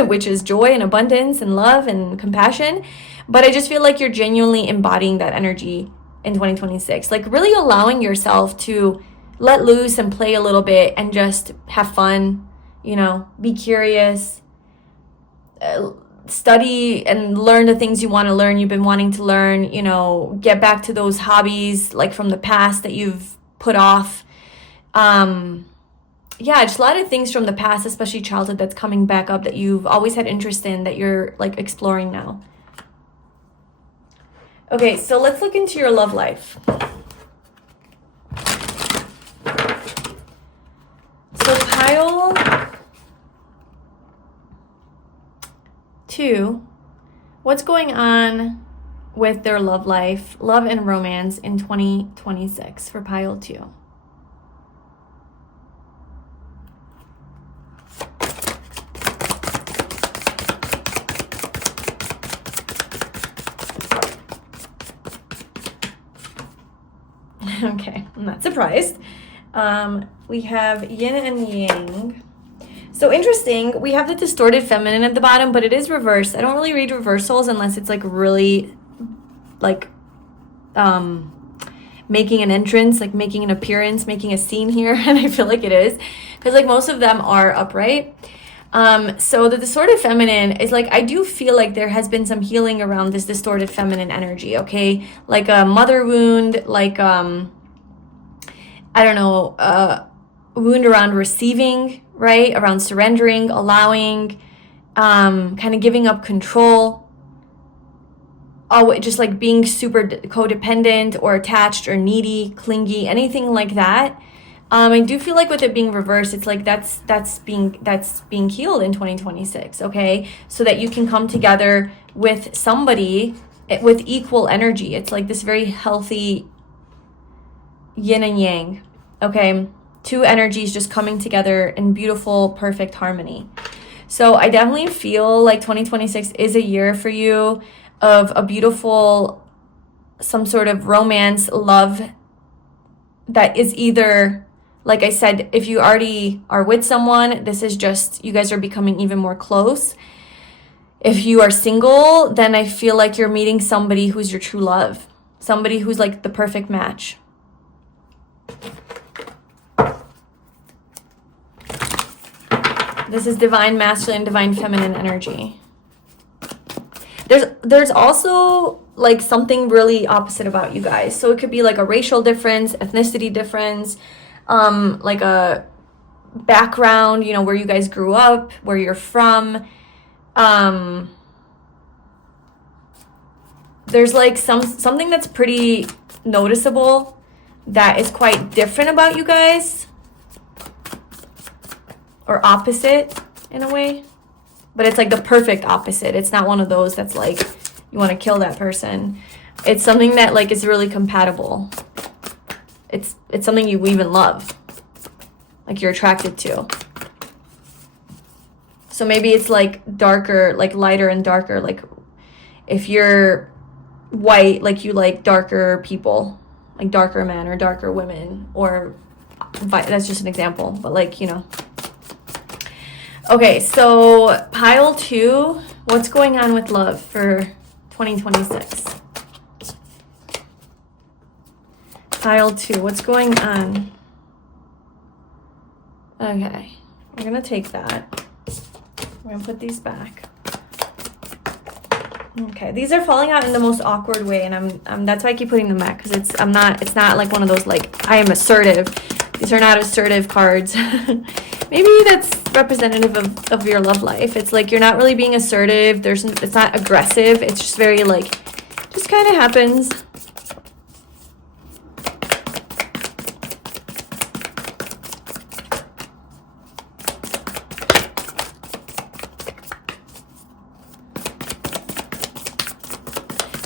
which is joy and abundance and love and compassion. But I just feel like you're genuinely embodying that energy in 2026, like really allowing yourself to let loose and play a little bit and just have fun, you know, be curious, study and learn the things you want to learn, you've been wanting to learn, you know, get back to those hobbies like from the past that you've put off. Just a lot of things from the past, especially childhood, that's coming back up that you've always had interest in, that you're like exploring now. Okay, so let's look into your love life. So pile 2, what's going on with their love life, love and romance in 2026 for pile 2? Okay, I'm not surprised. We have yin and yang. So interesting, we have the distorted feminine at the bottom, but it is reversed. I don't really read reversals unless it's like really like making an entrance, like making an appearance, making a scene here. And I feel like it is, because like most of them are upright. So the distorted feminine is like, I do feel like there has been some healing around this distorted feminine energy, okay? Like a mother wound, like, I don't know, wound around receiving, right? Around surrendering, allowing, kind of giving up control. Oh, just like being super codependent or attached or needy, clingy, anything like that. I do feel like with it being reversed, it's like that's being healed in 2026, okay? So that you can come together with somebody with equal energy. It's like this very healthy yin and yang, okay? Two energies just coming together in beautiful, perfect harmony. So I definitely feel like 2026 is a year for you of a beautiful, some sort of romance, love that is either, like I said, if you already are with someone, this is just, you guys are becoming even more close. If you are single, then I feel like you're meeting somebody who's your true love. Somebody who's like the perfect match. This is divine masculine, divine feminine energy. There's also like something really opposite about you guys. So it could be like a racial difference, ethnicity difference, like a background, you know, where you guys grew up, where you're from. There's like something that's pretty noticeable that is quite different about you guys, or opposite in a way, but it's like the perfect opposite. It's not one of those that's like you want to kill that person. It's something that like is really compatible. It's something you even love, like you're attracted to. So maybe it's like darker, like lighter and darker. Like if you're white, like you like darker people, like darker men or darker women, or that's just an example, but like, you know. Okay, so pile 2, what's going on with love for 2026? Pile 2, what's going on? Okay, we're gonna take that. We're gonna put these back. Okay, these are falling out in the most awkward way, and I'm that's why I keep putting them back, because it's not like one of those like I am assertive. These are not assertive cards. Maybe that's representative of your love life. It's like you're not really being assertive. It's not aggressive. It's just very like, just kind of happens.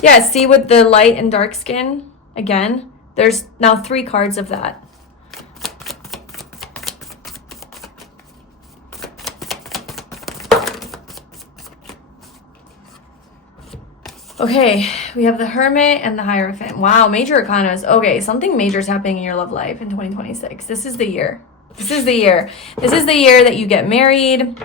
Yeah, see with the light and dark skin, again, there's now 3 cards of that. Okay, we have the Hermit and the Hierophant. Wow, major arcanas. Okay, something major is happening in your love life in 2026. This is the year. This is the year. This is the year that you get married.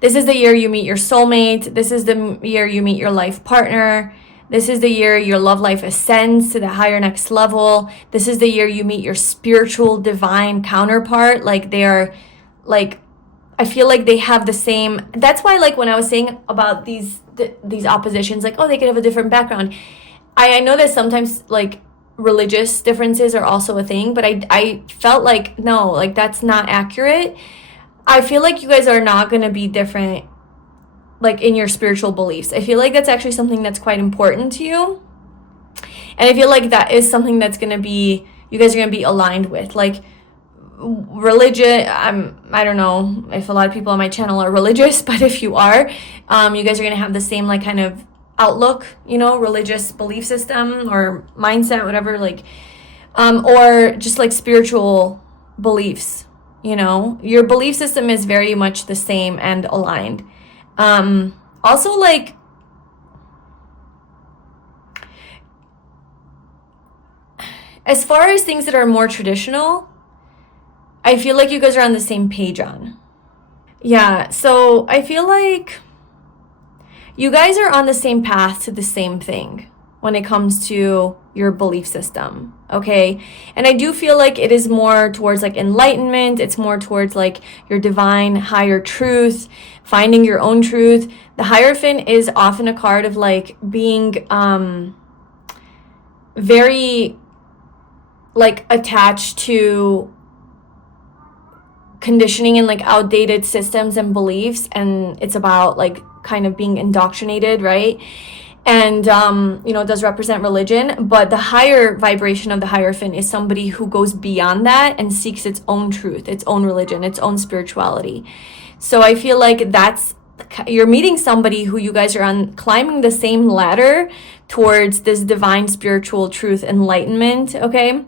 This is the year you meet your soulmate. This is the year you meet your life partner. This is the year your love life ascends to the higher next level. This is the year you meet your spiritual divine counterpart. Like they are, like, I feel like they have the same. That's why, like, when I was saying about these oppositions, like, oh, they could have a different background. I know that sometimes, like, religious differences are also a thing, but I felt like, no, like, that's not accurate. I feel like you guys are not going to be different, like, in your spiritual beliefs. I feel like that's actually something that's quite important to you. And I feel like that is something that's going to be, you guys are going to be aligned with. Like, religion, I don't know if a lot of people on my channel are religious, but if you are, you guys are going to have the same, like, kind of outlook, you know, religious belief system or mindset, whatever, like, or just, like, spiritual beliefs, you know. Your belief system is very much the same and aligned. Also, like, as far as things that are more traditional, I feel like you guys are on the same page on. Yeah, so I feel like you guys are on the same path to the same thing. when it comes to your belief system, okay? And I do feel like it is more towards like enlightenment. It's more towards like your divine higher truth, finding your own truth. The Hierophant is often a card of like being very like attached to conditioning and like outdated systems and beliefs, and it's about like kind of being indoctrinated, right? And it does represent religion, but the higher vibration of the Hierophant is somebody who goes beyond that and seeks its own truth, its own religion, its own spirituality. So I feel like you're meeting somebody who you guys are on climbing the same ladder towards this divine spiritual truth enlightenment, okay?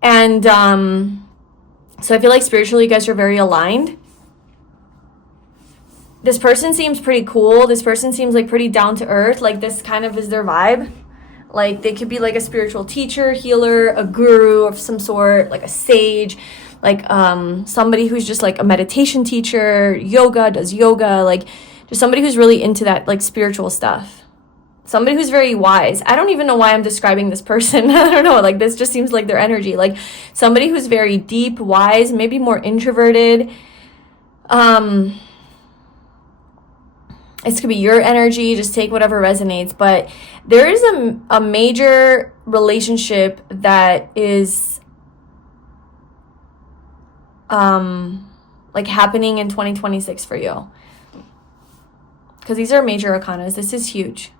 And so I feel like spiritually you guys are very aligned. This person seems pretty cool. This person seems like pretty down to earth. Like this kind of is their vibe. Like they could be like a spiritual teacher, healer, a guru of some sort, like a sage, like somebody who's just like a meditation teacher, does yoga, like just somebody who's really into that like spiritual stuff. Somebody who's very wise. I don't even know why I'm describing this person. I don't know. Like this just seems like their energy. Like somebody who's very deep, wise, maybe more introverted. It could be your energy, just take whatever resonates. But there is a major relationship that is like happening in 2026 for you. Because these are major arcanas. This is huge.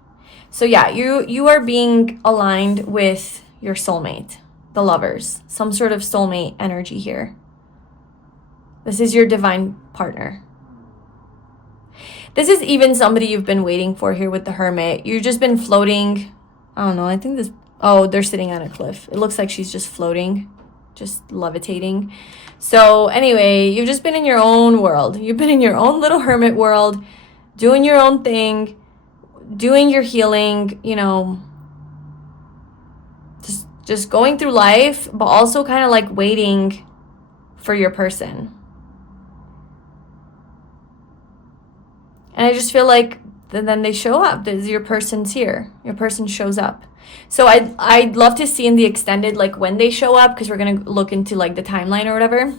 So yeah, you are being aligned with your soulmate, the lovers. Some sort of soulmate energy here. This is your divine partner. This is even somebody you've been waiting for here with the Hermit. You've just been floating. I don't know. I think they're sitting on a cliff. It looks like she's just floating, just levitating. So anyway, you've just been in your own world. You've been in your own little hermit world, doing your own thing, doing your healing, just going through life, but also kind of like waiting for your person. And I just feel like then they show up. Your person's here. Your person shows up. So I'd love to see in the extended, like when they show up, because we're going to look into like the timeline or whatever.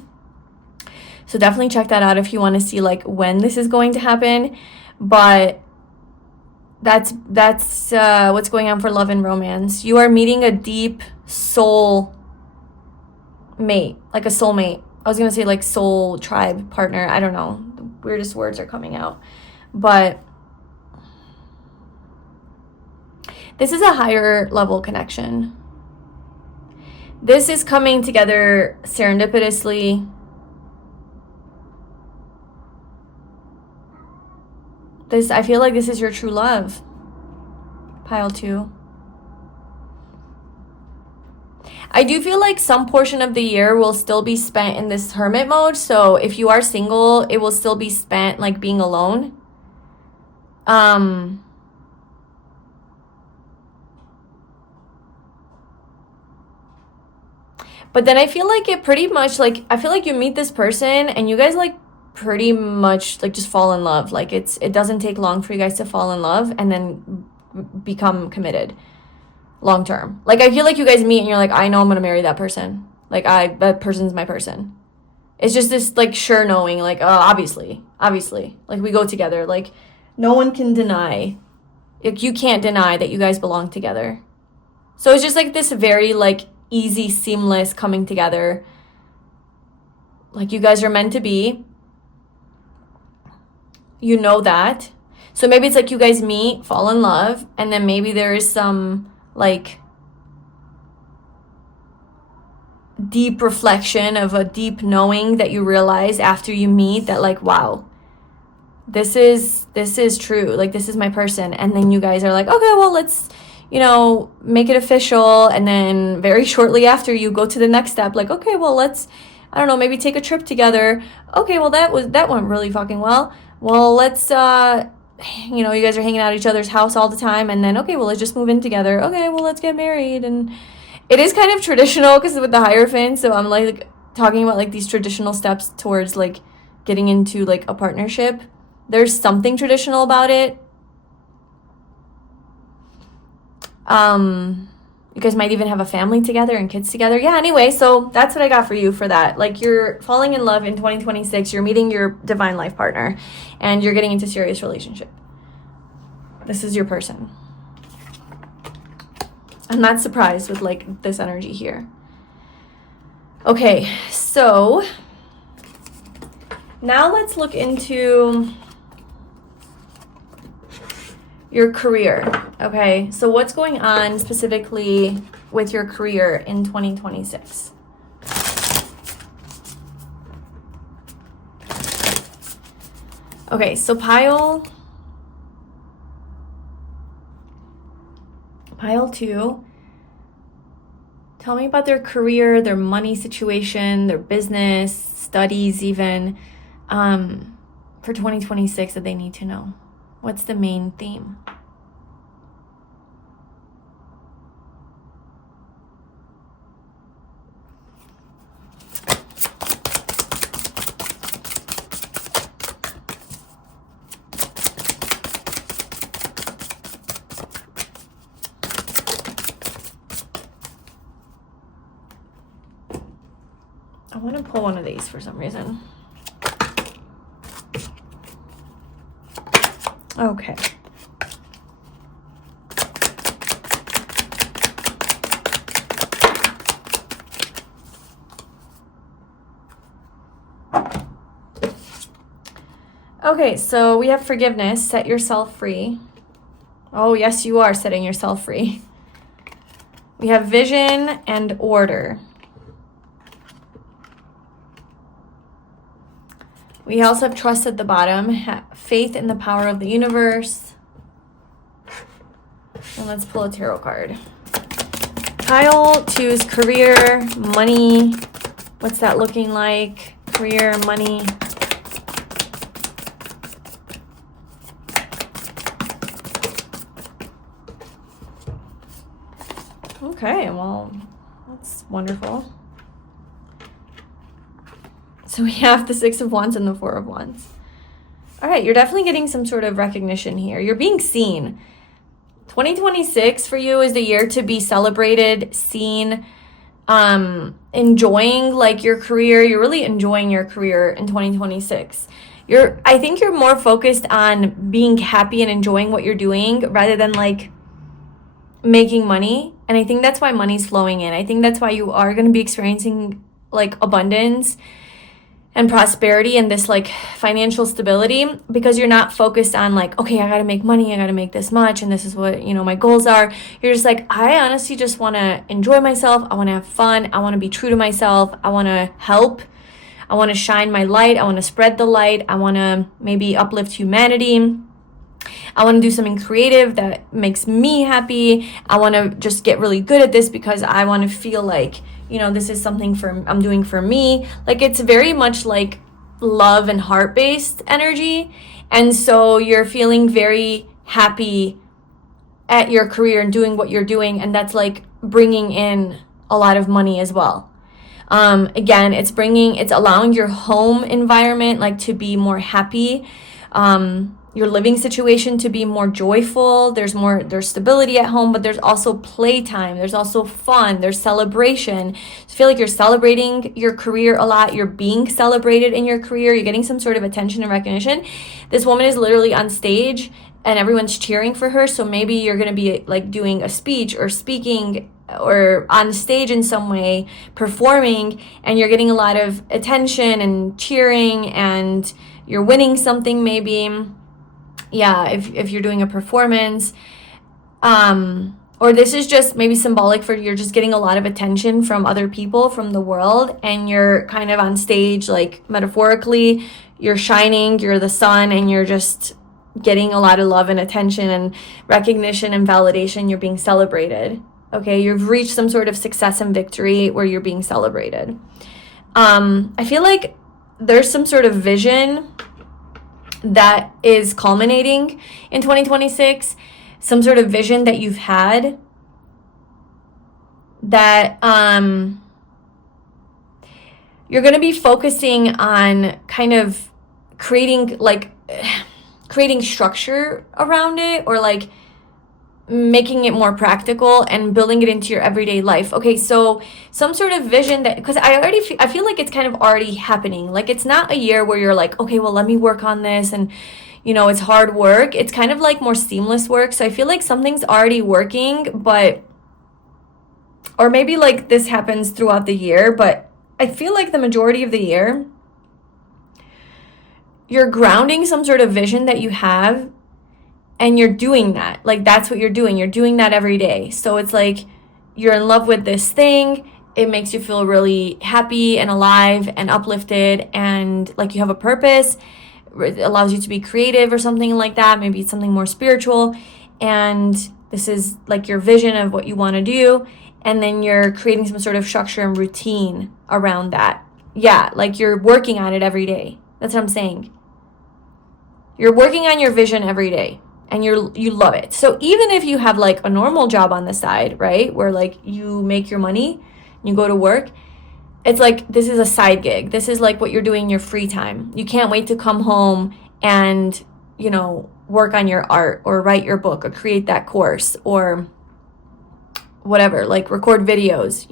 So definitely check that out if you want to see like when this is going to happen. But that's what's going on for love and romance. You are meeting a deep soul mate, like a soulmate. I was going to say like soul tribe partner. I don't know. The weirdest words are coming out. But this is a higher level connection. This is coming together serendipitously. I feel like this is your true love. Pile 2. I do feel like some portion of the year will still be spent in this hermit mode. So if you are single, it will still be spent like being alone. But then I feel like I feel like you meet this person and you guys like pretty much like just fall in love. Like it doesn't take long for you guys to fall in love and then become committed long term. Like I feel like you guys meet and you're like, I know I'm gonna marry that person. Like that person's my person. It's just this like sure knowing, like obviously, like we go together. Like no one can deny, like you can't deny that you guys belong together. So it's just like this very like easy, seamless coming together. Like you guys are meant to be. You know that. So maybe it's like you guys meet, fall in love, and then maybe there is some like deep reflection of a deep knowing that you realize after you meet that like, wow, this is true. Like this is my person. And then you guys are like, okay, well, let's, make it official. And then very shortly after you go to the next step, like, okay, well, let's, I don't know, maybe take a trip together. Okay, well, that went really fucking well. Well, let's, you guys are hanging out at each other's house all the time. And then, okay, well, let's just move in together. Okay, well, let's get married. And it is kind of traditional because with the Hierophant. So I'm like talking about like these traditional steps towards like getting into like a partnership. There's something traditional about it. You guys might even have a family together and kids together. Yeah, anyway, so that's what I got for you for that. Like, you're falling in love in 2026. You're meeting your divine life partner, and you're getting into serious relationship. This is your person. I'm not surprised with, like, this energy here. Okay, so now let's look into your career. Okay, so what's going on specifically with your career in 2026? Okay, so pile 2. Tell me about their career, their money situation, their business, studies even, for 2026 that they need to know. What's the main theme? I want to pull one of these for some reason. Okay. Okay, so we have forgiveness. Set yourself free. Oh, yes, you are setting yourself free. We have vision and order. We also have trust at the bottom, faith in the power of the universe. And let's pull a tarot card. Pile 2 is career, money. What's that looking like? Career, money. Okay, well, that's wonderful. So we have the 6 of Wands and the 4 of Wands. All right, you're definitely getting some sort of recognition here. You're being seen. 2026 for you is the year to be celebrated, seen, enjoying like your career. You're really enjoying your career in 2026. I think you're more focused on being happy and enjoying what you're doing rather than like making money. And I think that's why money's flowing in. I think that's why you are going to be experiencing like abundance and prosperity and this like financial stability, because you're not focused on like, okay, I gotta make money, I gotta make this much, and this is what, my goals are. You're just like, I honestly just want to enjoy myself. I want to have fun. I want to be true to myself. I want to help. I want to shine my light. I want to spread the light. I want to maybe uplift humanity. I want to do something creative that makes me happy. I want to just get really good at this because I want to feel like, this is something I'm doing for me. Like, it's very much like love and heart-based energy. And so you're feeling very happy at your career and doing what you're doing. And that's like bringing in a lot of money as well. Again, it's allowing your home environment like to be more happy. Your living situation to be more joyful. There's stability at home, but there's also playtime. There's also fun. There's celebration. I feel like you're celebrating your career a lot. You're being celebrated in your career. You're getting some sort of attention and recognition. This woman is literally on stage and everyone's cheering for her. So maybe you're going to be like doing a speech or speaking or on stage in some way, performing, and you're getting a lot of attention and cheering, and you're winning something maybe. Yeah, if you're doing a performance, or this is just maybe symbolic for you're just getting a lot of attention from other people, from the world, and you're kind of on stage, like metaphorically, you're shining, you're the sun, and you're just getting a lot of love and attention and recognition and validation. You're being celebrated. Okay, you've reached some sort of success and victory where you're being celebrated. I feel like there's some sort of vision that is culminating in 2026, some sort of vision that you've had that you're going to be focusing on kind of creating structure around it, or like making it more practical and building it into your everyday life. Okay, so some sort of vision that, because I feel like it's kind of already happening. Like, it's not a year where you're like, okay, well, let me work on this, and it's hard work. It's kind of like more seamless work. So I feel like something's already working, or maybe like this happens throughout the year, but I feel like the majority of the year, you're grounding some sort of vision that you have, and you're doing that. Like, that's what you're doing. You're doing that every day. So it's like you're in love with this thing. It makes you feel really happy and alive and uplifted, and like you have a purpose. It allows you to be creative or something like that. Maybe it's something more spiritual. And this is like your vision of what you want to do. And then you're creating some sort of structure and routine around that. Yeah, like you're working on it every day. That's what I'm saying. You're working on your vision every day, and you love it. So even if you have like a normal job on the side, right, where like you make your money, you go to work, it's like this is a side gig. This is like what you're doing in your free time. You can't wait to come home and, work on your art or write your book or create that course or whatever, like record videos,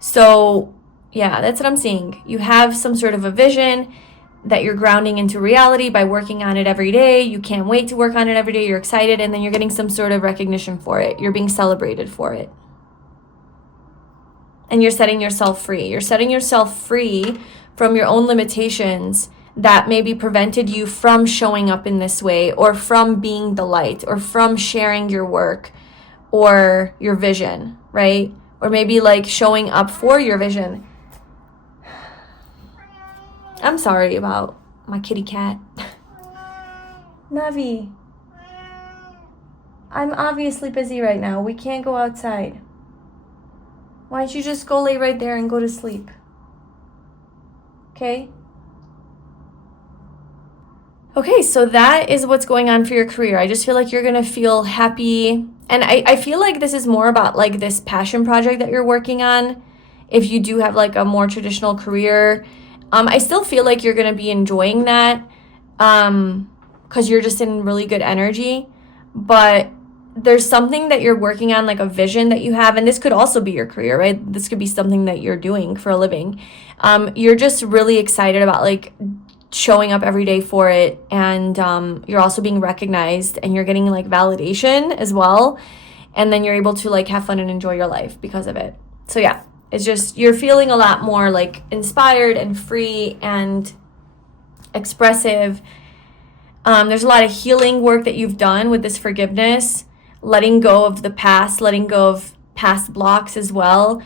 So yeah, that's what I'm seeing. You have some sort of a vision that you're grounding into reality by working on it every day. You can't wait to work on it every day. You're excited, and then you're getting some sort of recognition for it. You're being celebrated for it. And you're setting yourself free. You're setting yourself free from your own limitations that maybe prevented you from showing up in this way, or from being the light, or from sharing your work or your vision, right? Or maybe like showing up for your vision. I'm sorry about my kitty cat. Navi, I'm obviously busy right now. We can't go outside. Why don't you just go lay right there and go to sleep? Okay? Okay, so that is what's going on for your career. I just feel like you're going to feel happy. And I feel like this is more about like this passion project that you're working on. If you do have like a more traditional career, I still feel like you're going to be enjoying that because you're just in really good energy. But there's something that you're working on, like a vision that you have. And this could also be your career, right? This could be something that you're doing for a living. You're just really excited about like showing up every day for it. And you're also being recognized, and you're getting like validation as well. And then you're able to like have fun and enjoy your life because of it. So yeah. It's just, you're feeling a lot more like inspired and free and expressive. There's a lot of healing work that you've done with this forgiveness, letting go of the past, letting go of past blocks as well.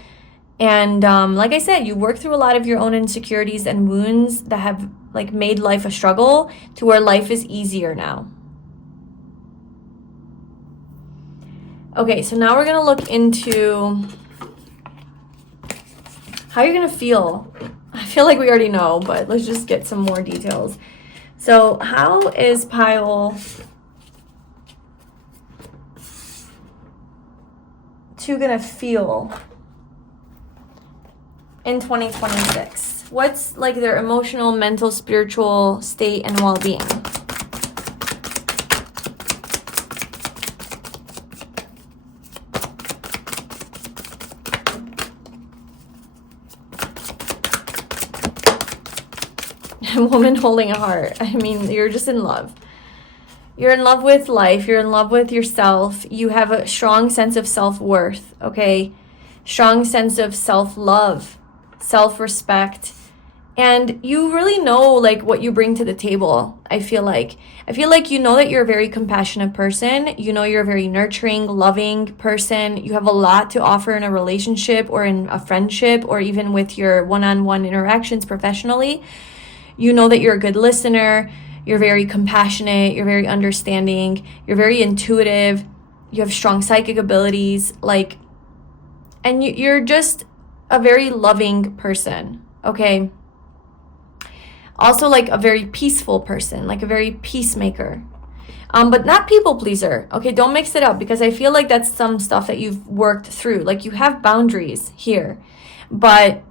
And like I said, you work through a lot of your own insecurities and wounds that have like made life a struggle to where life is easier now. Okay, so now we're going to look into how you're going to feel. I feel like we already know, but let's just get some more details. So how is pile 2 going to feel in 2026? What's like their emotional, mental, spiritual state and well-being? Woman holding a heart. I mean, you're just in love. You're in love with life. You're in love with yourself. You have a strong sense of self-worth, okay? Strong sense of self-love, self-respect. And you really know like what you bring to the table, I feel like. You know that you're a very compassionate person. You know you're a very nurturing, loving person. You have a lot to offer in a relationship or in a friendship or even with your one-on-one interactions professionally. You know that you're a good listener, you're very compassionate, you're very understanding, you're very intuitive, you have strong psychic abilities, and you're just a very loving person, okay? Also like a very peaceful person, like a very peacemaker, but not people pleaser, okay? Don't mix it up, because I feel like that's some stuff that you've worked through. Like you have boundaries here, but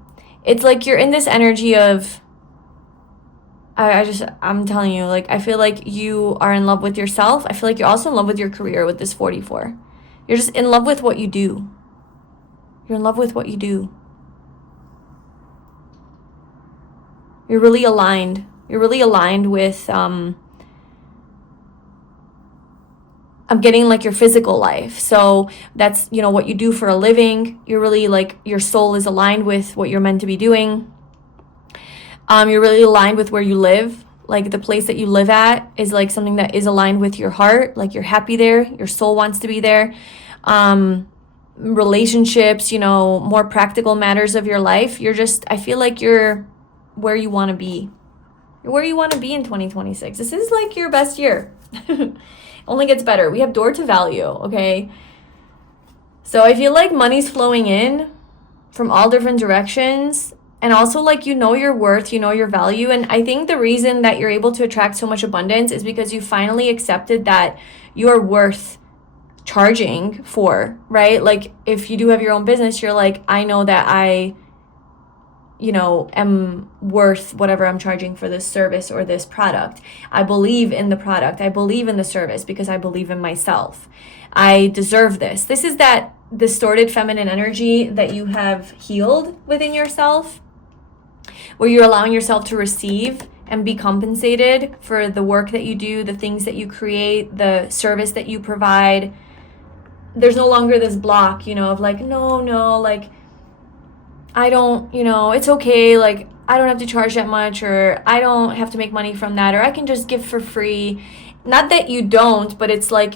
it's like you're in this energy of I'm telling you, like, I feel like you are in love with yourself. I feel like you're also in love with your career with this 44. You're just in love with what you do. You're in love with what you do. You're really aligned. You're really aligned with, I'm getting like your physical life. So that's, what you do for a living. You're really like, your soul is aligned with what you're meant to be doing. You're really aligned with where you live. Like the place that you live at is like something that is aligned with your heart. Like you're happy there. Your soul wants to be there. Relationships, more practical matters of your life. I feel like you're where you want to be. You're where you want to be in 2026. This is like your best year. Only gets better. We have door to value, okay? So I feel like money's flowing in from all different directions. And also like, your worth, your value. And I think the reason that you're able to attract so much abundance is because you finally accepted that you're worth charging for, right? Like if you do have your own business, you're like, I know that I am worth whatever I'm charging for this service or this product. I believe in the product. I believe in the service because I believe in myself. I deserve this. This is that distorted feminine energy that you have healed within yourself, where you're allowing yourself to receive and be compensated for the work that you do, the things that you create, the service that you provide. There's no longer this block, of like, no, like, I don't, it's okay, like, I don't have to charge that much, or I don't have to make money from that, or I can just give for free. Not that you don't, but it's like,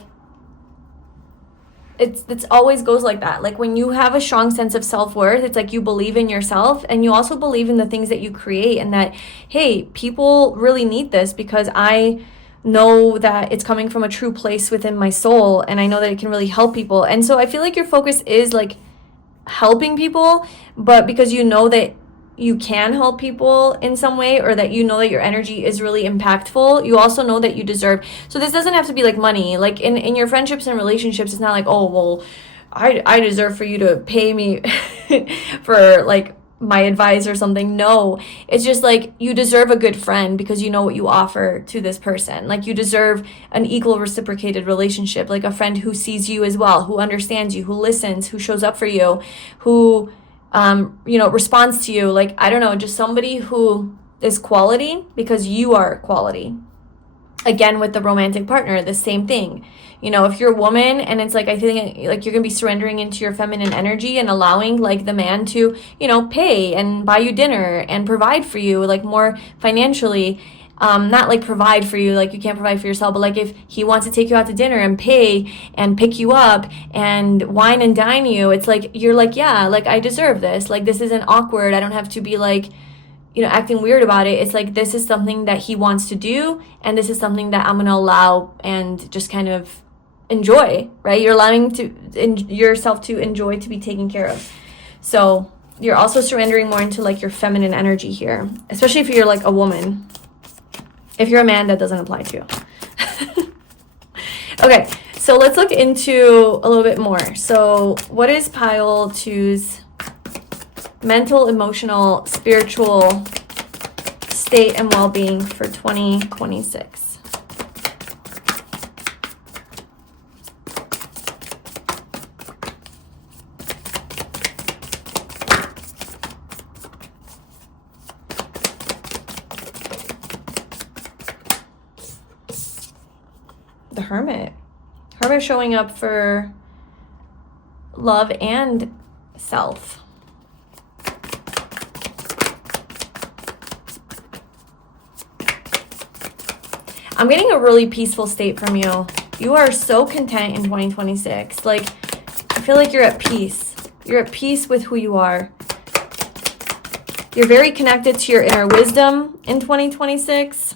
it's always goes like that. Like when you have a strong sense of self-worth, it's like you believe in yourself and you also believe in the things that you create, and that, hey, people really need this because I know that it's coming from a true place within my soul, and I know that it can really help people. And so I feel like your focus is like helping people, but because you know that you can help people in some way, or that that your energy is really impactful, you also know that you deserve. So this doesn't have to be like money. Like in your friendships and relationships, it's not like, oh, well, I deserve for you to pay me for like my advice or something. No, it's just like you deserve a good friend because you know what you offer to this person. Like you deserve an equal reciprocated relationship, like a friend who sees you as well, who understands you, who listens, who shows up for you, who responds to you. Like, I don't know, just somebody who is quality because you are quality. Again, with the romantic partner, the same thing. If you're a woman and it's like, I think like you're going to be surrendering into your feminine energy and allowing like the man to, pay and buy you dinner and provide for you, like more financially. Not like provide for you, like you can't provide for yourself, but like if he wants to take you out to dinner and pay and pick you up and wine and dine you, it's like, you're like, yeah, like I deserve this. Like this isn't awkward. I don't have to be like, acting weird about it. It's like, this is something that he wants to do, and this is something that I'm going to allow and just kind of enjoy, right? You're allowing yourself to enjoy, to be taken care of. So you're also surrendering more into like your feminine energy here, especially if you're like a woman. If you're a man, that doesn't apply to you. Okay, so let's look into a little bit more. So what is Pile 2's mental, emotional, spiritual state and well-being for 2026? The Hermit. Hermit showing up for love and self. I'm getting a really peaceful state from you. You are so content in 2026. Like, I feel like you're at peace. You're at peace with who you are. You're very connected to your inner wisdom in 2026.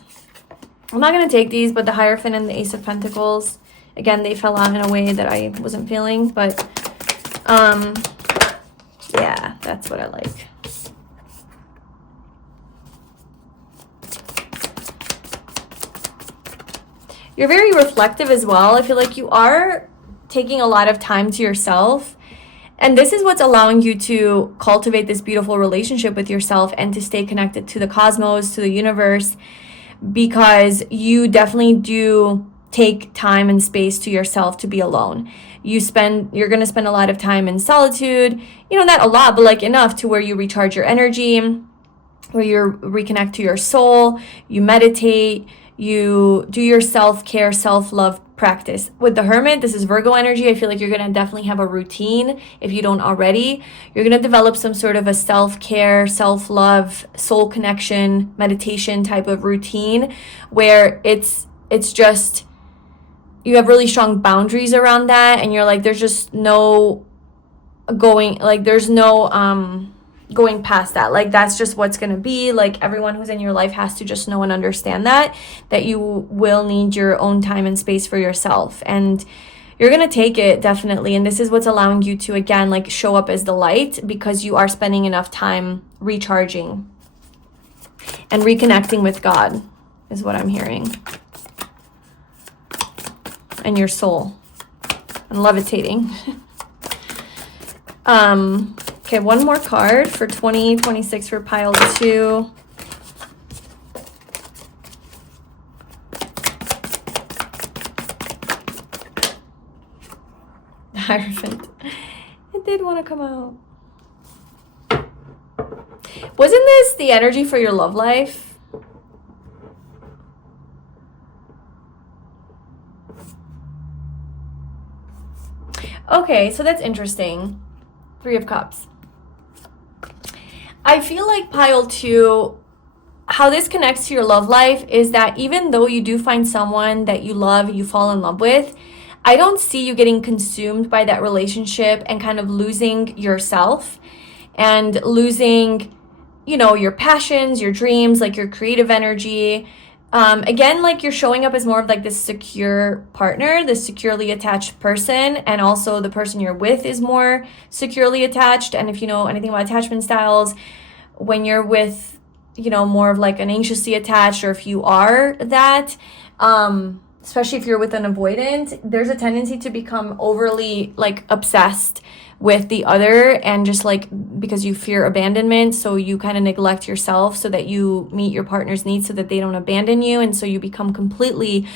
I'm not going to take these, but the Hierophant and the Ace of Pentacles, again, they fell out in a way that I wasn't feeling, but yeah, that's what I like. You're very reflective as well. I feel like you are taking a lot of time to yourself. And this is what's allowing you to cultivate this beautiful relationship with yourself and to stay connected to the cosmos, to the universe. because you definitely do take time and space to yourself to be alone. You're going to spend a lot of time in solitude, not a lot, but like enough to where you recharge your energy, where you reconnect to your soul, you meditate, you do your self-care, self-love practice. With the Hermit, this is Virgo energy. I feel like you're going to definitely have a routine if you don't already. You're going to develop some sort of a self-care, self-love, soul connection, meditation type of routine where it's just, you have really strong boundaries around that, and you're like, there's just no going, like there's no going past that. Like that's just what's going to be. Like everyone who's in your life has to just know and understand that you will need your own time and space for yourself, and you're going to take it definitely. And this is what's allowing you to, again, like show up as the light, because you are spending enough time recharging and reconnecting with God is what I'm hearing, and your soul, and levitating. Okay, one more card for 2026 for pile 2. Hierophant. It did want to come out. Wasn't this the energy for your love life? Okay, so that's interesting. 3 of Cups. I feel like pile 2, how this connects to your love life is that even though you do find someone that you love, you fall in love with, I don't see you getting consumed by that relationship and kind of losing yourself and losing, your passions, your dreams, like your creative energy. Again, like you're showing up as more of like this secure partner, this securely attached person, and also the person you're with is more securely attached. And if you know anything about attachment styles, when you're with, more of like an anxiously attached, or if you are that, especially if you're with an avoidant, there's a tendency to become overly like obsessed with the other, and just like because you fear abandonment, so you kind of neglect yourself so that you meet your partner's needs so that they don't abandon you, and so you become completely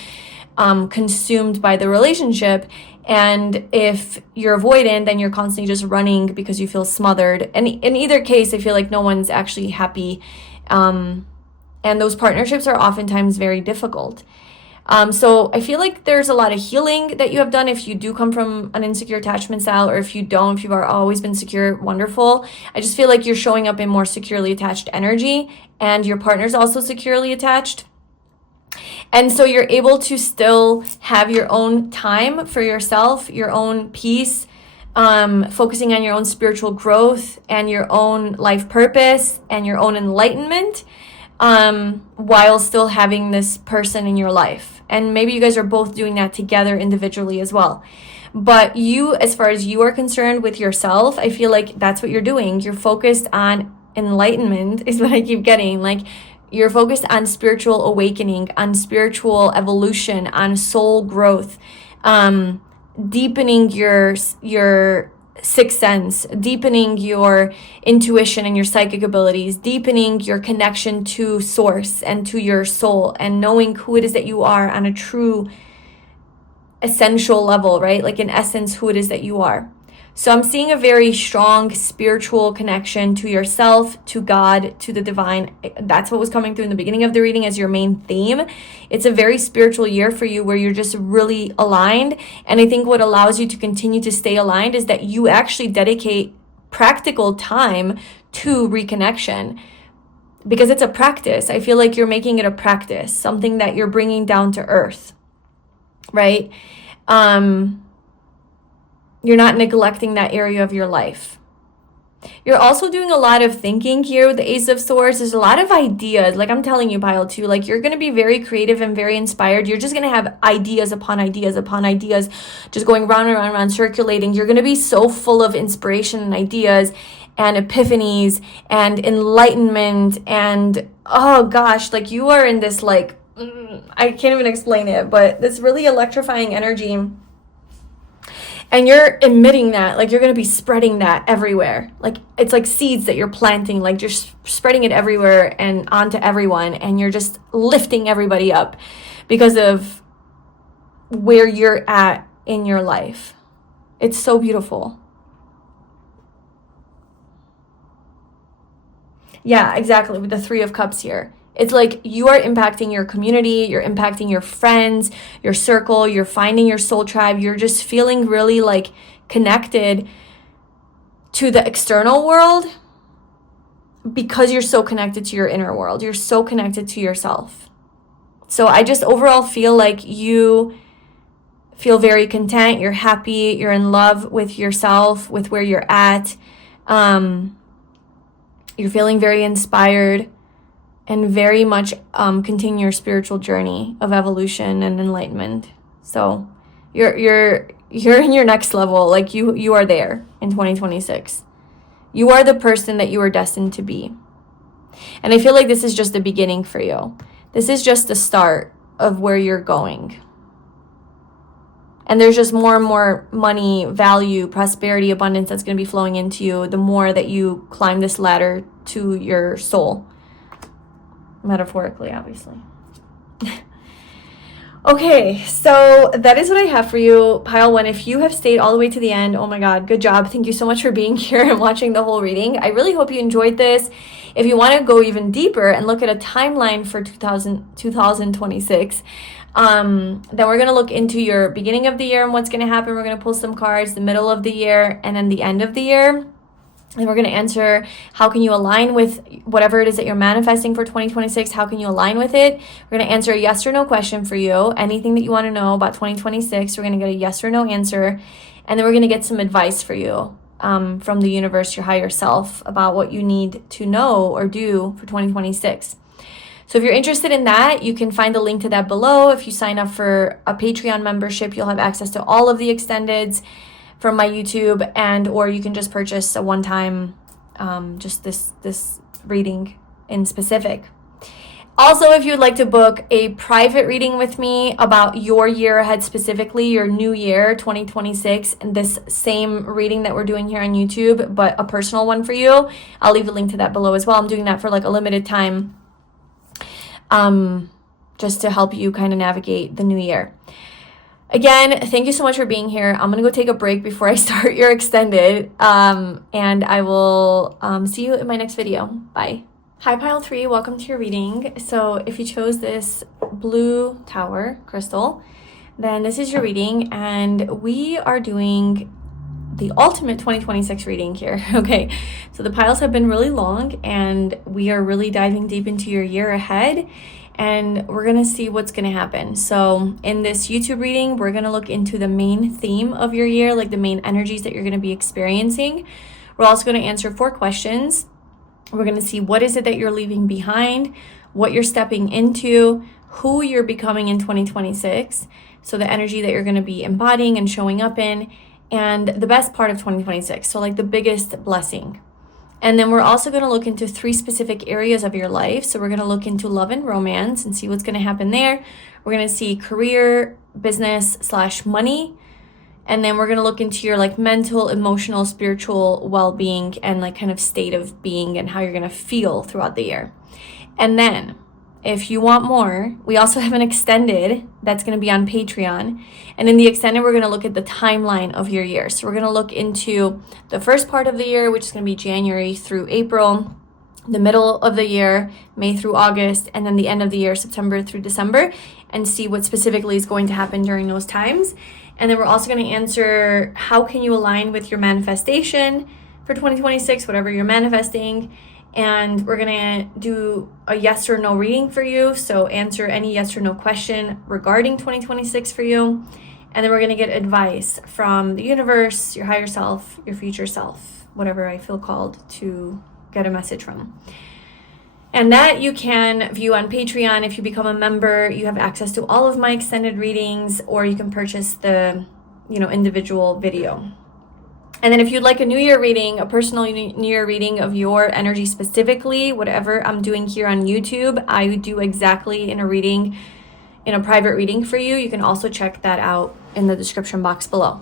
consumed by the relationship. And if you're avoidant, then you're constantly just running because you feel smothered, and in either case I feel like no one's actually happy, and those partnerships are oftentimes very difficult. So I feel like there's a lot of healing that you have done if you do come from an insecure attachment style, or if you don't, if you've always been secure, wonderful. I just feel like you're showing up in more securely attached energy, and your partner's also securely attached. And so you're able to still have your own time for yourself, your own peace, focusing on your own spiritual growth and your own life purpose and your own enlightenment, while still having this person in your life. And maybe you guys are both doing that together individually as well. But you, as far as you are concerned with yourself, I feel like that's what you're doing. You're focused on enlightenment is what I keep getting. Like you're focused on spiritual awakening, on spiritual evolution, on soul growth, deepening your sixth sense, deepening your intuition and your psychic abilities, deepening your connection to source and to your soul, and knowing who it is that you are on a true essential level, right? Like in essence, who it is that you are. So I'm seeing a very strong spiritual connection to yourself, to God, to the divine. That's what was coming through in the beginning of the reading as your main theme. It's a very spiritual year for you where you're just really aligned. And I think what allows you to continue to stay aligned is that you actually dedicate practical time to reconnection, because it's a practice. I feel like you're making it a practice, something that you're bringing down to earth, right? You're not neglecting that area of your life. You're also doing a lot of thinking here with the Ace of Swords. There's a lot of ideas. Like I'm telling you, pile 2, like you're going to be very creative and very inspired. You're just going to have ideas upon ideas upon ideas, just going round and round and round, circulating. You're going to be so full of inspiration and ideas and epiphanies and enlightenment. And oh gosh, like you are in this like, I can't even explain it, but this really electrifying energy. And you're emitting that, like you're going to be spreading that everywhere. Like it's like seeds that you're planting, like you're spreading it everywhere and onto everyone, and you're just lifting everybody up because of where you're at in your life. It's so beautiful. Yeah, exactly, with the Three of Cups here. It's like you are impacting your community, you're impacting your friends, your circle, you're finding your soul tribe, you're just feeling really like connected to the external world because you're so connected to your inner world. You're so connected to yourself. So I just overall feel like you feel very content, you're happy, you're in love with yourself, with where you're at. You're feeling very inspired and very much continue your spiritual journey of evolution and enlightenment. So you're in your next level. Like you are there in 2026. You are the person that you are destined to be. And I feel like this is just the beginning for you. This is just the start of where you're going. And there's just more and more money, value, prosperity, abundance that's going to be flowing into you the more that you climb this ladder to your soul. Metaphorically, obviously. Okay, so that is what I have for you, Pile 1. If you have stayed all the way to the end, oh my God, good job. Thank you so much for being here and watching the whole reading. I really hope you enjoyed this. If you want to go even deeper and look at a timeline for 2026, then we're going to look into your beginning of the year and what's going to happen. We're going to pull some cards, the middle of the year, and then the end of the year. And we're going to answer, how can you align with whatever it is that you're manifesting for 2026? How can you align with it? We're going to answer a yes or no question for you. Anything that you want to know about 2026, we're going to get a yes or no answer. And then we're going to get some advice for you from the universe, your higher self, about what you need to know or do for 2026. So if you're interested in that, you can find the link to that below. If you sign up for a Patreon membership, you'll have access to all of the extendeds from my YouTube, and or you can just purchase a one-time just this reading in specific. Also, if you'd like to book a private reading with me about your year ahead, specifically your new year 2026, and this same reading that we're doing here on YouTube, but a personal one for you, I'll leave a link to that below as well. I'm doing that for like a limited time, just to help you kind of navigate the new year. Again, thank you so much for being here. I'm going to go take a break before I start your extended, and I will see you in my next video. Bye. Hi, Pile 3. Welcome to your reading. So if you chose this blue tower crystal, then this is your reading, and we are doing the ultimate 2026 reading here. Okay, so the piles have been really long, and we are really diving deep into your year ahead. And we're going to see what's going to happen. So in this YouTube reading, we're going to look into the main theme of your year, like the main energies that you're going to be experiencing. We're also going to answer 4 questions. We're going to see what is it that you're leaving behind, what you're stepping into, who you're becoming in 2026. So the energy that you're going to be embodying and showing up in, and the best part of 2026. So like the biggest blessing. And then we're also going to look into 3 specific areas of your life. So we're going to look into love and romance and see what's going to happen there. We're going to see career, business / money. And then we're going to look into your like mental, emotional, spiritual well-being and like kind of state of being and how you're going to feel throughout the year. And then if you want more, we also have an extended that's going to be on Patreon. And in the extended, we're going to look at the timeline of your year. So we're going to look into the first part of the year, which is going to be January through April, the middle of the year, May through August, and then the end of the year, September through December, and see what specifically is going to happen during those times. And then we're also going to answer, how can you align with your manifestation for 2026, whatever you're manifesting. And we're going to do a yes or no reading for you. So answer any yes or no question regarding 2026 for you. And then we're going to get advice from the universe, your higher self, your future self, whatever I feel called to get a message from. And that you can view on Patreon. If you become a member, you have access to all of my extended readings, or you can purchase the, individual video. And then if you'd like a New Year reading, a personal New Year reading of your energy specifically, whatever I'm doing here on YouTube, I do exactly in a private reading for you. You can also check that out in the description box below.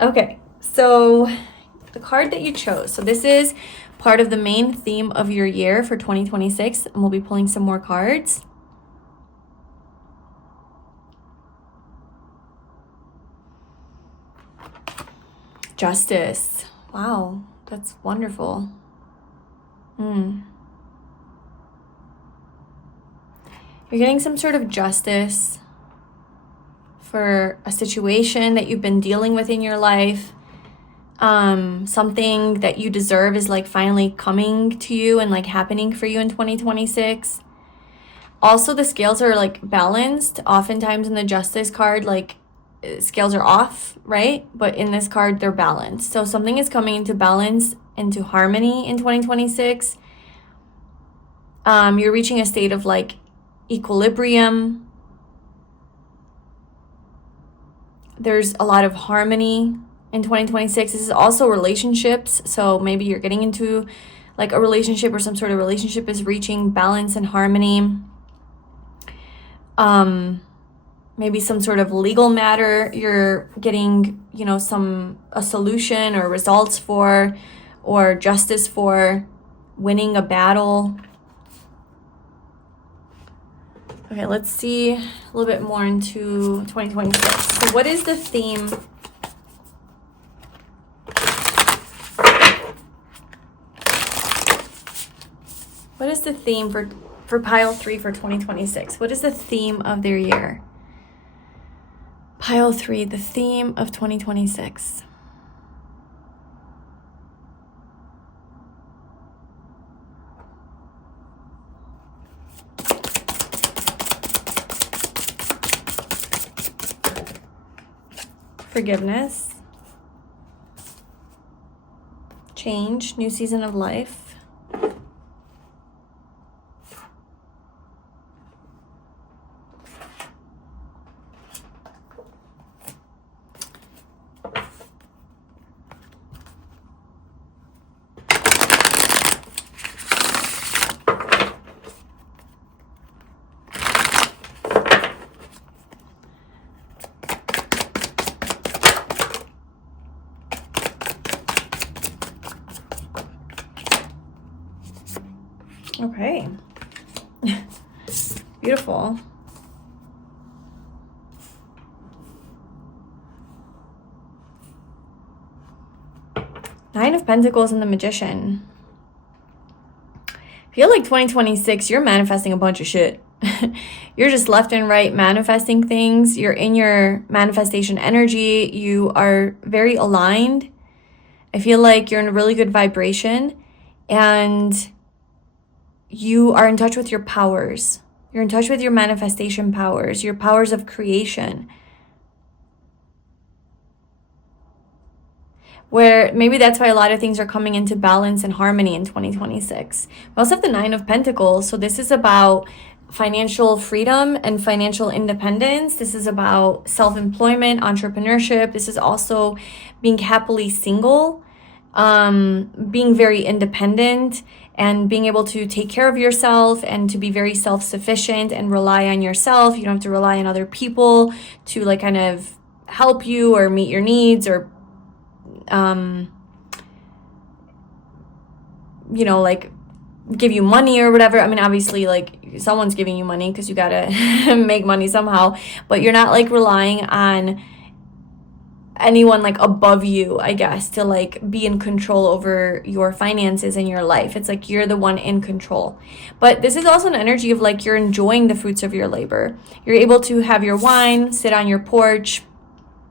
Okay, so the card that you chose. So this is part of the main theme of your year for 2026, and we'll be pulling some more cards. Justice. Wow, that's wonderful. You're getting some sort of justice for a situation that you've been dealing with in your life. Something that you deserve is like finally coming to you and like happening for you in 2026. Also, the scales are like balanced. Oftentimes in the justice card, like scales are off, right? But in this card, they're balanced. So something is coming into balance, into harmony in 2026. You're reaching a state of like equilibrium. There's a lot of harmony in 2026. This is also relationships. So maybe you're getting into like a relationship, or some sort of relationship is reaching balance and harmony. Maybe some sort of legal matter you're getting, you know, a solution or results for, or justice for, winning a battle. Okay, let's see a little bit more into 2026. So what is the theme? What is the theme for pile 3 for 2026? What is the theme of their year? Pile 3, the theme of 2026. Forgiveness. Change, new season of life. Okay. Beautiful. Nine of Pentacles and the Magician. I feel like 2026, you're manifesting a bunch of shit. You're just left and right manifesting things. You're in your manifestation energy. You are very aligned. I feel like you're in a really good vibration, and you are in touch with your powers. You're in touch with your manifestation powers, your powers of creation. Where maybe that's why a lot of things are coming into balance and harmony in 2026. We also have the Nine of Pentacles. So this is about financial freedom and financial independence. This is about self-employment, entrepreneurship. This is also being happily single, being very independent, and being able to take care of yourself and to be very self-sufficient and rely on yourself. You don't have to rely on other people to like kind of help you or meet your needs, or you know, like give you money or whatever. I mean, obviously like someone's giving you money because you gotta make money somehow, but you're not like relying on anyone like above you, I guess, to like be in control over your finances in your life. It's like you're the one in control. But this is also an energy of like you're enjoying the fruits of your labor. You're able to have your wine, sit on your porch,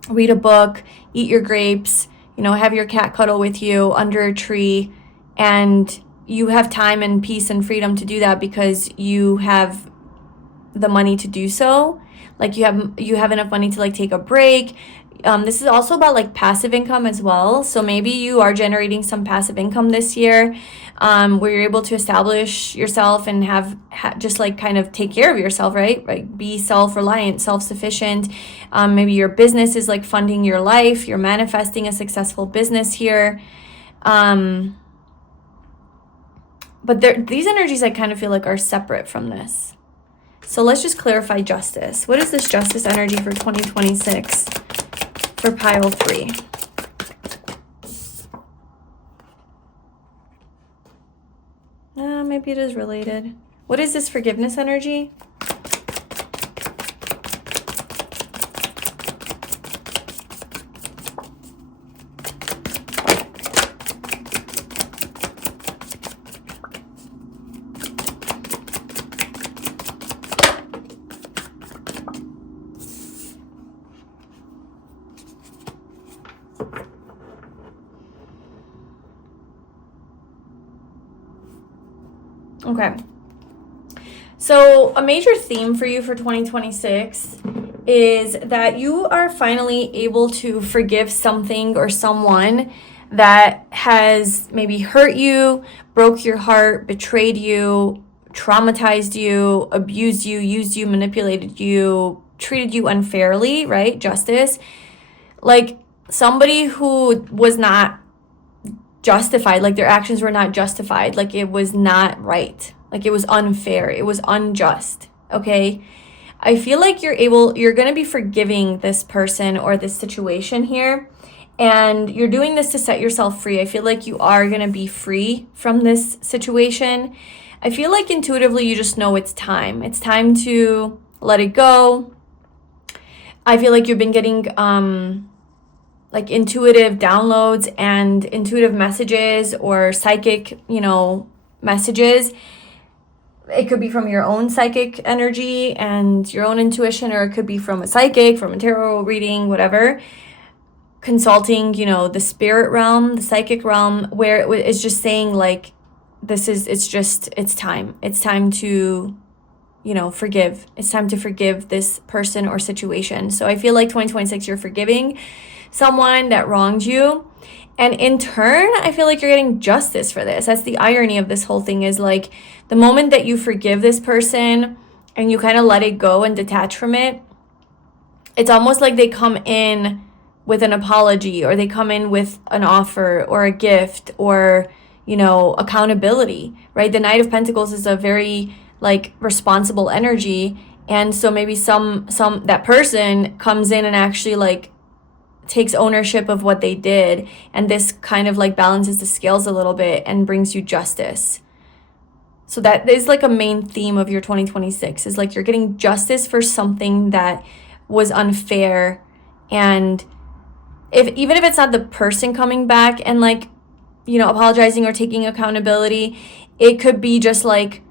read a book, eat your grapes, you know, have your cat cuddle with you under a tree, and you have time and peace and freedom to do that because you have the money to do so. Like you have enough money to like take a break. This is also about like passive income as well. So maybe you are generating some passive income this year, where you're able to establish yourself and have just like kind of take care of yourself, right? Like be self-reliant, self-sufficient. Maybe your business is like funding your life. You're manifesting a successful business here. But these energies I kind of feel like are separate from this. So let's just clarify justice. What is this justice energy for 2026 for pile 3? Maybe it is related. What is this forgiveness energy? Okay. So a major theme for you for 2026 is that you are finally able to forgive something or someone that has maybe hurt you, broke your heart, betrayed you, traumatized you, abused you, used you, manipulated you, treated you unfairly, right? Justice. Like somebody who was not justified, like their actions were not justified, like it was not right, like it was unfair, it was unjust, okay? I feel like you're going to be forgiving this person or this situation here, and you're doing this to set yourself free. I feel like you are going to be free from this situation. I feel like intuitively you just know it's time. It's time to let it go. I feel like you've been getting like intuitive downloads and intuitive messages or psychic, messages. It could be from your own psychic energy and your own intuition, or it could be from a psychic, from a tarot reading, whatever. Consulting, the spirit realm, the psychic realm, where it's just saying like, it's time. It's time to, forgive. It's time to forgive this person or situation. So I feel like 2026, you're forgiving someone that wronged you. And in turn, I feel like you're getting justice for this. That's the irony of this whole thing, is like the moment that you forgive this person and you kind of let it go and detach from it, it's almost like they come in with an apology, or they come in with an offer or a gift, or, accountability, right? The Knight of Pentacles is a very like responsible energy. And so maybe that person comes in and actually like takes ownership of what they did, and this kind of like balances the scales a little bit and brings you justice. So that is like a main theme of your 2026, is like you're getting justice for something that was unfair. And even if it's not the person coming back and like, apologizing or taking accountability, it could be just like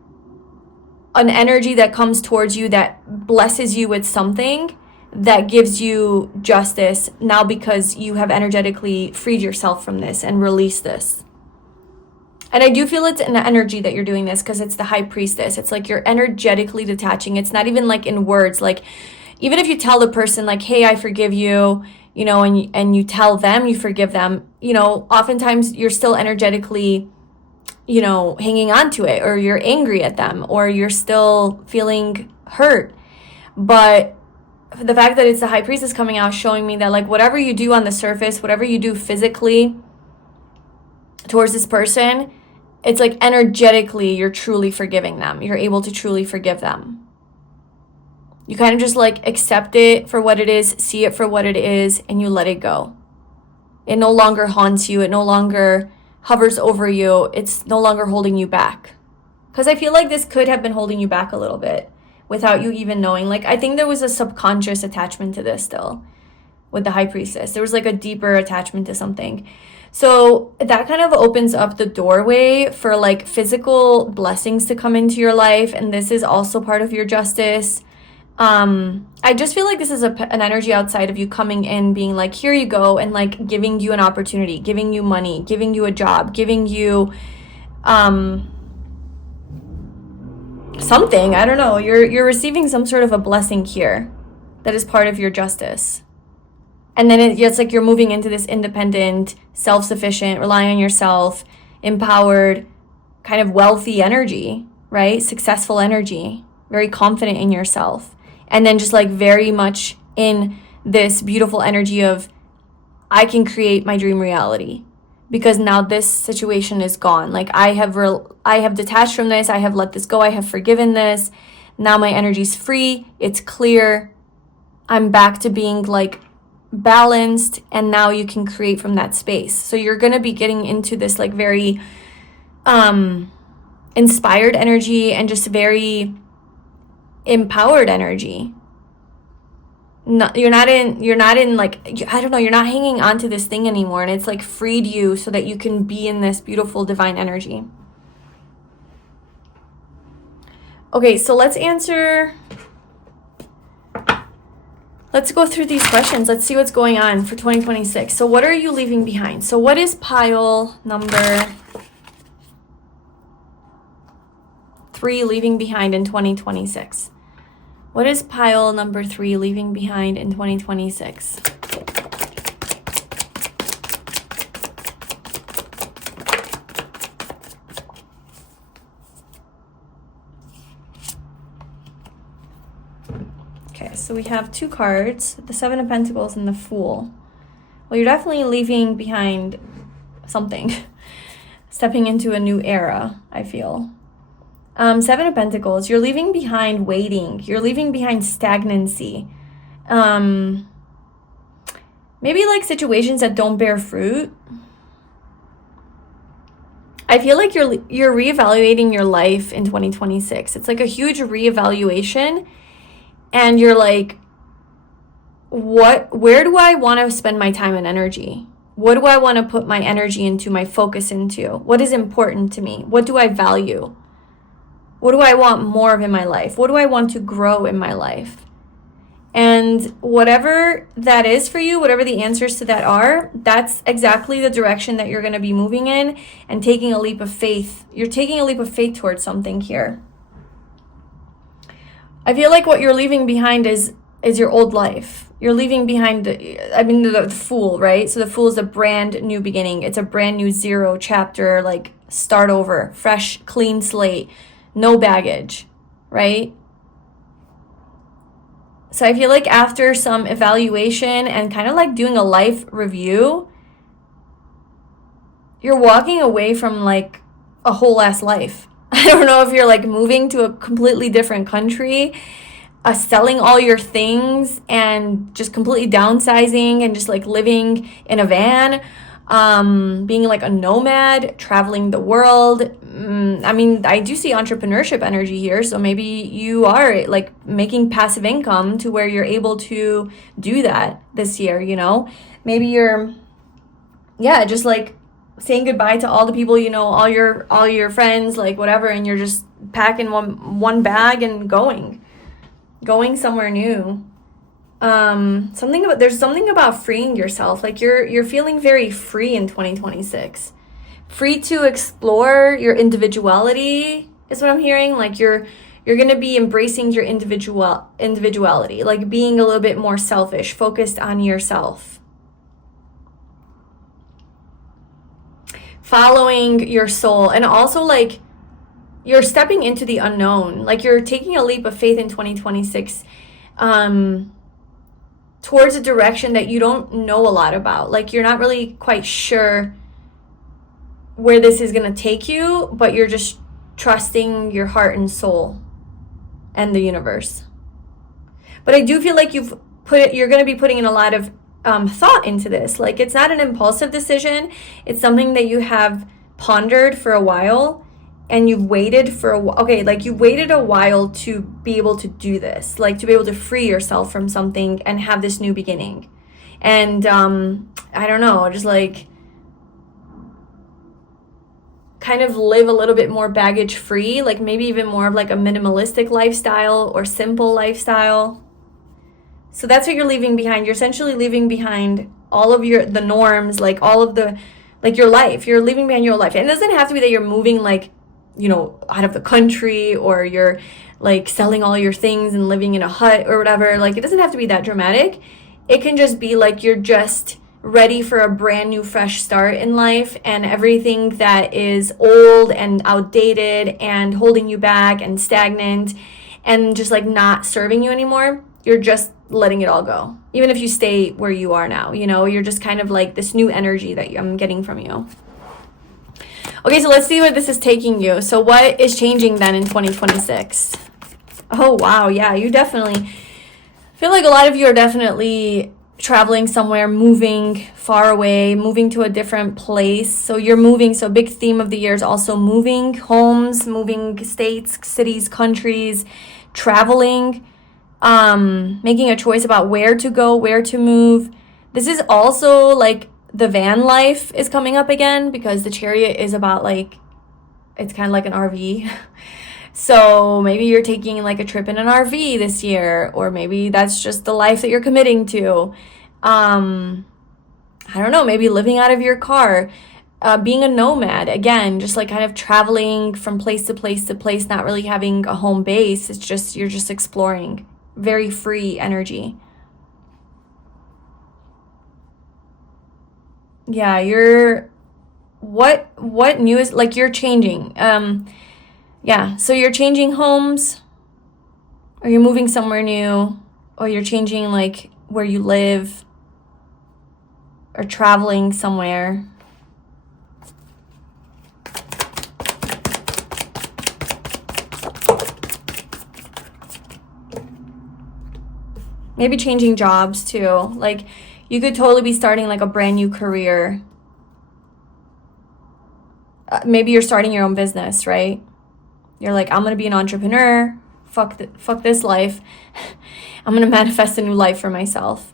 an energy that comes towards you that blesses you with something that gives you justice now, because you have energetically freed yourself from this and released this. And I do feel it's an energy that you're doing this, because it's the High Priestess. It's like you're energetically detaching. It's not even like in words. Like even if you tell the person like, hey, I forgive you, and you tell them you forgive them, oftentimes you're still energetically, hanging on to it, or you're angry at them, or you're still feeling hurt. But the fact that it's the High Priestess coming out, showing me that like whatever you do on the surface, whatever you do physically towards this person, it's like energetically you're truly forgiving them. You're able to truly forgive them. You kind of just like accept it for what it is, see it for what it is, and you let it go. It no longer haunts you. It no longer hovers over you. It's no longer holding you back. Because I feel like this could have been holding you back a little bit without you even knowing. Like I think there was a subconscious attachment to this still with the High Priestess. There was like a deeper attachment to something. So that kind of opens up the doorway for like physical blessings to come into your life. And this is also part of your justice. I just feel like this is an energy outside of you coming in, being like, here you go, and like giving you an opportunity, giving you money, giving you a job, giving you something. I don't know. You're receiving some sort of a blessing here that is part of your justice. And then it's like you're moving into this independent, self-sufficient, relying on yourself, empowered, kind of wealthy energy, right? Successful energy, very confident in yourself. And then just like very much in this beautiful energy of, I can create my dream reality, because now this situation is gone. Like I have detached from this. I have let this go. I have forgiven this. Now my energy's free. It's clear. I'm back to being like balanced, and now you can create from that space. So you're going to be getting into this like very inspired energy and just very empowered energy. You're not in like, I don't know, you're not hanging on to this thing anymore, and it's like freed you so that you can be in this beautiful divine energy. Okay, so let's go through these questions. Let's see what's going on for 2026. So what are you leaving behind? So what is pile number 3 leaving behind in 2026? What is pile number 3 leaving behind in 2026? Okay, so we have 2 cards, the 7 of Pentacles and the Fool. Well, you're definitely leaving behind something. Stepping into a new era, I feel. 7 of Pentacles, you're leaving behind waiting. You're leaving behind stagnancy. Maybe like situations that don't bear fruit. I feel like you're reevaluating your life in 2026. It's like a huge reevaluation. And you're like, where do I want to spend my time and energy? What do I want to put my energy into, my focus into? What is important to me? What do I value? What do I want more of in my life? What do I want to grow in my life? And whatever that is for you, whatever the answers to that are, that's exactly the direction that you're going to be moving in and taking a leap of faith. You're taking a leap of faith towards something here. I feel like what you're leaving behind is your old life. You're leaving behind the Fool, right? So the Fool is a brand new beginning. It's a brand new 0 chapter, like start over, fresh, clean slate. No baggage, right? So I feel like after some evaluation and kind of like doing a life review, you're walking away from like a whole ass life. I don't know if you're like moving to a completely different country, selling all your things and just completely downsizing and just like living in a van, being like a nomad, traveling the world. I mean, I do see entrepreneurship energy here, so maybe you are like making passive income to where you're able to do that this year, you know? Maybe you're, just like saying goodbye to all the people, you know, all your friends, like whatever, and you're just packing one bag and going somewhere new. There's something about freeing yourself. Like you're feeling very free in 2026. Free to explore your individuality is what I'm hearing. Like you're going to be embracing your individuality, like being a little bit more selfish, focused on yourself. Following your soul, and also like you're stepping into the unknown. Like you're taking a leap of faith in 2026 towards a direction that you don't know a lot about. Like you're not really quite sure where this is going to take you, but you're just trusting your heart and soul and the universe. But I do feel like you're going to be putting in a lot of thought into this. Like it's not an impulsive decision. It's something that you have pondered for a while, and you've waited you waited a while to be able to do this, like to be able to free yourself from something and have this new beginning. And I don't know, just like kind of live a little bit more baggage free, like maybe even more of like a minimalistic lifestyle or simple lifestyle. So that's what you're leaving behind. You're essentially leaving behind all of the norms, like all of the, like your life. You're leaving behind your life. And it doesn't have to be that you're moving like, you know, out of the country, or you're like selling all your things and living in a hut or whatever. Like it doesn't have to be that dramatic. It can just be like you're just ready for a brand new fresh start in life, and everything that is old and outdated and holding you back and stagnant and just like not serving you anymore, you're just letting it all go. Even if you stay where you are now, you know, you're just kind of like this new energy that I'm getting from you. Okay, so let's see where this is taking you. So what is changing then in 2026? Oh, wow. Yeah, you definitely feel like a lot of you are definitely traveling somewhere, moving far away, moving to a different place. So you're moving. So a big theme of the year is also moving homes, moving states, cities, countries, traveling, making a choice about where to go, where to move. This is also like the van life is coming up again, because the Chariot is about like, it's kind of like an RV. So maybe you're taking like a trip in an RV this year, or maybe that's just the life that you're committing to. I don't know, maybe living out of your car, being a nomad, again, just like kind of traveling from place to place to place, not really having a home base. It's just, you're just exploring. Very free energy. Yeah, you're, what new is, like, you're changing. Yeah, so you're changing homes, or you're moving somewhere new, or you're changing like where you live, or traveling somewhere. Maybe changing jobs too. Like, you could totally be starting like a brand new career. Maybe you're starting your own business, right? You're like, I'm gonna be an entrepreneur. Fuck this life. I'm gonna manifest a new life for myself.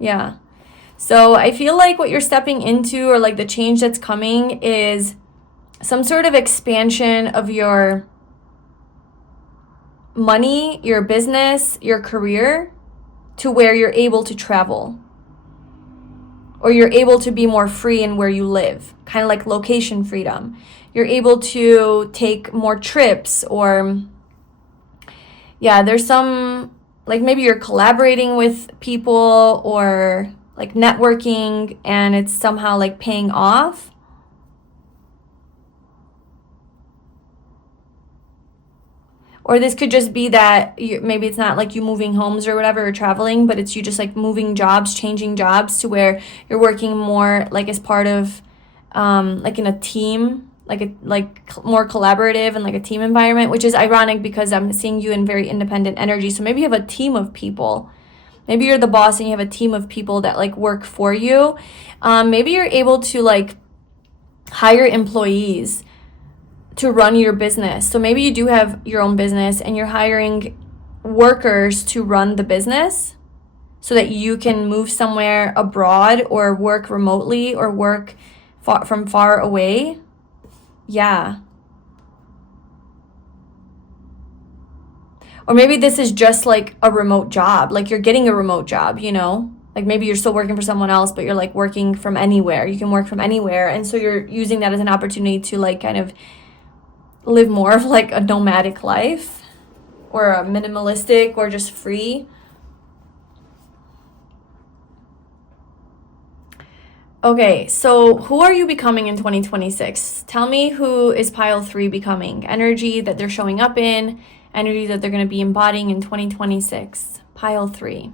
Yeah. So I feel like what you're stepping into, or like the change that's coming, is some sort of expansion of your money, your business, your career, to where you're able to travel, or you're able to be more free in where you live, kind of like location freedom. You're able to take more trips, or yeah, there's some, like, maybe you're collaborating with people, or like networking, and it's somehow like paying off. Or this could just be that maybe it's not like you moving homes or whatever, or traveling, but it's you just like moving jobs, changing jobs, to where you're working more like as part of like in a team, like more collaborative and like a team environment, which is ironic because I'm seeing you in very independent energy. So maybe you have a team of people. Maybe you're the boss and you have a team of people that like work for you. Maybe you're able to like hire employees to run your business. So maybe you do have your own business and you're hiring workers to run the business, so that you can move somewhere abroad, or work remotely, or work from far away. Yeah. Or maybe this is just like a remote job, like you're getting a remote job, you know? Like maybe you're still working for someone else, but you're like working from anywhere. You can work from anywhere. And so you're using that as an opportunity to like kind of live more of like a nomadic life, or a minimalistic, or just free. Okay, so who are you becoming in 2026? Tell me, who is pile 3 becoming? Energy that they're showing up in, energy that they're going to be embodying in 2026. Pile 3.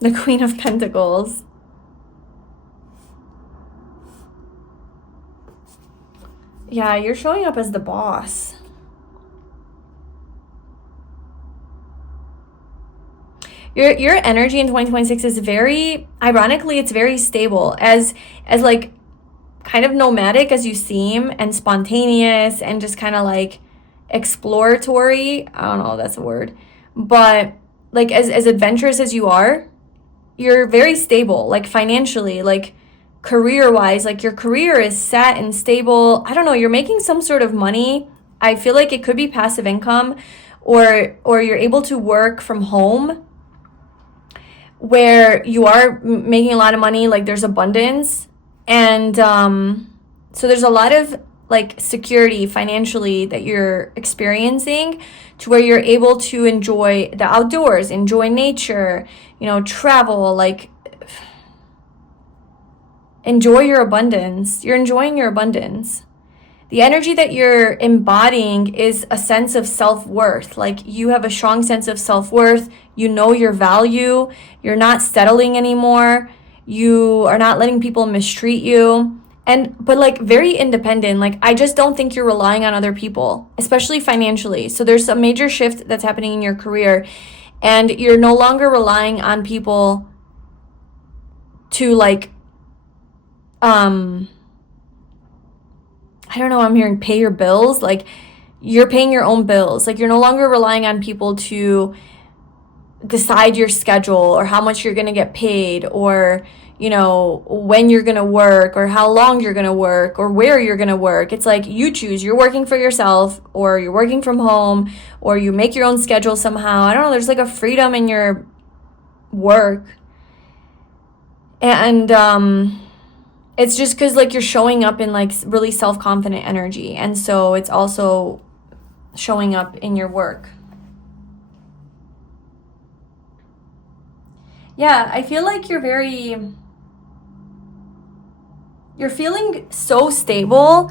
The Queen of Pentacles. Yeah, you're showing up as the boss. Your energy in 2026 is very, ironically, it's very stable. As like kind of nomadic as you seem, and spontaneous, and just kind of like exploratory. I don't know if that's a word. But like as adventurous as you are, you're very stable, like financially, like career-wise, like your career is set and stable. I don't know, you're making some sort of money. I feel like it could be passive income, or you're able to work from home where you are making a lot of money, like there's abundance. And so there's a lot of like security financially that you're experiencing, to where you're able to enjoy the outdoors, enjoy nature, you know, travel, like enjoy your abundance. You're enjoying your abundance. The energy that you're embodying is a sense of self-worth. Like you have a strong sense of self-worth. You know your value. You're not settling anymore. You are not letting people mistreat you. But like very independent. Like I just don't think you're relying on other people, especially financially. So there's a major shift that's happening in your career, and you're no longer relying on people to like I don't know, I'm hearing pay your bills. Like you're paying your own bills. Like you're no longer relying on people to decide your schedule or how much you're going to get paid, or you know, when you're going to work or how long you're going to work or where you're going to work. It's like you choose. You're working for yourself, or you're working from home, or you make your own schedule somehow. I don't know, there's like a freedom in your work. And it's just because like you're showing up in like really self-confident energy, and so it's also showing up in your work. Yeah, I feel like you're feeling so stable,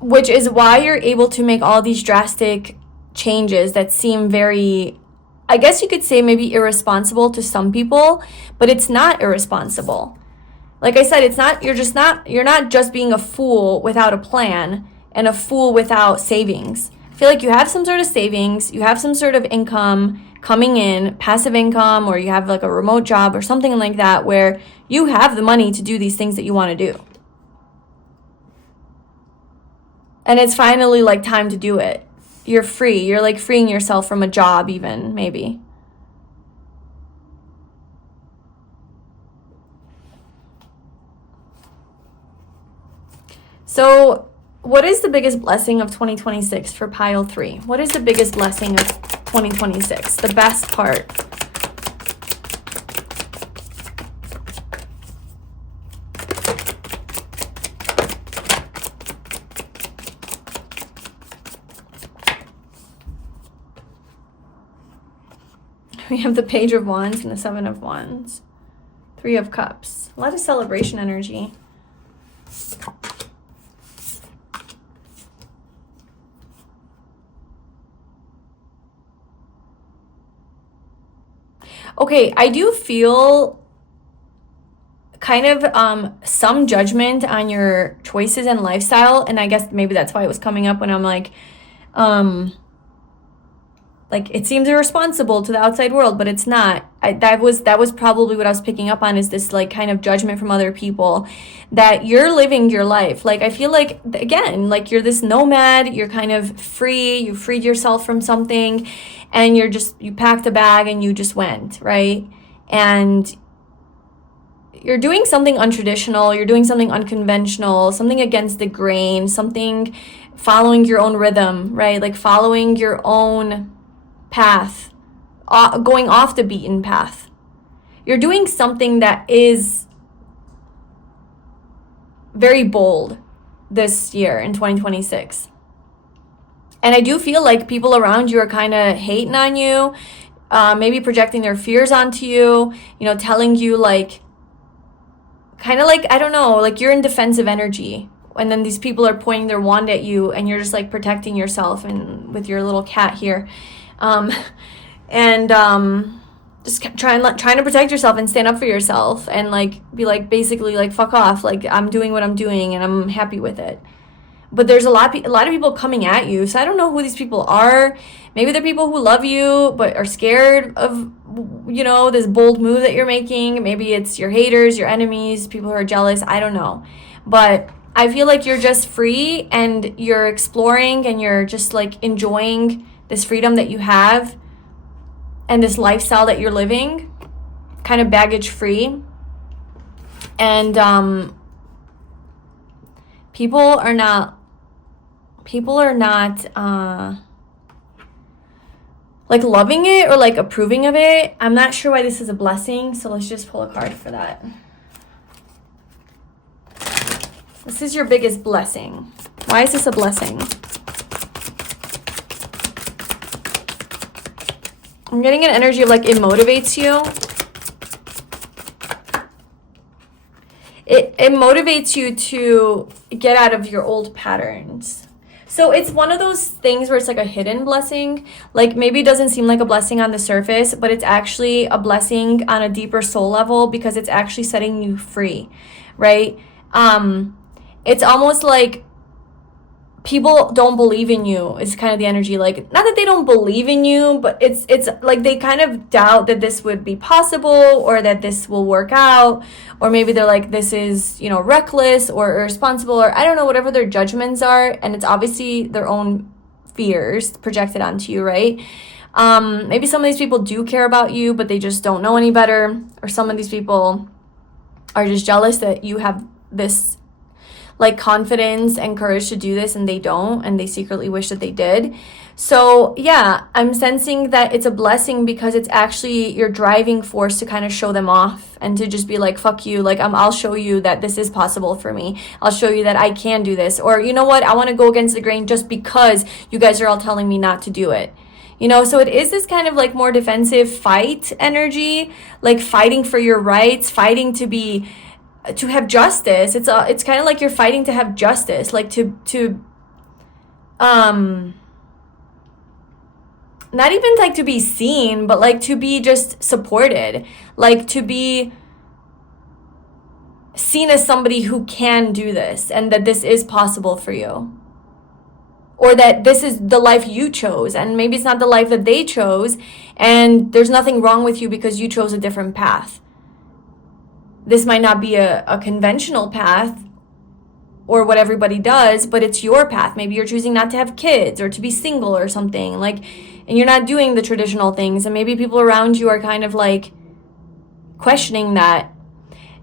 which is why you're able to make all these drastic changes that seem very, I guess you could say maybe irresponsible to some people, but it's not irresponsible. Like I said, you're not just being a fool without a plan and a fool without savings. I feel like you have some sort of savings, you have some sort of income coming in, passive income, or you have like a remote job or something like that where you have the money to do these things that you want to do. And it's finally like time to do it. You're free. You're like freeing yourself from a job even, maybe. So, what is the biggest blessing of 2026 for pile 3? What is the biggest blessing of 2026? The best part. We have the Page of Wands and the Seven of Wands. Three of Cups. A lot of celebration energy. Okay, I do feel kind of some judgment on your choices and lifestyle, and I guess maybe that's why it was coming up when I'm like it seems irresponsible to the outside world, but it's not. That was probably what I was picking up on, is this like kind of judgment from other people that you're living your life. Like I feel like, again, like you're this nomad, you're kind of free, you freed yourself from something, and you packed a bag and you just went, right? And you're doing something untraditional, you're doing something unconventional, something against the grain, something following your own rhythm, right? Like following your own path, going off the beaten path. You're doing something that is very bold this year in 2026. And I do feel like people around you are kind of hating on you, maybe projecting their fears onto you, telling you like, kind of like, I don't know, like you're in defensive energy. And then these people are pointing their wand at you, and you're just like protecting yourself and with your little cat here. Just trying to protect yourself and stand up for yourself, and like be like basically like fuck off, like I'm doing what I'm doing and I'm happy with it. But there's a lot of people coming at you, so I don't know who these people are. Maybe they're people who love you but are scared of this bold move that you're making. Maybe it's your haters, your enemies, people who are jealous. I don't know, but I feel like you're just free and you're exploring and you're just like enjoying this freedom that you have and this lifestyle that you're living, kind of baggage free. And people are not like loving it or like approving of it. I'm not sure why this is a blessing, so let's just pull a card for that. This is your biggest blessing. Why is this a blessing? I'm getting an energy of like it motivates you. It motivates you to get out of your old patterns. So it's one of those things where it's like a hidden blessing. Like maybe it doesn't seem like a blessing on the surface, but it's actually a blessing on a deeper soul level because it's actually setting you free, right? It's almost like people don't believe in you is kind of the energy. Like, not that they don't believe in you, but it's like they kind of doubt that this would be possible or that this will work out, or maybe they're like, this is, you know, reckless or irresponsible, or I don't know, whatever their judgments are. And it's obviously their own fears projected onto you, right? Maybe some of these people do care about you, but they just don't know any better, or some of these people are just jealous that you have this like confidence and courage to do this and they don't, and they secretly wish that they did. So yeah, I'm sensing that it's a blessing because it's actually your driving force to kind of show them off and to just be like, fuck you, like I'll show you that this is possible for me. I'll show you that I can do this. Or you know what, I want to go against the grain just because you guys are all telling me not to do it. You know, so it is this kind of like more defensive fight energy, like fighting for your rights, fighting to have justice. It's kind of like you're fighting to have justice, like to not even like to be seen, but like to be just supported, like to be seen as somebody who can do this and that this is possible for you, or that this is the life you chose and maybe it's not the life that they chose, and there's nothing wrong with you because you chose a different path. This might not be a conventional path or what everybody does, but it's your path. Maybe you're choosing not to have kids or to be single or something, like, and you're not doing the traditional things. And maybe people around you are kind of like questioning that.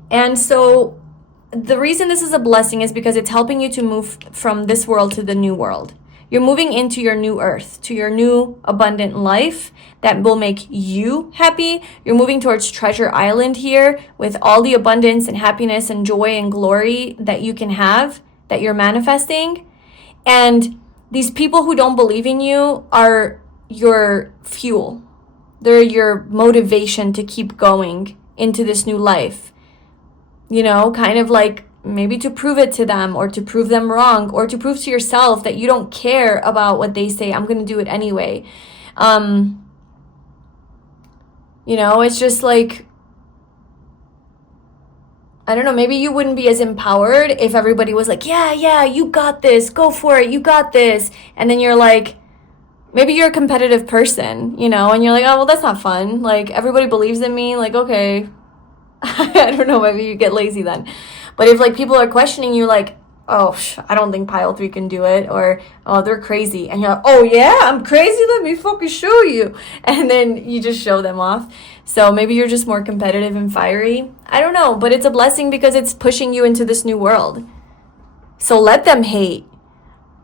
And so the reason this is a blessing is because it's helping you to move from this world to the new world. You're moving into your new earth, to your new abundant life that will make you happy. You're moving towards Treasure Island here with all the abundance and happiness and joy and glory that you can have, that you're manifesting. And these people who don't believe in you are your fuel. They're your motivation to keep going into this new life. You know, kind of like maybe to prove it to them, or to prove them wrong, or to prove to yourself that you don't care about what they say. I'm going to do it anyway. You know, it's just like, I don't know, maybe you wouldn't be as empowered if everybody was like, yeah, you got this, go for it, you got this. And then you're like, maybe you're a competitive person, you know, and you're like, oh, well, that's not fun. Like, everybody believes in me. Like, okay. I don't know, maybe you get lazy then. But if like people are questioning you, like, oh, I don't think pile 3 can do it, or oh, they're crazy, and you're like, oh yeah, I'm crazy, let me fucking show you, and then you just show them off. So maybe you're just more competitive and fiery. I don't know, but it's a blessing because it's pushing you into this new world. So let them hate.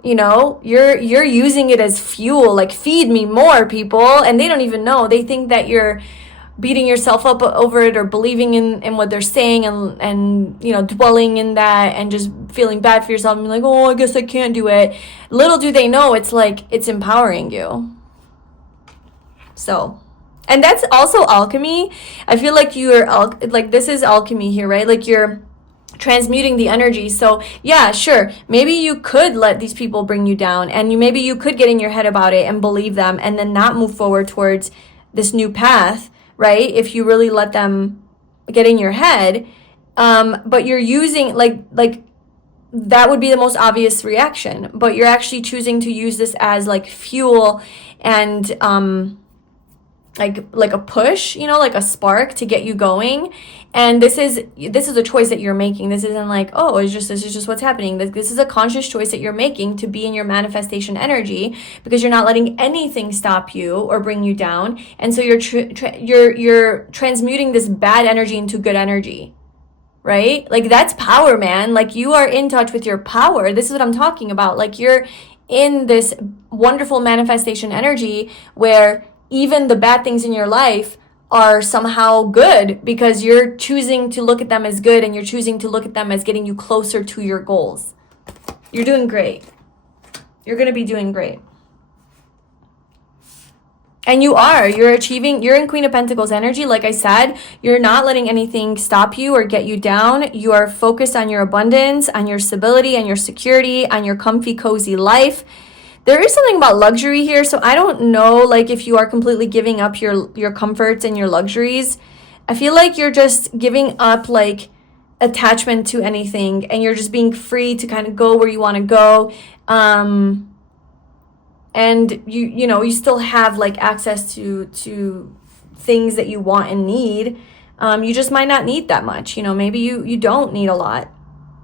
You know, you're using it as fuel, like feed me more, people, and they don't even know. They think that you're beating yourself up over it, or believing in what they're saying, and you know, dwelling in that and just feeling bad for yourself and being like, oh, I guess I can't do it. Little do they know, it's like, it's empowering you. So, and that's also alchemy. I feel like like this is alchemy here, right? Like you're transmuting the energy. So yeah, sure, maybe you could let these people bring you down, and maybe you could get in your head about it and believe them, and then not move forward towards this new path, right? If you really let them get in your head, but you're using like that would be the most obvious reaction, but you're actually choosing to use this as like fuel and like a push, you know, like a spark to get you going. And this is a choice that you're making. This isn't like, oh, this is just what's happening. This is a conscious choice that you're making to be in your manifestation energy, because you're not letting anything stop you or bring you down. And so you're transmuting this bad energy into good energy, right? Like that's power, man. Like you are in touch with your power. This is what I'm talking about. Like you're in this wonderful manifestation energy where even the bad things in your life are somehow good, because you're choosing to look at them as good, and you're choosing to look at them as getting you closer to your goals. You're doing great. You're going to be doing great. And you're achieving, you're in Queen of Pentacles energy. Like I said, you're not letting anything stop you or get you down. You are focused on your abundance, on your stability, and your security, on your comfy, cozy life. There is something about luxury here. So I don't know, like, if you are completely giving up your comforts and your luxuries. I feel like you're just giving up, like, attachment to anything, and you're just being free to kind of go where you want to go. And you still have, like, access to things that you want and need. You just might not need that much. Maybe you don't need a lot.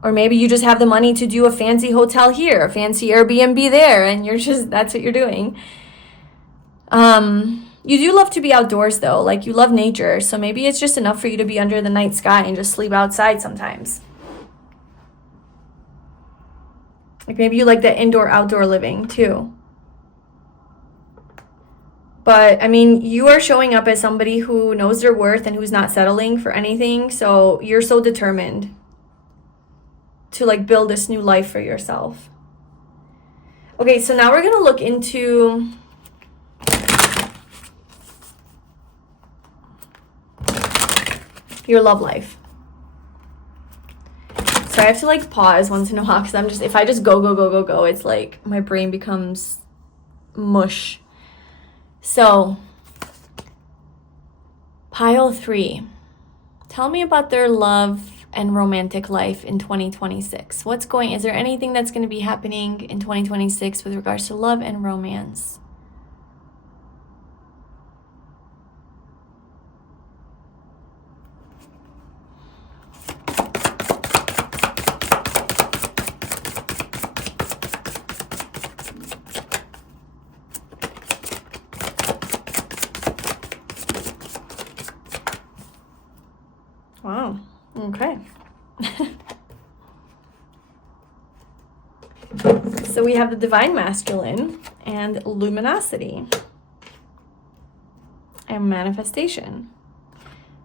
Or maybe you just have the money to do a fancy hotel here, a fancy Airbnb there, and that's what you're doing. You do love to be outdoors, though. Like, you love nature. So maybe it's just enough for you to be under the night sky and just sleep outside sometimes. Like, maybe you like the indoor-outdoor living, too. But, I mean, you are showing up as somebody who knows their worth and who's not settling for anything. So you're so determined to, like, build this new life for yourself. Okay, so now we're going to look into your love life. So I have to, like, pause once in a while because if I just go, it's like my brain becomes mush. So, pile 3. Tell me about their love and romantic life in 2026. Is there anything that's going to be happening in 2026 with regards to love and romance? Wow. Okay. So we have the Divine Masculine and Luminosity and Manifestation.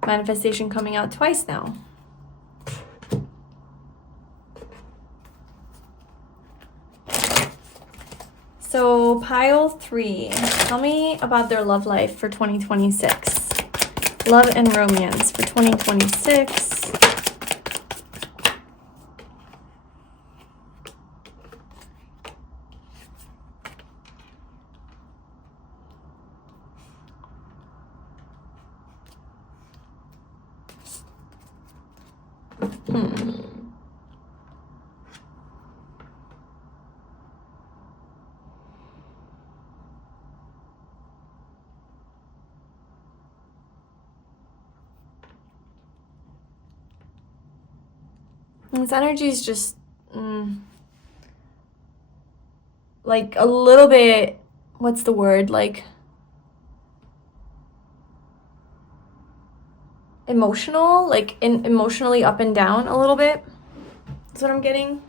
Manifestation coming out twice now. So pile 3, tell me about their love life for 2026. Love and romance for 2026. This energy is just like a little bit, what's the word? Like emotional, like emotionally up and down a little bit. That's what I'm getting.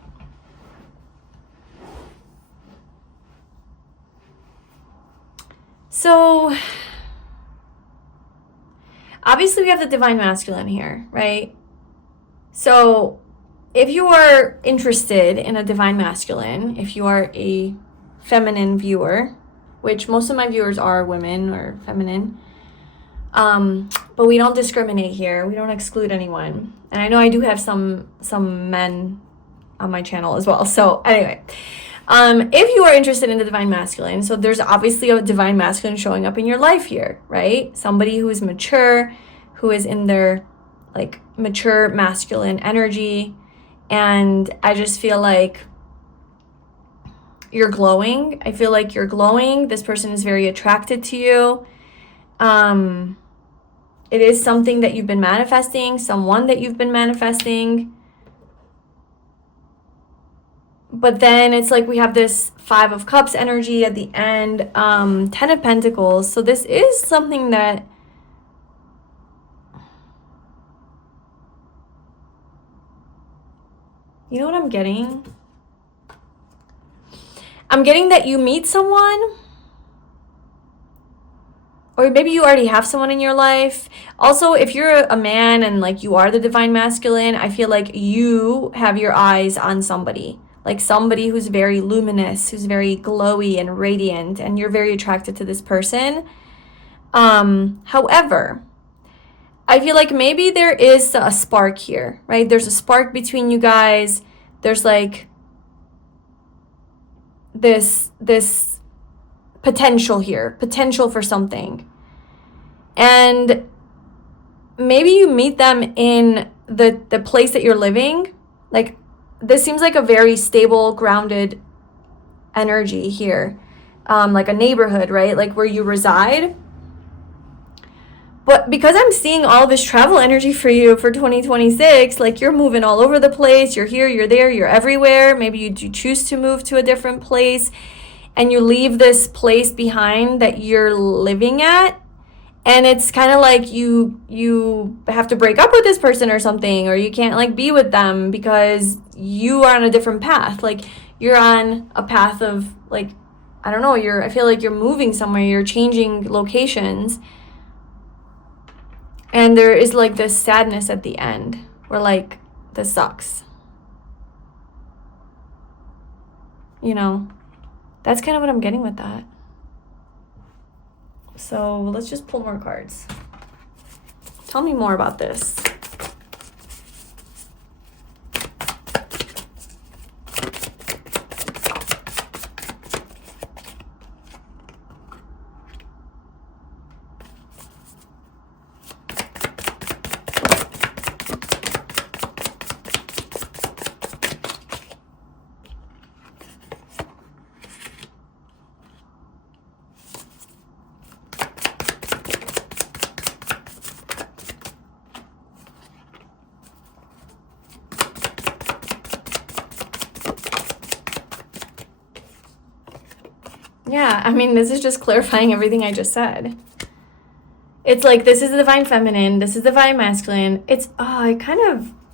So obviously we have the Divine Masculine here, right? So if you are interested in a Divine Masculine, if you are a feminine viewer, which most of my viewers are women or feminine, but we don't discriminate here. We don't exclude anyone. And I know I do have some men on my channel as well. So anyway, if you are interested in the Divine Masculine, so there's obviously a Divine Masculine showing up in your life here, right? Somebody who is mature, who is in their, like, mature masculine energy. And I just feel like you're glowing. I feel like you're glowing. This person is very attracted to you. It is something that you've been manifesting, someone that you've been manifesting. But then it's like we have this 5 of Cups energy at the end, 10 of Pentacles. So this is something that you know what I'm getting? I'm getting that you meet someone, or maybe you already have someone in your life. Also, if you're a man and, like, you are the Divine Masculine, I feel like you have your eyes on somebody. Like somebody who's very luminous, who's very glowy and radiant, and you're very attracted to this person. However, I feel like maybe there is a spark here, right? There's a spark between you guys. There's like this potential here, potential for something. And maybe you meet them in the place that you're living. Like, this seems like a very stable, grounded energy here. Like a neighborhood, right? Like where you reside. But because I'm seeing all this travel energy for you for 2026, like you're moving all over the place. You're here, you're there, you're everywhere. Maybe you do choose to move to a different place and you leave this place behind that you're living at. And it's kind of like you have to break up with this person or something, or you can't like be with them because you are on a different path. Like you're on a path of like, I don't know, I feel like you're moving somewhere, you're changing locations. And there is like this sadness at the end where like, this sucks. You know, that's kind of what I'm getting with that. So let's just pull more cards. Tell me more about this. Yeah, I mean, this is just clarifying everything I just said. It's like, this is the divine feminine, this is the divine masculine. It's,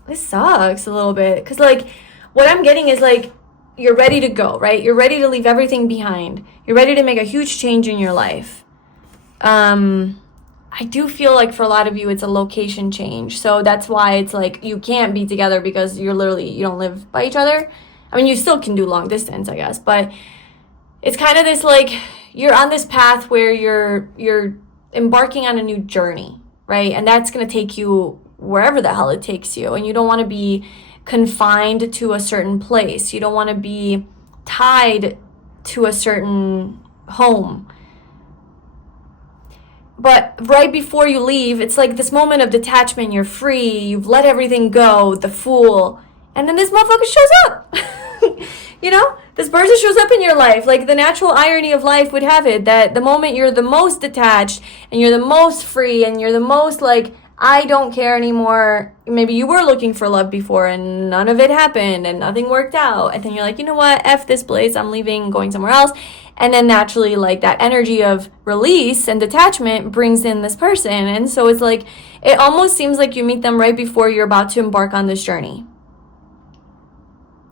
this sucks a little bit. Because, like, what I'm getting is, like, you're ready to go, right? You're ready to leave everything behind. You're ready to make a huge change in your life. I do feel like for a lot of you, it's a location change. So that's why it's like, you can't be together because you don't live by each other. I mean, you still can do long distance, I guess, but it's kind of this like you're on this path where you're embarking on a new journey, right? And that's going to take you wherever the hell it takes you. And you don't want to be confined to a certain place. You don't want to be tied to a certain home. But right before you leave, it's like this moment of detachment. You're free. You've let everything go, the Fool. And then this motherfucker shows up. You know? This person shows up in your life. Like, the natural irony of life would have it that the moment you're the most detached and you're the most free and you're the most like, I don't care anymore. Maybe you were looking for love before and none of it happened and nothing worked out. And then you're like, you know what? F this place. I'm leaving, going somewhere else. And then naturally, like, that energy of release and detachment brings in this person. And so it's like, it almost seems like you meet them right before you're about to embark on this journey.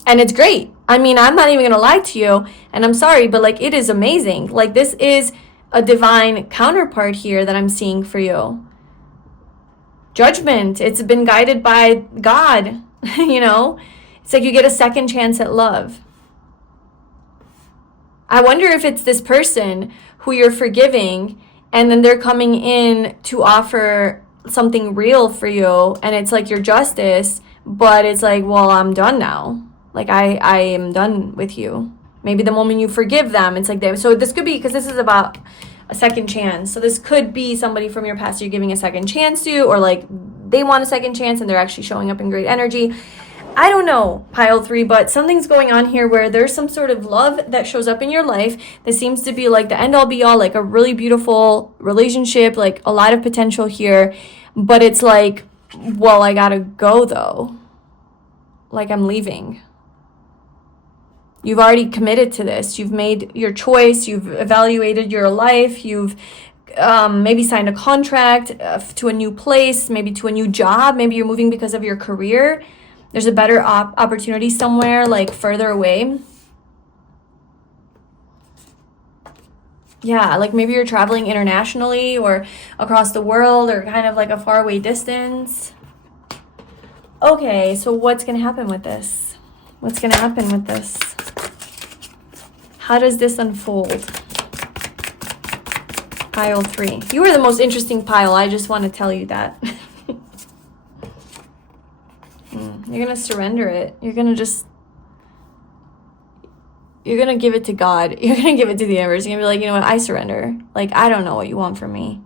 And it's great. I mean, I'm not even going to lie to you, and I'm sorry, but like, it is amazing. Like, this is a divine counterpart here that I'm seeing for you. Judgment. It's been guided by God, you know? It's like you get a second chance at love. I wonder if it's this person who you're forgiving, and then they're coming in to offer something real for you, and it's like your justice, but it's like, well, I'm done now. Like, I am done with you. Maybe the moment you forgive them, it's like they. So this could be, because this is about a second chance. So this could be somebody from your past you're giving a second chance to, or like they want a second chance and they're actually showing up in great energy. I don't know, pile 3, but something's going on here where there's some sort of love that shows up in your life that seems to be like the end all be all, like a really beautiful relationship, like a lot of potential here. But it's like, well, I gotta go though. Like, I'm leaving. You've already committed to this. You've made your choice. You've evaluated your life. You've maybe signed a contract to a new place, maybe to a new job. Maybe you're moving because of your career. There's a better opportunity somewhere, like further away. Yeah, like maybe you're traveling internationally or across the world or kind of like a faraway distance. Okay, so what's going to happen with this? What's going to happen with this? How does this unfold? Pile 3. You are the most interesting pile. I just want to tell you that. You're going to surrender it. You're going to give it to God. You're going to give it to the universe. You're going to be like, you know what? I surrender. Like, I don't know what you want from me.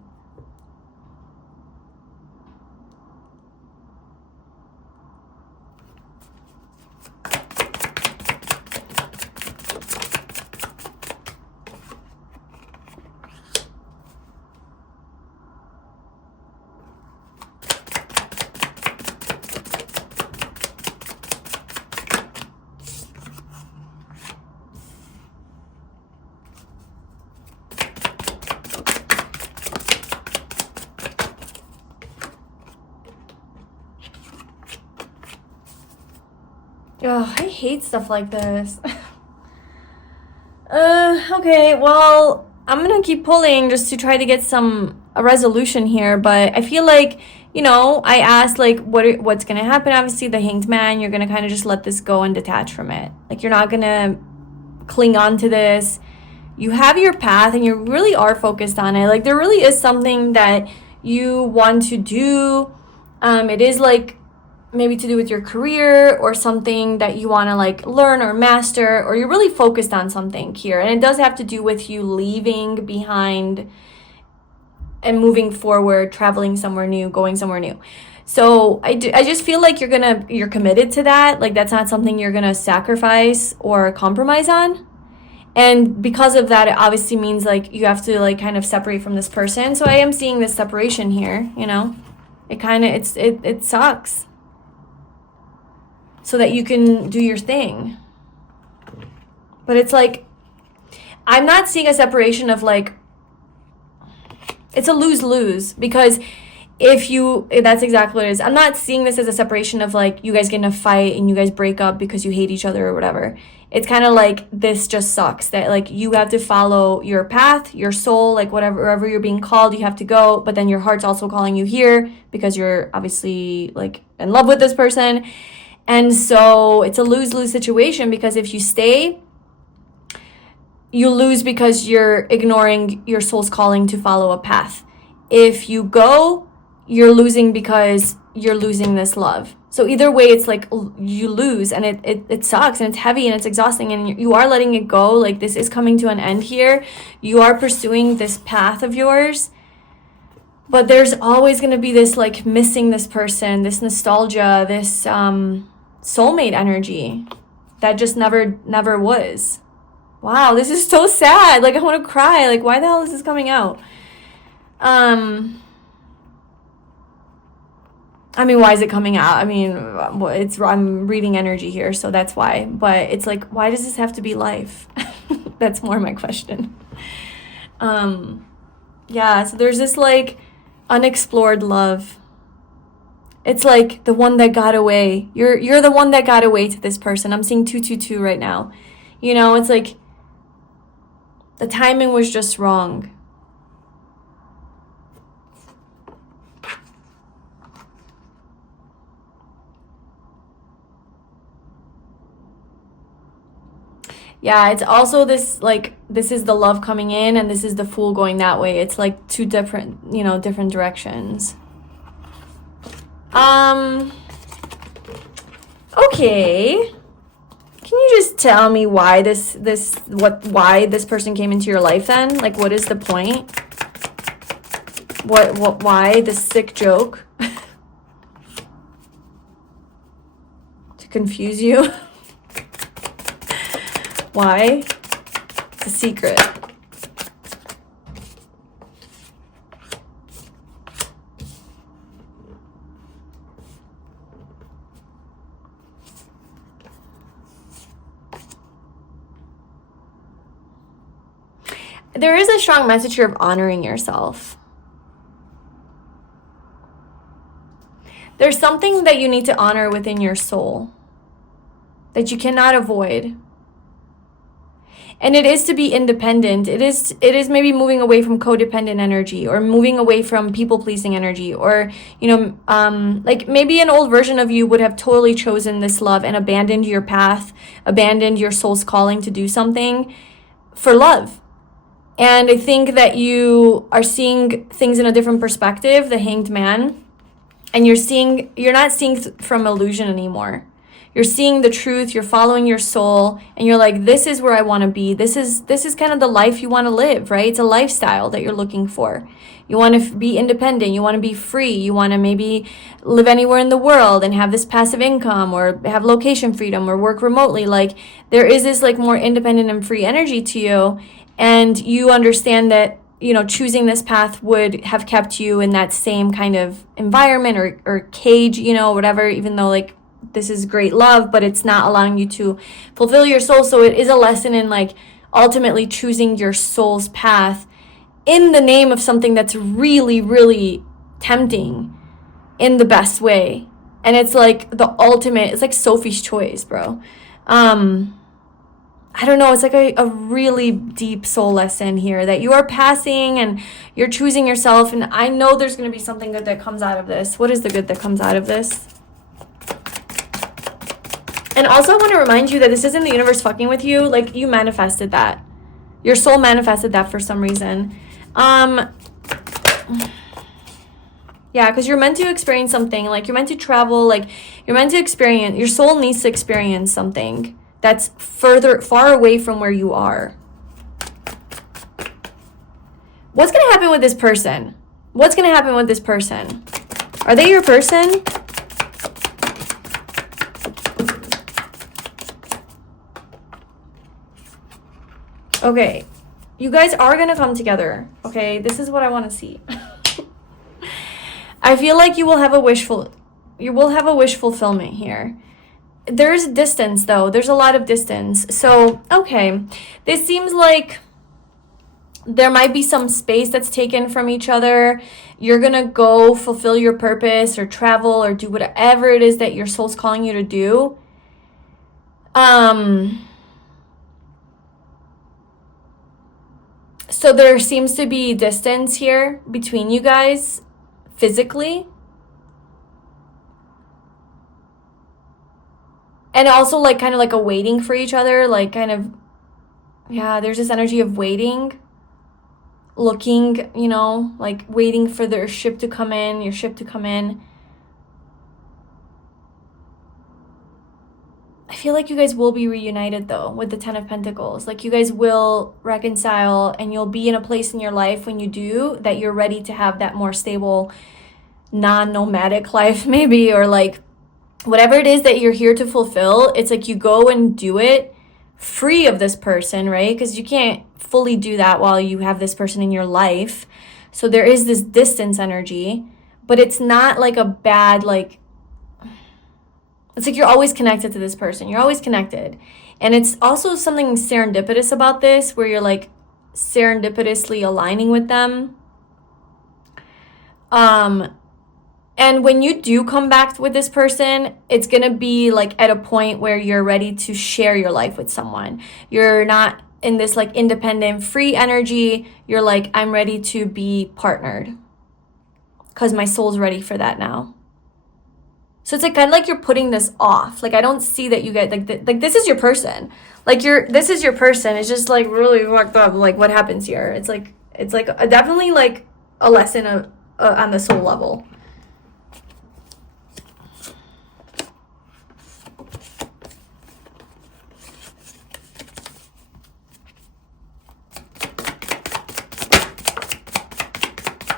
Oh, I hate stuff like this. Okay, well, I'm gonna keep pulling just to try to get a resolution here, but I feel like, you know, I asked like what's gonna happen. Obviously, the Hanged Man, you're gonna kind of just let this go and detach from it. Like, you're not gonna cling on to this. You have your path and you really are focused on it. Like, there really is something that you want to do. It is like maybe to do with your career or something that you want to like learn or master, or you're really focused on something here. And it does have to do with you leaving behind and moving forward, traveling somewhere new, going somewhere new. So I just feel like you're committed to that. Like, that's not something you're gonna sacrifice or compromise on. And because of that, it obviously means like you have to like kind of separate from this person. So I am seeing this separation here, you know. It sucks. So that you can do your thing. But it's like, I'm not seeing a separation of like, it's a lose-lose, because that's exactly what it is. I'm not seeing this as a separation of like you guys get in a fight and you guys break up because you hate each other or whatever. It's kind of like, this just sucks, that like you have to follow your path, your soul, like wherever you're being called, you have to go. But then your heart's also calling you here because you're obviously like in love with this person. And so it's a lose-lose situation, because if you stay, you lose because you're ignoring your soul's calling to follow a path. If you go, you're losing because you're losing this love. So either way, it's like you lose, and it sucks, and it's heavy, and it's exhausting, and you are letting it go. Like, this is coming to an end here. You are pursuing this path of yours. But there's always going to be this like missing this person, this nostalgia, this soulmate energy that just never was. Wow, this is so sad. Like, I want to cry. Like, why the hell is this coming out? I mean, why is it coming out? I mean, I'm reading energy here, so that's why. But it's like, why does this have to be life? That's more my question. Yeah, so there's this like unexplored love. It's like the one that got away. You're the one that got away to this person. I'm seeing 222 right now. You know, it's like the timing was just wrong. Yeah, it's also this, like, this is the love coming in, and this is the Fool going that way. It's like two different, different directions. Okay. Can you just tell me why why this person came into your life then? Like, what is the point? Why this sick joke? To confuse you? Why? It's a secret. There is a strong message here of honoring yourself. There's something that you need to honor within your soul that you cannot avoid. And it is to be independent. It is maybe moving away from codependent energy, or moving away from people-pleasing energy, or, like maybe an old version of you would have totally chosen this love and abandoned your path, abandoned your soul's calling to do something for love. And I think that you are seeing things in a different perspective, the Hanged Man. And you're not seeing from illusion anymore. You're seeing the truth, you're following your soul, and you're like, this is where I want to be. This is kind of the life you want to live, right? It's a lifestyle that you're looking for. You want to be independent, you want to be free, you want to maybe live anywhere in the world and have this passive income, or have location freedom, or work remotely. Like, there is this like more independent and free energy to you, and you understand that, you know, choosing this path would have kept you in that same kind of environment or cage, you know, whatever, even though like this is great love, but it's not allowing you to fulfill your soul. So it is a lesson in like ultimately choosing your soul's path in the name of something that's really, really tempting in the best way. And it's like the ultimate, it's like Sophie's Choice, bro. I don't know, it's like a really deep soul lesson here that you are passing and you're choosing yourself. And I know there's going to be something good that comes out of this. What is the good that comes out of this? And also I want to remind you that this isn't the universe fucking with you. Like, you manifested that. Your soul manifested that for some reason. Yeah, because you're meant to experience something. Like, you're meant to travel. Like, you're meant to experience. Your soul needs to experience something that's far away from where you are. What's going to happen with this person? What's going to happen with this person? Are they your person? Okay, you guys are going to come together. Okay, this is what I want to see. I feel like you will have a wish fulfillment here. There's distance, though. There's a lot of distance. So, okay, this seems like there might be some space that's taken from each other. You're going to go fulfill your purpose or travel or do whatever it is that your soul's calling you to do. So there seems to be distance here between you guys physically. And also like kind of like a waiting for each other, like kind of, yeah, there's this energy of waiting, looking, you know, like waiting for their ship to come in, your ship to come in. I feel like you guys will be reunited though with the Ten of Pentacles. Like, you guys will reconcile, and you'll be in a place in your life when you do that you're ready to have that more stable, non-nomadic life maybe, or like whatever it is that you're here to fulfill. It's like you go and do it free of this person, right? Because you can't fully do that while you have this person in your life. So there is this distance energy, but it's not like a bad, like, it's like you're always connected to this person. You're always connected. And it's also something serendipitous about this, where you're like serendipitously aligning with them. And when you do come back with this person, it's going to be like at a point where you're ready to share your life with someone. You're not in this like independent, free energy. You're like, I'm ready to be partnered because my soul's ready for that now. So it's like kind of like you're putting this off. Like, I don't see that you get like this is your person. Like, this is your person. It's just like really fucked up. Like, what happens here? It's like definitely like a lesson of on the soul level.